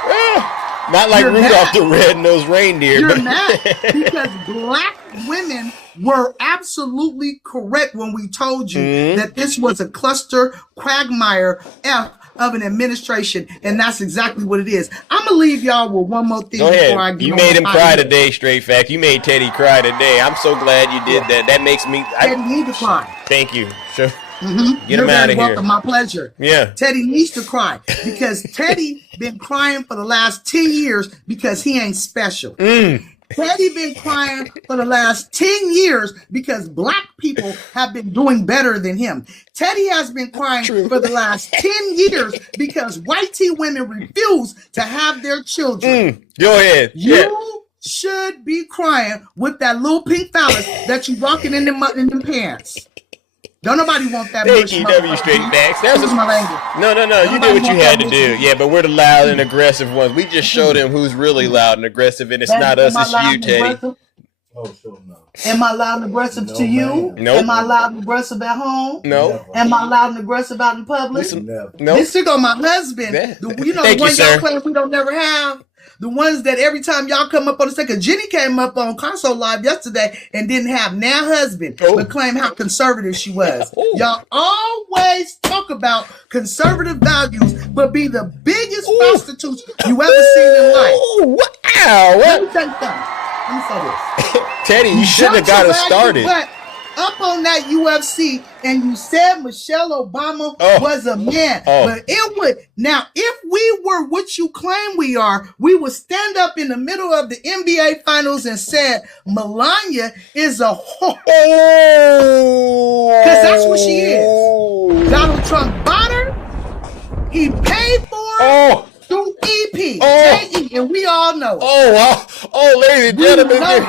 Not like Rudolph the Red-Nosed Reindeer. You're mad because black women were absolutely correct when we told you that this was a cluster quagmire F of an administration, and that's exactly what it is. I'm gonna leave y'all with one more thing. Go before I ahead. get You on made him out cry of here. today, straight fact. You made Teddy cry today. I'm so glad you did that. That makes me. Teddy need to cry. Thank you. Sure. Get You're him out very of welcome. here. My pleasure. Yeah. Teddy needs to cry because Teddy been crying for the last 10 years because he ain't special. Teddy been crying for the last 10 years because black people have been doing better than him. Teddy has been crying for the last 10 years because white tea women refuse to have their children. Go ahead. You should be crying with that little pink phallus that you rocking in them pants. Don't nobody want that. Thank you, W Straight Facts. That was my language. No. You did what you had to do. Yeah, but we're the loud and aggressive ones. We just showed him who's really loud and aggressive, and it's not us, it's you, Teddy. Am I loud and aggressive to you? Nope. Am I loud and aggressive at home? No. Am I loud and aggressive out in public? No. This here go my husband. You know the Thank you, ones sir. y'all claim we don't never have. The ones that every time y'all come up on the second, Jenny came up on Console Live yesterday and didn't have now husband, but claim how conservative she was. Y'all always talk about conservative values, but be the biggest prostitutes you ever seen in life. Wow! Let me tell you something. Let me say this. Teddy, you shouldn't have got us started. Up on that UFC, and you said Michelle Obama was a man, but it would now if we were what you claim we are, we would stand up in the middle of the NBA Finals and said Melania is a whore, because that's what she is. Donald Trump bought her. He paid for her. Through EP, J.E., and we all know it. Ladies and gentlemen,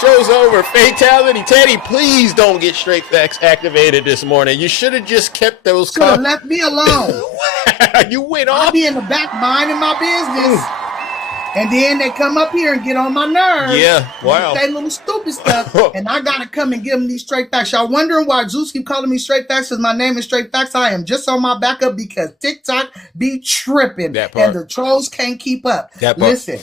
show's over. Fatality. Teddy, please don't get Straight Facts activated this morning. You should have just kept those. Could have left me alone. You went off. I'll be in the back minding my business. And then they come up here and get on my nerves. Yeah, wow. They little stupid stuff. And I got to come and give them these straight facts. Y'all wondering why Zeus keep calling me Straight Facts because my name is Straight Facts? I am just on my backup because TikTok be tripping. That part. And the trolls can't keep up. That part. Listen.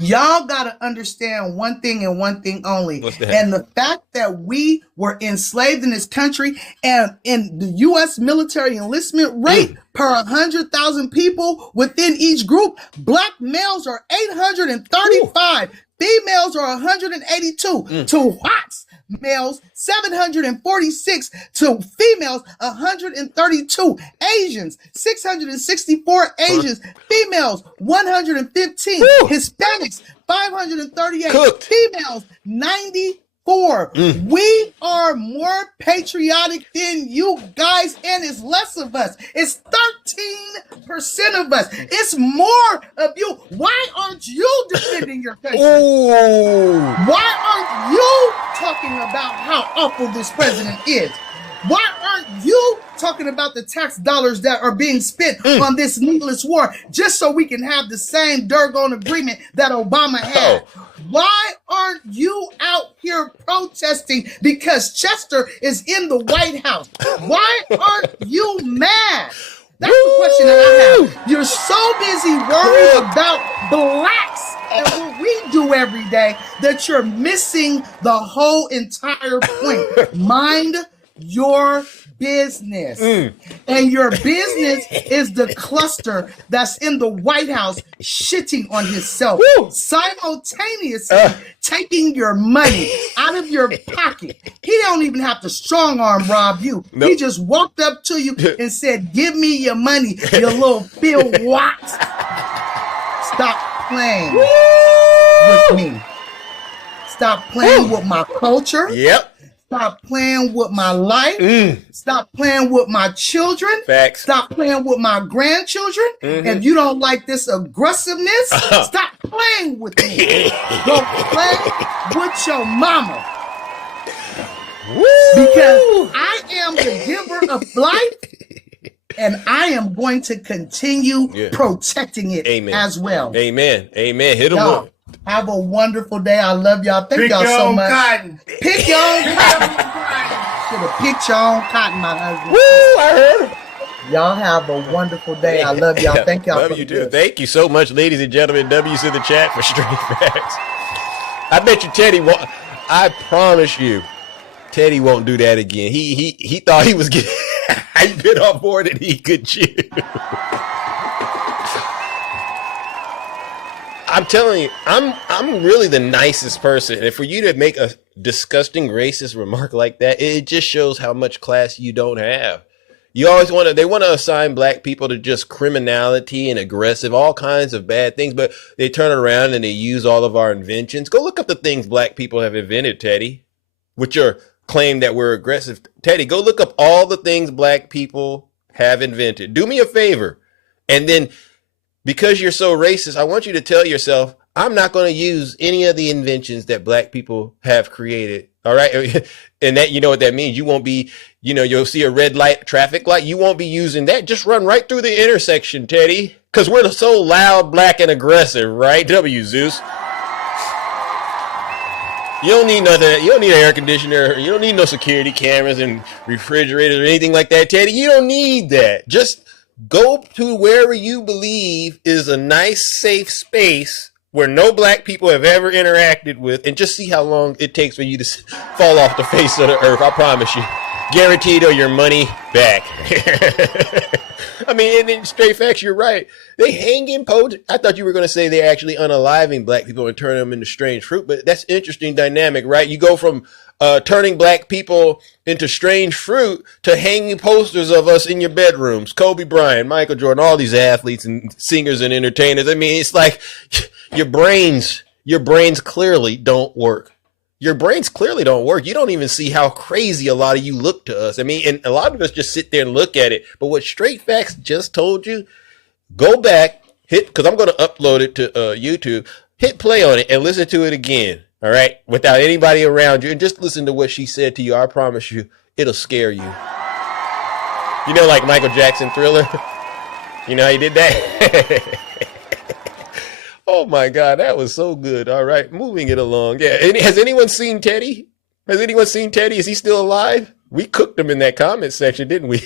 Y'all got to understand one thing and one thing only. What's that? And the fact that we were enslaved in this country and in the U.S. military enlistment rate per 100,000 people within each group, black males are 835. Females are 182 to whites males 746 to females 132 Asians 664 Asians females 115 Hispanics 538 females 94. We are more patriotic than you guys, and it's less of us. It's 13% of us. It's more of you. Why aren't you defending your country? Why aren't you talking about how awful this president is? Why aren't you talking about the tax dollars that are being spent on this needless war just so we can have the same Durgon agreement that Obama had? Why aren't you out here protesting because Chester is in the White House? Why aren't you mad? That's the question that I have. You're so busy worried about blacks and what we do every day that you're missing the whole entire point. Mind your business. And your business is the cluster that's in the White House shitting on himself, simultaneously taking your money out of your pocket. He don't even have to strong arm rob you. He just walked up to you and said, "Give me your money, you little Bill Watts." Stop playing with me. Stop playing with my culture. Stop playing with my life. Stop playing with my children. Facts. Stop playing with my grandchildren. If you don't like this aggressiveness, stop playing with me. Go play with your mama. Because I am the giver of life, and I am going to continue protecting it as well. Amen. Hit him up. Have a wonderful day. I love y'all. Thank y'all so much. Cotton. Pick your own cotton. Should have picked your own cotton, my husband. I heard. Y'all have a wonderful day. I love y'all. Thank y'all. Love you too. Thank you so much, ladies and gentlemen. W's in the chat for Straight Facts. I bet you Teddy won't. I promise you, Teddy won't do that again. He thought he was getting. I bit off more than he could chew. I'm telling you, I'm really the nicest person. And for you to make a disgusting racist remark like that, it just shows how much class you don't have. You always they want to assign black people to just criminality and aggressive, all kinds of bad things, but they turn around and they use all of our inventions. Go look up the things black people have invented, Teddy, with your claim that we're aggressive. Teddy, go look up all the things black people have invented. Do me a favor. And then, because you're so racist, I want you to tell yourself, I'm not going to use any of the inventions that black people have created. All right. And that, you know what that means? You won't be, you'll see a red light, traffic light. You won't be using that. Just run right through the intersection, Teddy. Because we're so loud, black, and aggressive, right? W, Zeus. You don't need nothing. You don't need an air conditioner. You don't need no security cameras and refrigerators or anything like that, Teddy. You don't need that. Just go to wherever you believe is a nice, safe space where no black people have ever interacted with, and just see how long it takes for you to fall off the face of the earth. I promise you. Guaranteed or your money back. I mean, and then straight facts, you're right. They hang in poetry. I thought you were going to say they're actually unaliving black people and turn them into strange fruit, but that's interesting dynamic, right? You go from turning black people into strange fruit to hanging posters of us in your bedrooms. Kobe Bryant, Michael Jordan, all these athletes and singers and entertainers. I mean, it's like your brains clearly don't work. Your brains clearly don't work. You don't even see how crazy a lot of you look to us. I mean, and a lot of us just sit there and look at it. But what Straight Facts just told you, go back, because I'm going to upload it to YouTube, hit play on it and listen to it again. All right, without anybody around you, and just listen to what she said to you. I promise you, it'll scare you. You know, like Michael Jackson Thriller? You know how he did that? Oh my God, that was so good. All right, moving it along. Yeah, has anyone seen Teddy? Has anyone seen Teddy? Is he still alive? We cooked him in that comment section, didn't we?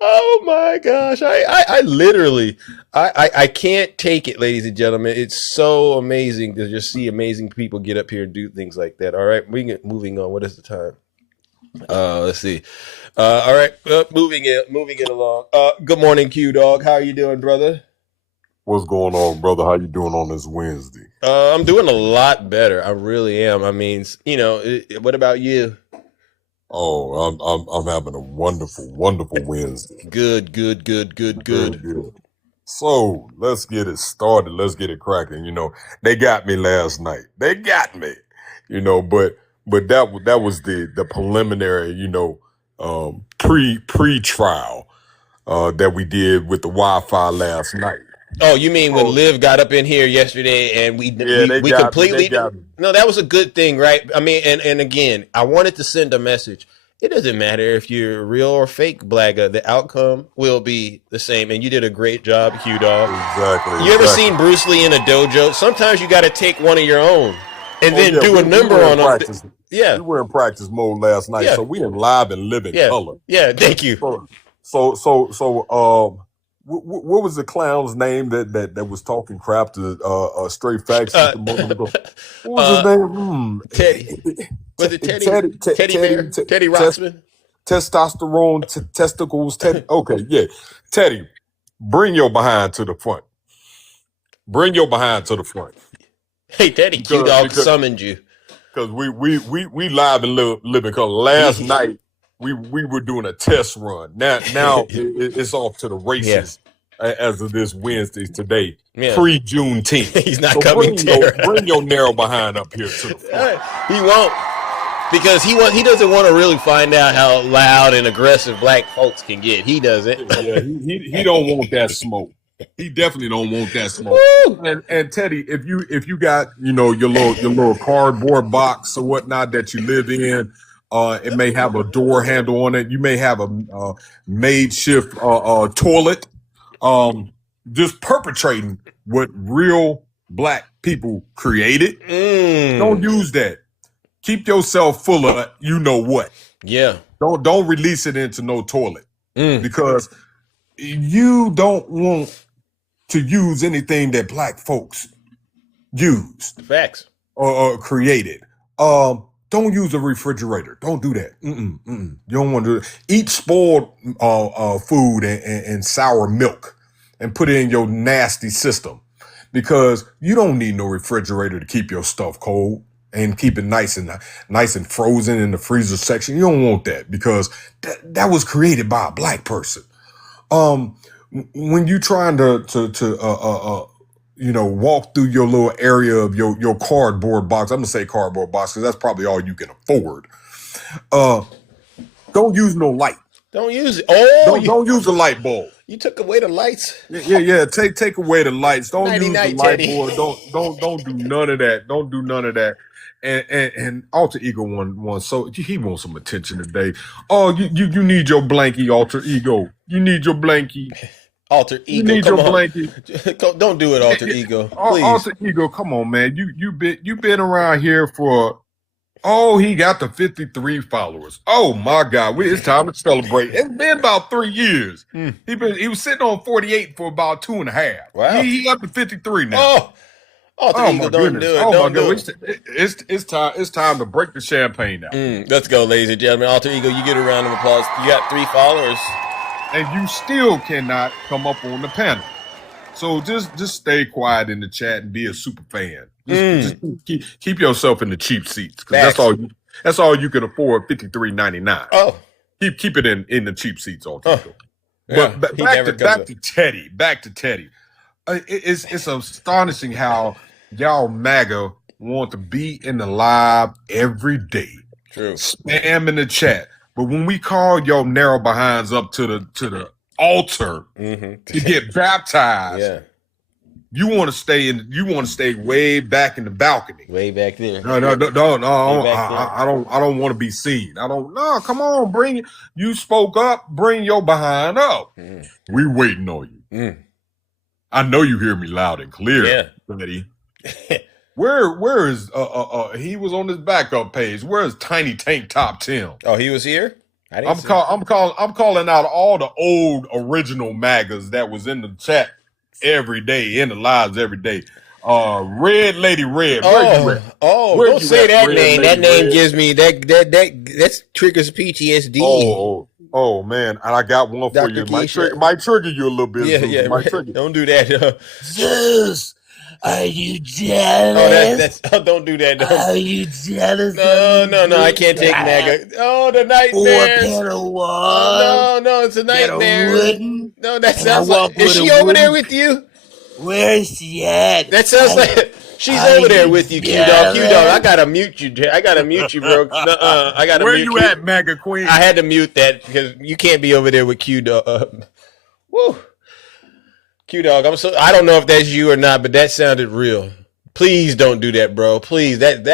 Oh my gosh, I literally, I can't take it, ladies and gentlemen. It's so amazing to just see amazing people get up here and do things like that. All right, moving on. What is the time? Let's see. All right, moving it along. Good morning, Q Dog. How are you doing, brother? What's going on, brother? How you doing on this Wednesday? I'm doing a lot better. I really am. I mean, what about you? Oh, I'm having a wonderful Wednesday. Good. So let's get it started. Let's get it cracking. They got me last night. They got me. But that was the preliminary, pre-trial that we did with the Wi-Fi last night. Oh, you mean when Liv got up in here yesterday and we completely no, that was a good thing, right? I mean, and again, I wanted to send a message. It doesn't matter if you're real or fake blagger, the outcome will be the same. And you did a great job, Q Dog. Exactly. You ever seen Bruce Lee in a dojo? Sometimes you got to take one of your own and then do a number on them. Yeah. We were in practice mode last night, so we in live and living color. Yeah, thank you. So what was the clown's name that was talking crap to Straight Facts? What was his name? Teddy. Was it Teddy? Teddy Bear? Teddy Roxman? Testosterone, testicles, Teddy. Okay, yeah. Teddy, bring your behind to the front. Bring your behind to the front. Hey, Teddy, Q Dog summoned you. Because we live and living color. Last night, we were doing a test run. Now it's off to the races as of this Wednesday today, pre-Juneteenth. He's not coming. Bring your narrow behind up here to the front. He won't, because he doesn't want to really find out how loud and aggressive black folks can get. He doesn't. Yeah, he don't want that smoke. He definitely don't want that smoke. And Teddy, if you got your little cardboard box or whatnot that you live in. It may have a door handle on it. You may have a makeshift toilet. Just perpetrating what real black people created. Don't use that. Keep yourself full of you know what. Yeah. Don't release it into no toilet because you don't want to use anything that black folks used. Facts. Or created. Don't use a refrigerator. Don't do that. You don't want to do it. Eat spoiled food and sour milk and put it in your nasty system, because you don't need no refrigerator to keep your stuff cold and keep it nice and frozen in the freezer section. You don't want that, because that was created by a black person. When you trying to walk through your little area of your cardboard box. I'm gonna say cardboard box because that's probably all you can afford. Don't use no light. Don't use it. Oh, don't use a light bulb. You took away the lights. Yeah. Take away the lights. Don't use the light Teddy. bulb. Don't do none of that. Don't do none of that. And Alter Ego wants so he wants some attention today. Oh, you need your blankie, Alter Ego. You need your blankie. Alter Ego. You need your blankie. Don't do it, Alter Ego. Please. Alter Ego, come on, man. You been around here for. Oh, he got the 53 followers. Oh my God, it's time to celebrate. It's been about 3 years. He was sitting on 48 for about 2.5. Wow. He up to 53 now. Alter Ego, don't do it. Oh Don't my do goodness. it. It's time to break the champagne now. Let's go, ladies and gentlemen. Alter Ego, you get a round of applause. You got 3 followers. And you still cannot come up on the panel. So just stay quiet in the chat and be a super fan. Just keep yourself in the cheap seats, because that's all you can afford. $53.99. Oh, keep it in the cheap seats, all. Yeah, but back to Teddy. Back to Teddy. It's astonishing how y'all MAGA want to be in the live every day. True. Spam in the chat. But when we call your narrow behinds up to the altar to get baptized, you want to stay way back in the balcony, way back there. No. I don't want to be seen. No, come on, bring it. You spoke up, bring your behind up. We waiting on you. I know you hear me loud and clear, Betty. Where is he was on his backup page. Where is Tiny Tank Top 10? Oh, he was here? I'm calling out all the old original MAGAs that was in the chat every day, in the lives every day. Red Lady Red. Don't say that name. That name gives me that triggers PTSD. Oh man, and I got one for you. Might trigger you a little bit. Yeah. Don't do that. Zeus, are you jealous? Don't do that. Are you jealous? No, I can't take MAGA. Oh, the nightmares. 4 panel walls. No, it's a nightmare. No, that sounds like. Is she over there with you? Where is she at? That sounds like she's over there with you, Q-Dog. I gotta mute you. I gotta mute you, bro. I gotta Where mute you at, MAGA Queen? I had to mute that because you can't be over there with Q-Dog. Woo. Q-Dog, I don't know if that's you or not, but that sounded real. Please don't do that, bro. Please. That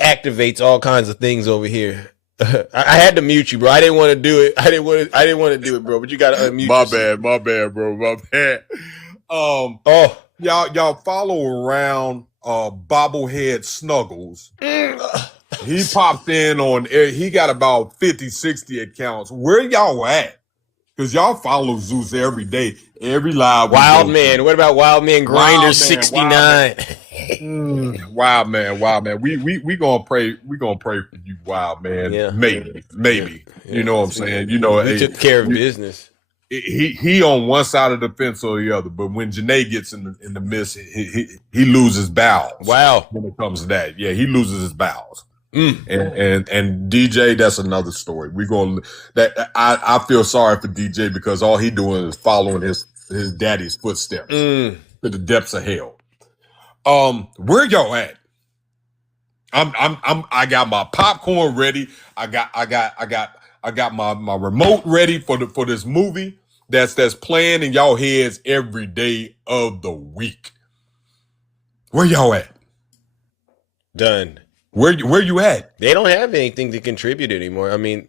activates all kinds of things over here. I had to mute you, bro. I didn't want to do it. I didn't want to do it, bro. But you gotta unmute. My bad, bro. My bad. Y'all follow around Bobblehead Snuggles. He popped in on. He got about 50, 60 accounts. Where y'all at? Because y'all follow Zeus every day, every live. Wild Man. What about Wild Man Grinder 69? Wild Man. We gonna pray. We gonna pray for you, Wild Man. Yeah. Maybe. Yeah. You know what I'm saying? You know, he took care of business. He on one side of the fence or the other, but when Janae gets in the midst, he loses bowels. Wow. When it comes to that, he loses his bowels. And DJ, that's another story. I feel sorry for DJ because all he doing is following his daddy's footsteps to the depths of hell. Where y'all at? I got my popcorn ready. I got my remote ready for this movie that's playing in y'all heads every day of the week. Where y'all at? Done. Where you at? They don't have anything to contribute anymore. I mean,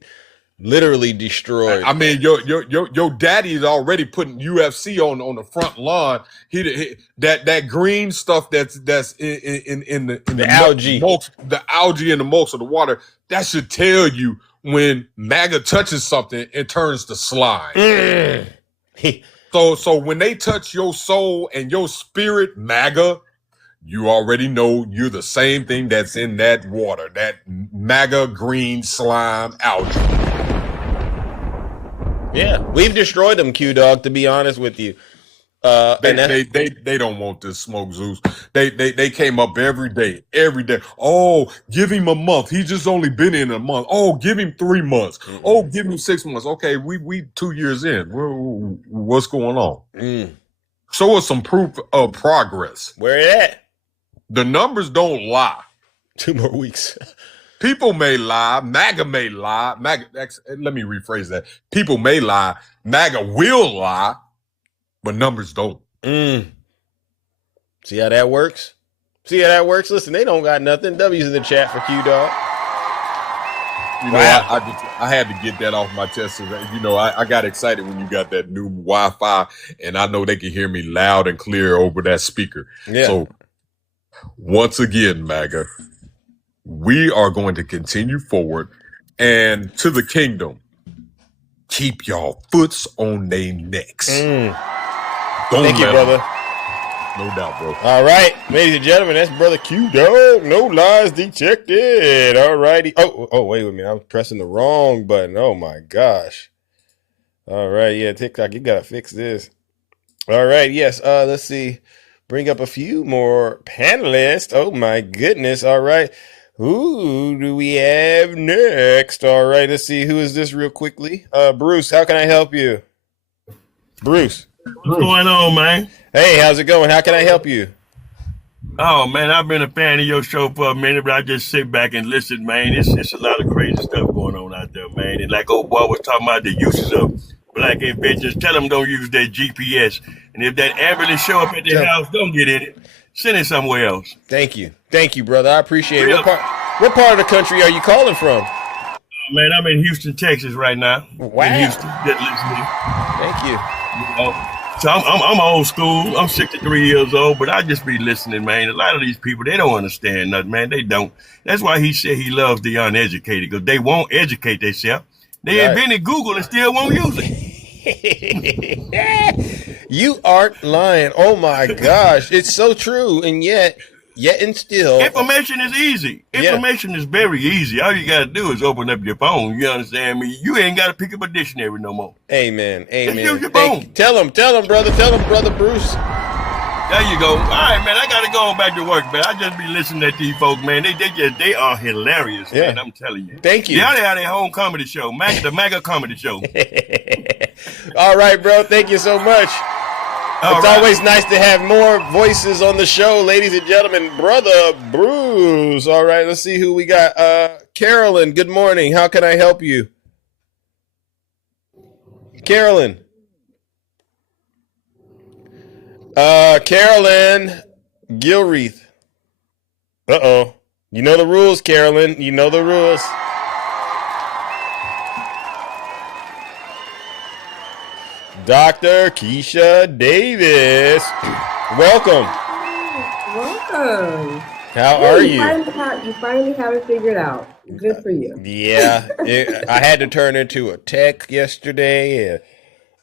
literally destroyed. I mean, your daddy is already putting UFC on the front lawn. He that green stuff that's in the algae, the algae in the most of the water. That should tell you when MAGA touches something, it turns to slime. So when they touch your soul and your spirit, MAGA, you already know you're the same thing that's in that water, that MAGA green slime algae. Yeah, we've destroyed them, Q-Dog, to be honest with you. They don't want this smoke, Zeus. They came up every day. Oh, give him a month. He's just only been in a month. Oh, give him 3 months. Oh, give him 6 months. Okay, we 2 years in. What's going on? Show us some proof of progress. Where it at? The numbers don't lie. 2 more weeks. People may lie. MAGA may lie. Let me rephrase that. People may lie. MAGA will lie. But numbers don't. See how that works? Listen, they don't got nothing. W's in the chat for Q-Dog. You know, I had to get that off my chest. You know, I got excited when you got that new Wi-Fi, and I know they can hear me loud and clear over that speaker. Yeah. So, once again, MAGA, we are going to continue forward and to the kingdom. Keep y'all foots on their necks. Thank you, brother. No doubt, bro. All right, ladies and gentlemen, that's Brother Q-Dog. No lies detected. All righty. Oh, wait a minute. I was pressing the wrong button. Oh, my gosh. All right, yeah, TikTok, you got to fix this. All right, yes. Let's see. Bring up a few more panelists. Oh, my goodness. All right. Who do we have next? All right, let's see. Who is this real quickly? Bruce, how can I help you? Bruce. What's going on, man? Hey, how's it going? How can I help you? Oh, man, I've been a fan of your show for a minute, but I just sit back and listen, man. It's a lot of crazy stuff going on out there, man. And like old boy was talking about the uses of black inventions. Tell them don't use their GPS. And if that ambulance show up at their house, don't get in it. Send it somewhere else. Thank you. Thank you, brother. I appreciate it. What part of the country are you calling from? Man, I'm in Houston, Texas right now. Wow. In Houston, just listening. Thank you. So I'm old school. I'm 63 years old, but I just be listening, man. A lot of these people, they don't understand nothing, man. They don't. That's why he said he loves the uneducated, because they won't educate themselves. They invented Google and still won't use it. You aren't lying. Oh my gosh. It's so true. And yet and still. Information is easy. Information is very easy. All you got to do is open up your phone. You understand me? You ain't got to pick up a dictionary no more. Amen. Just use your phone. Tell him, brother. Tell him, Brother Bruce. There you go. All right, man. I got to go on back to work, man. I just be listening to these folks, man. They are hilarious, man. I'm telling you. Thank you. They have their own comedy show, the MAGA comedy show. All right, bro. Thank you so much. It's always nice to have more voices on the show, ladies and gentlemen. Brother Bruce. All right, let's see who we got. Carolyn, good morning. How can I help you? Carolyn. Carolyn Gilreath. Uh-oh. You know the rules, Carolyn. You know the rules. Dr. Keisha Davis. Welcome. Welcome. How are you? You finally have it figured out. Good for you. Yeah. I had to turn into a tech yesterday,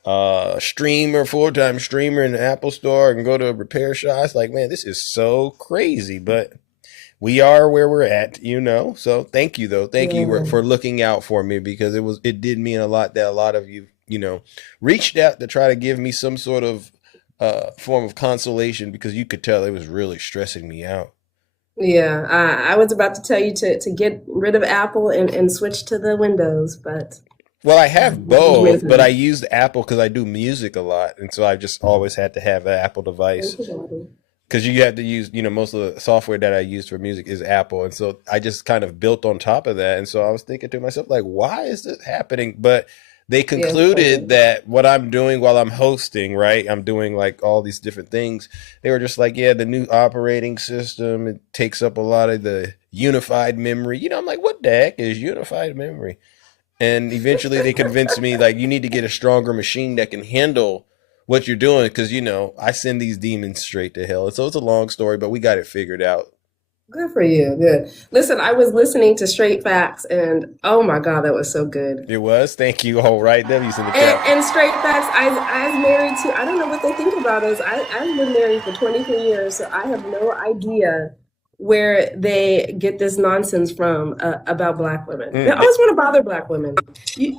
a streamer, full-time streamer in the Apple Store, and go to a repair shop. It's like, man, this is so crazy, but we are where we're at, you know. So thank you, though. Thank you for looking out for me, because it did mean a lot that a lot of you, you know, reached out to try to give me some sort of form of consolation, because you could tell it was really stressing me out. Yeah, I was about to tell you to get rid of Apple and switch to the Windows, but... Well, I have both, but I use Apple because I do music a lot, and so I just always had to have an Apple device. Because you have to use, you know, most of the software that I use for music is Apple, and so I just kind of built on top of that, and so I was thinking to myself, like, why is this happening? But they concluded that what I'm doing while I'm hosting, right, I'm doing like all these different things. They were just like, yeah, the new operating system, it takes up a lot of the unified memory. You know, I'm like, what the heck is unified memory? And eventually they convinced me, like, you need to get a stronger machine that can handle what you're doing, because, you know, I send these demons straight to hell. So it's a long story, but we got it figured out. Good for you. Good. Listen, I was listening to Straight Facts, and oh my God, that was so good. It was. Thank you. All right, W's in the chat. And Straight Facts, I was married to, I don't know what they think about us. I've been married for 23 years, so I have no idea where they get this nonsense from about Black women. They always want to bother Black women. She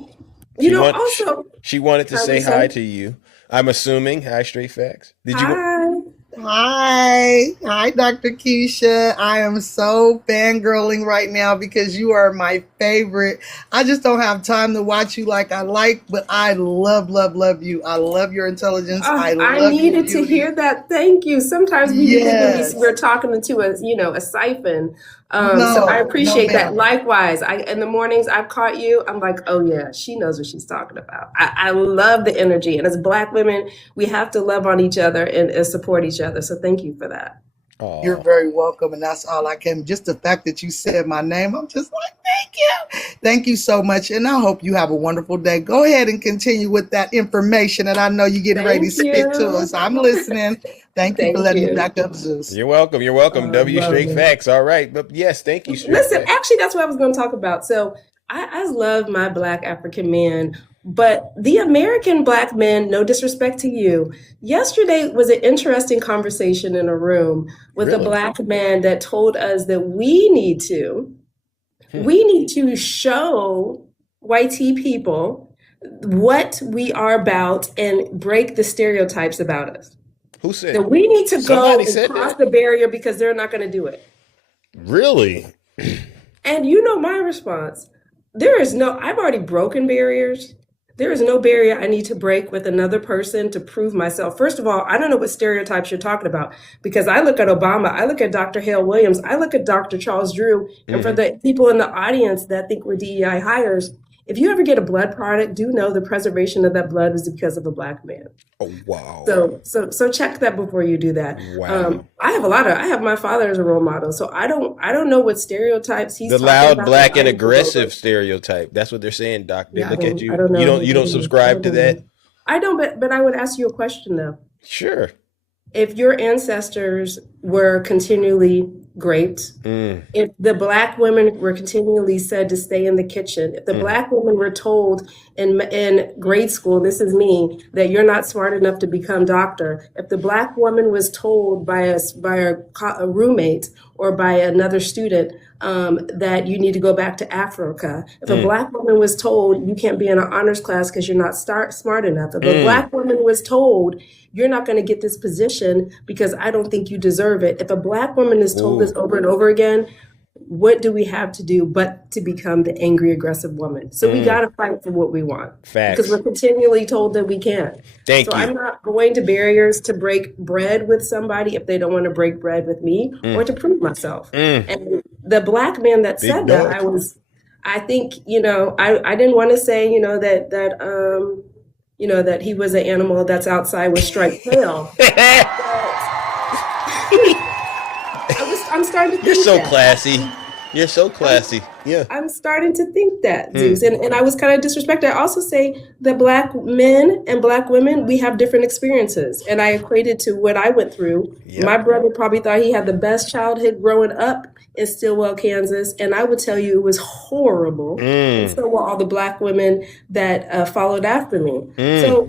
wanted to say hi to you. I'm assuming. Hi, Straight Facts. Did you? Hi, Dr. Keisha. I am so fangirling right now because you are my favorite. I just don't have time to watch you like I like, but I love you. I love your intelligence. I needed to hear that. Thank you. Sometimes we're talking to a siphon. So I appreciate that. Likewise, in the mornings I've caught you. I'm like, oh yeah, she knows what she's talking about. I love the energy, and as Black women, we have to love on each other and support each other. So thank you for that. Aww. You're very welcome, and that's all I can. Just the fact that you said my name, I'm just like, thank you. Thank you so much, and I hope you have a wonderful day. Go ahead and continue with that information, and I know you're getting ready to spit to us. I'm listening. Thank you for letting me back up, Zeus. You're welcome. You're welcome. W Straight Facts. All right, but yes, thank you. Listen, actually, that's what I was going to talk about. So I love my Black African men. But the American Black men, no disrespect to you, yesterday was an interesting conversation in a room with a Black man that told us that we need to show white people what we are about and break the stereotypes about us. Who said that we need to go and cross the barrier because they're not going to do it? Really? And my response, I've already broken barriers. There is no barrier I need to break with another person to prove myself. First of all, I don't know what stereotypes you're talking about, because I look at Obama, I look at Dr. Hale Williams, I look at Dr. Charles Drew, and for the people in the audience that think we're DEI hires, if you ever get a blood product, do know the preservation of that blood was because of a Black man. Oh, wow. So check that before you do that. Wow. I have my father as a role model, so I don't know what stereotypes he's the talking loud, about. Black, and aggressive stereotype. That's what they're saying, Doc. They look at you. You don't subscribe to that? I don't, but I would ask you a question though. Sure. If your ancestors were continually raped, if the Black women were continually said to stay in the kitchen, if the Black women were told in grade school, this is me, that you're not smart enough to become doctor, if the Black woman was told by a roommate or by another student that you need to go back to Africa, if a Black woman was told you can't be in an honors class because you're not smart enough, if a Black woman was told you're not going to get this position because I don't think you deserve it, if a Black woman is told this over and over again, what do we have to do but to become the angry, aggressive woman? So we got to fight for what we want. Facts. Because we're continually told that we can't. Thank you. I'm not going to barriers to break bread with somebody if they don't want to break bread with me or to prove myself. And the Black man that said that, I think, I didn't want to say, that he was an animal that's outside with striped tail. I'm starting to think You're so that. classy. You're so classy. Yeah. I'm starting to think that, Zeus. And I was kind of disrespected. I also say that Black men and Black women, we have different experiences. And I equated to what I went through. Yep. My brother probably thought he had the best childhood growing up in Stillwell, Kansas. And I would tell you it was horrible. And so were all the Black women that followed after me. So,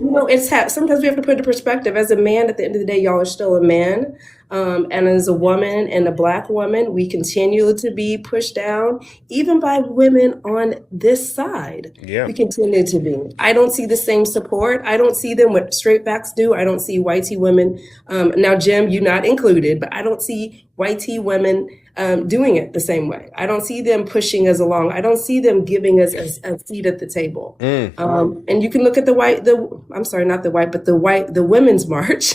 sometimes we have to put it in perspective. As a man, at the end of the day, y'all are still a man. And as a woman and a Black woman, we continue to be pushed down, even by women on this side. Yeah. We continue to be. I don't see the same support. I don't see them what straight backs do. I don't see white T women. Now, Jim, you not included, but I don't see white T women doing it the same way. I don't see them pushing us along. I don't see them giving us a seat at the table. And you can look at the Women's March.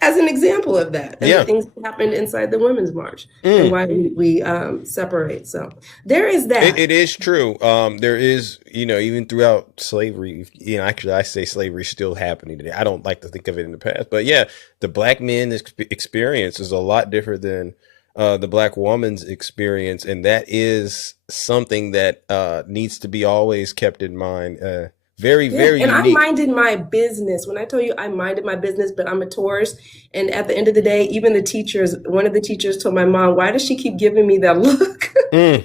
As an example of that, and the things that happened inside the Women's March and why we separate. So there is that. It is true. There is, even throughout slavery, actually I say slavery is still happening today. I don't like to think of it in the past, but yeah, the Black man's experience is a lot different than the Black woman's experience. And that is something that needs to be always kept in mind. Very, very and unique. I minded my business. When I tell you I minded my business, but I'm a Taurus. And at the end of the day, even the teachers, one of the teachers told my mom, why does she keep giving me that look? And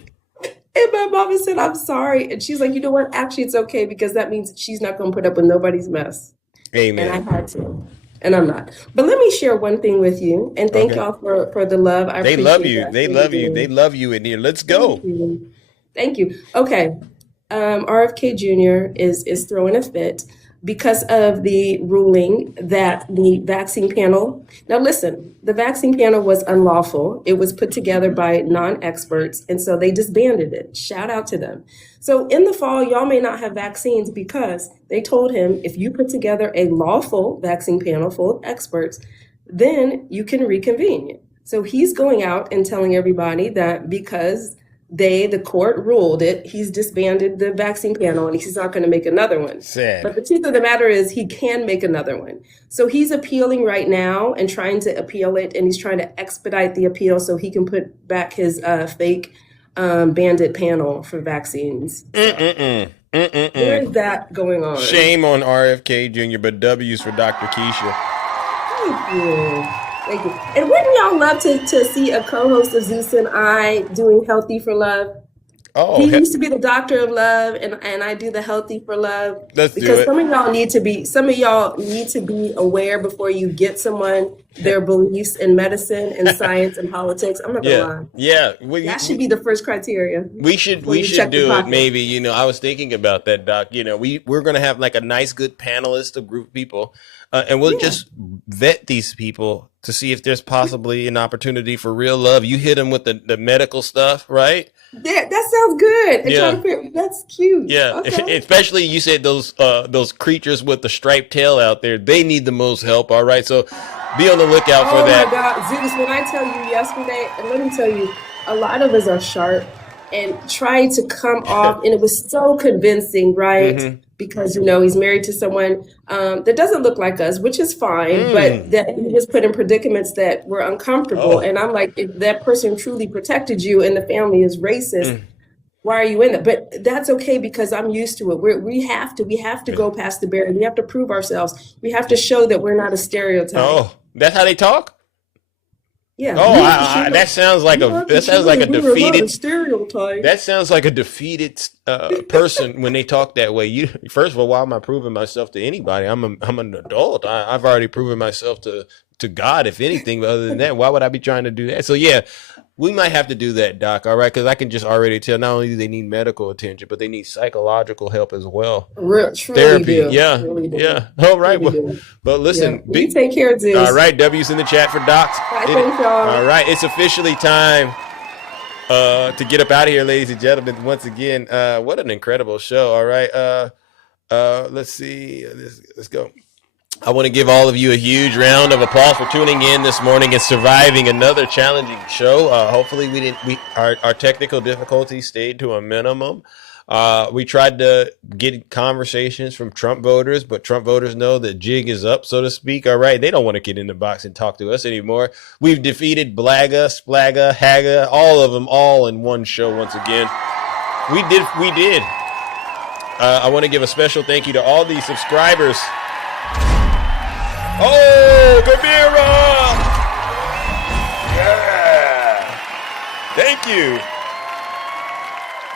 my mom said, I'm sorry. And she's like, you know what? Actually, it's okay because that means she's not going to put up with nobody's mess. Amen. And I had to. And I'm not. But let me share one thing with you. And thank y'all for the love. I They appreciate love you. that. They Really love you. do. They love you in here. Let's go. Thank you. Okay. RFK Jr. is throwing a fit because of the ruling that the vaccine panel. Now, listen, the vaccine panel was unlawful. It was put together by non-experts, and so they disbanded it. Shout out to them. So in the fall, y'all may not have vaccines because they told him if you put together a lawful vaccine panel full of experts, then you can reconvene. So he's going out and telling everybody that because the court ruled it, he's disbanded the vaccine panel and he's not going to make another one. Sad. But the truth of the matter is he can make another one. So he's appealing right now and trying to appeal it, and he's trying to expedite the appeal so he can put back his fake bandit panel for vaccines. There is that going on. Shame on RFK Jr., but W's for Dr. Keisha. Thank you. Thank you. And wouldn't y'all love to see a co-host of Zeus and I doing Healthy for Love? Oh, He used to be the doctor of love, and I do the Healthy for Love. Let's do Because it. some of y'all need to be aware before you get someone their beliefs in medicine and science and politics. I'm not gonna lie. Yeah. That should be the first criteria. We should When you do check the it pocket. maybe. You know, I was thinking about that, Doc. You know, we're gonna have like a nice, good panelist, a group of people, and we'll just vet these people to see if there's possibly an opportunity for real love. You hit them with the medical stuff, right? Yeah, that sounds good. And Yeah. try to figure- that's cute. Yeah, Okay. especially you said those creatures with the striped tail out there. They need the most help. All right, so be on the lookout for Oh that. my God, Zeus! When I tell you yesterday, and let me tell you, a lot of us are sharp and tried to come off, and it was so convincing, right? Mhm. Because he's married to someone that doesn't look like us, which is fine, but that he was put in predicaments that were uncomfortable. Oh. And I'm like, if that person truly protected you, and the family is racist. Why are you in it? But that's okay because I'm used to it. We have to go past the barrier. We have to prove ourselves. We have to show that we're not a stereotype. Oh, that's how they talk. Yeah. Oh, that sounds like a defeated stereotype. That sounds like a defeated person when they talk that way. First of all, why am I proving myself to anybody? I'm an adult. I've already proven myself to God, if anything. But other than that, why would I be trying to do that? So yeah, we might have to do that, Doc. All right, because I can just already tell not only do they need medical attention, but they need psychological help as well. Truly Therapy, do. yeah, Truly do. yeah. All right, Truly well, do. but listen, Yeah. You take care, Zeus. all right, W's in the chat for Docs. Bye, thanks, y'all. All right, it's officially time to get up out of here, ladies and gentlemen. Once again, what an incredible show. All right, let's see. Let's go. I want to give all of you a huge round of applause for tuning in this morning and surviving another challenging show. Hopefully, our technical difficulties stayed to a minimum. We tried to get conversations from Trump voters, but Trump voters know the jig is up, so to speak. All right, they don't want to get in the box and talk to us anymore. We've defeated Blaga, Splaga, Haga, all of them, all in one show once again. We did. I want to give a special thank you to all these subscribers. Oh, Kabira! Yeah! Thank you.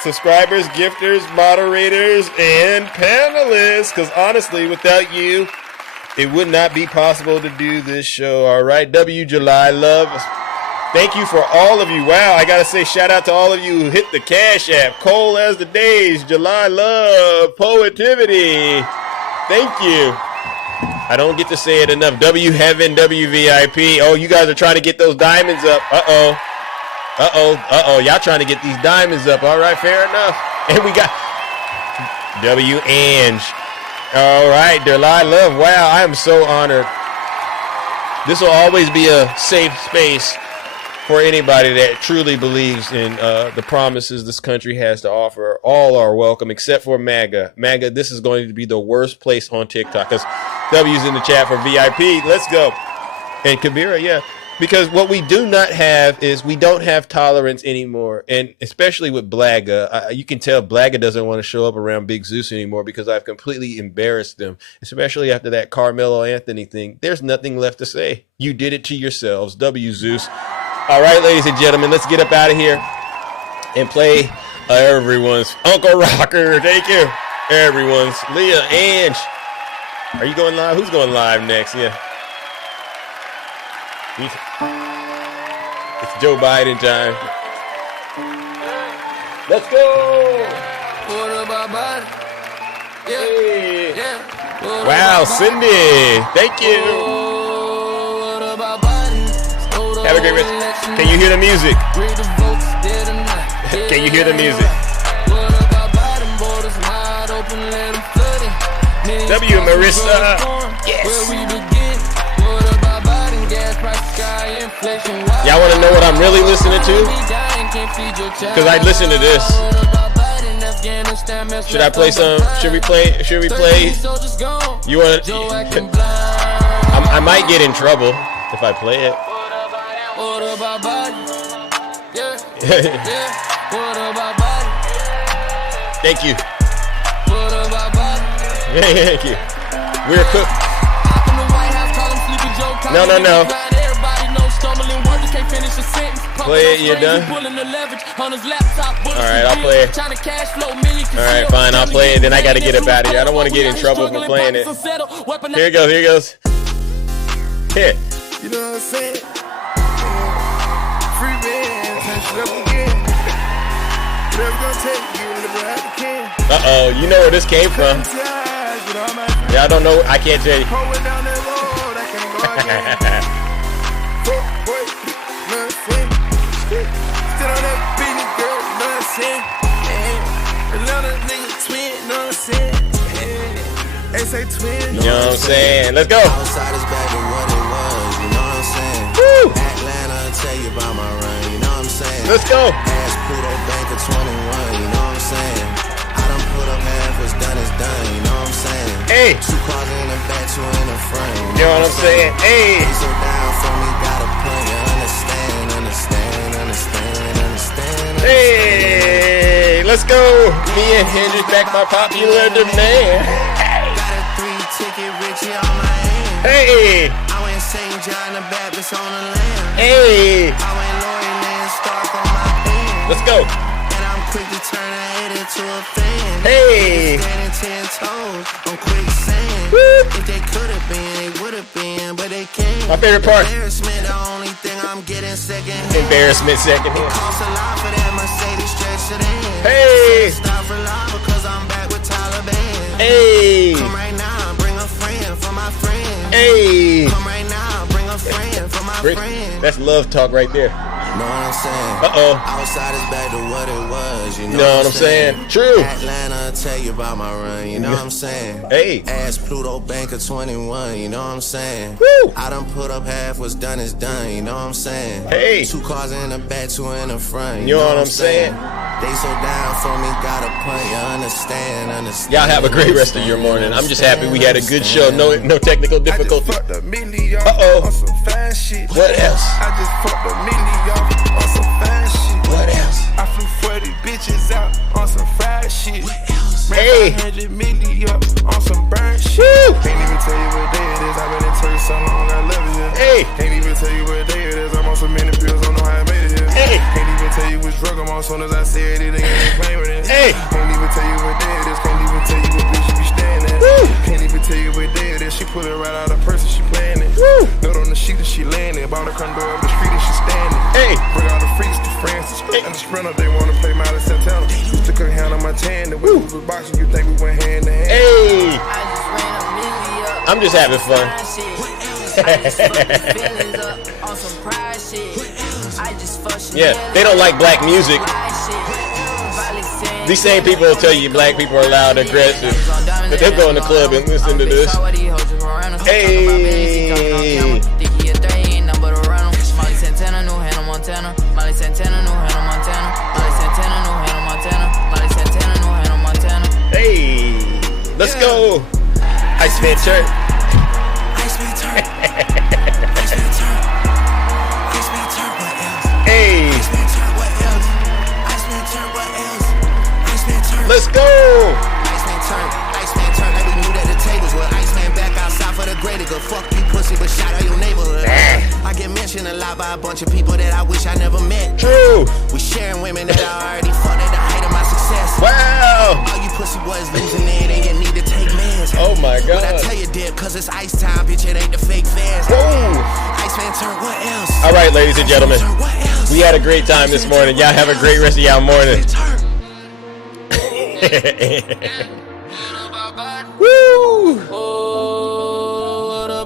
Subscribers, gifters, moderators, and panelists. Because honestly, without you, it would not be possible to do this show. All right, W. July Love. Thank you for all of you. Wow, I got to say shout out to all of you who hit the Cash App. Cold as the days, July Love, Poetivity. Thank you. I don't get to say it enough. W Heaven, WVIP. Oh, you guys are trying to get those diamonds up. Uh-oh. Y'all trying to get these diamonds up. All right, fair enough. And we got W Ange. All right, July Love. Wow, I am so honored. This will always be a safe space for anybody that truly believes in the promises this country has to offer. All are welcome except for MAGA. MAGA, this is going to be the worst place on TikTok because W's in the chat for VIP. Let's go. And Kabira, yeah. Because what we do not have is we don't have tolerance anymore. And especially with Blaga, you can tell Blaga doesn't want to show up around Big Zeus anymore because I've completely embarrassed them, especially after that Carmelo Anthony thing. There's nothing left to say. You did it to yourselves. W Zeus. All right, ladies and gentlemen, let's get up out of here and play everyone's Uncle Rocker. Thank you. Everyone's Leah, Ange. Are you going live? Who's going live next? Yeah. It's Joe Biden time. Let's go. Hey. Wow, Cindy. Thank you. Have a great rest. Can you hear the music? Can you hear the music? W. Marissa. Yes. Y'all want to know what I'm really listening to? Because I listen to this. Should I play some? Should we play? You want to? I might get in trouble if I play it. Thank you. Thank you. We're cooked. No. Play it, you're done? Alright, I'll play it. Alright, fine, I'll play it. Then I gotta get up out of here. I don't want to get in trouble for playing it. Here it goes. Here. You know what I'm saying? Free bands, uh-oh, you know where this came from. Yeah, I don't know. I can't tell you. You know what I'm saying? Let's go. Outside is back to what it was, you know what I'm saying? Woo! Atlanta, I'll tell you about my run, you know what I'm saying? Let's go. Ask Pluto Bank of 21, you know what I'm saying? I done put up half, what's done is done, you know what I'm saying? Hey. 2 cars in the back, 2 in the front, you know what I'm saying? Hey. They so down for me, got a point, you understand. Hey, let's go. Me and Hendrix back my popular demand. Got a 3-ticket Richie on my hand. Hey. I went St. John the Baptist on the land. Hey. I went Lloyd Land Stark on my pen. Let's go. And I'm quick to turn a hater to a fan. Hey. Standing 10 toes on quicksand. Woo. If they could have been, they would have been, but they can't. My favorite part. Embarrassment, the only thing I'm getting second. Embarrassment second hand. It costs a lot for that Mercedes stretch to the end. Hey. Stop for life because I'm back with Taliban. Hey. Come right now, bring a friend for my friend. Hey. Come right now, bring a friend for my friend. That's love talk right there. Know what I'm saying? Uh-oh. Outside is back to what it was, you know what I'm saying? True. Atlanta, I'll tell you about my run, you know what I'm saying? Hey. Ask Pluto Bank of 21, you know what I'm saying? Woo. I done put up half, what's done is done, you know what I'm saying? Hey. 2 cars in the back, 2 in the front, you know what I'm saying? They so down for me, got a point, you understand. Y'all have a great rest of your morning. I'm just happy we had a good show. No technical difficulty. Uh-oh. What else? I just fucked a milli off on some fine shit. What else? I flew 40 bitches out on some fried shit. What else? Hey. 100 milli up on some burnt shit. Woo. Can't even tell you what day it is. I've been in church so long, I love it here. Hey. Can't even tell you what day it is. I'm on so many pills, don't know how I made it here. Hey. Can't even tell you which drug I'm on. Soon as I said it, they ain't claiming it. Hey. Can't even tell you what day it is. Can't even tell you what bitch you be staying at. Woo. Can't even tell you what day it is. She pull it right out of purse and she playing it. Woo. Note on the sheet and she laying it. Bought a condo up the street and she standing. Hey. Bring all the freaks to France and the sprinter. They wanna play Miley Santana. Used to cook hand on my tan. The way we was boxing, you think we went hand to hand. Hey. I'm just having fun. Yeah, they don't like black music. These same people will tell you black people are loud and aggressive, but they'll go in the club and listen to this. Hey. Hey. Let's go. Iceman Church. Let's go. Iceman turn like we knew that the tables were. Iceman back outside for the greater good. Fuck you, pussy, but shout out your neighborhood. I get mentioned a lot by a bunch of people that I wish I never met. True. We sharing women that I already fucked at the height of my success. Wow. All you pussy boys losing it and you need to take meds. Oh my God. But I tell you, dear, cause it's ice time, bitch, it ain't the fake fans. Iceman turn, what else? All right, ladies and gentlemen, we had a great time this morning. Y'all have a great rest of y'all morning. Woo!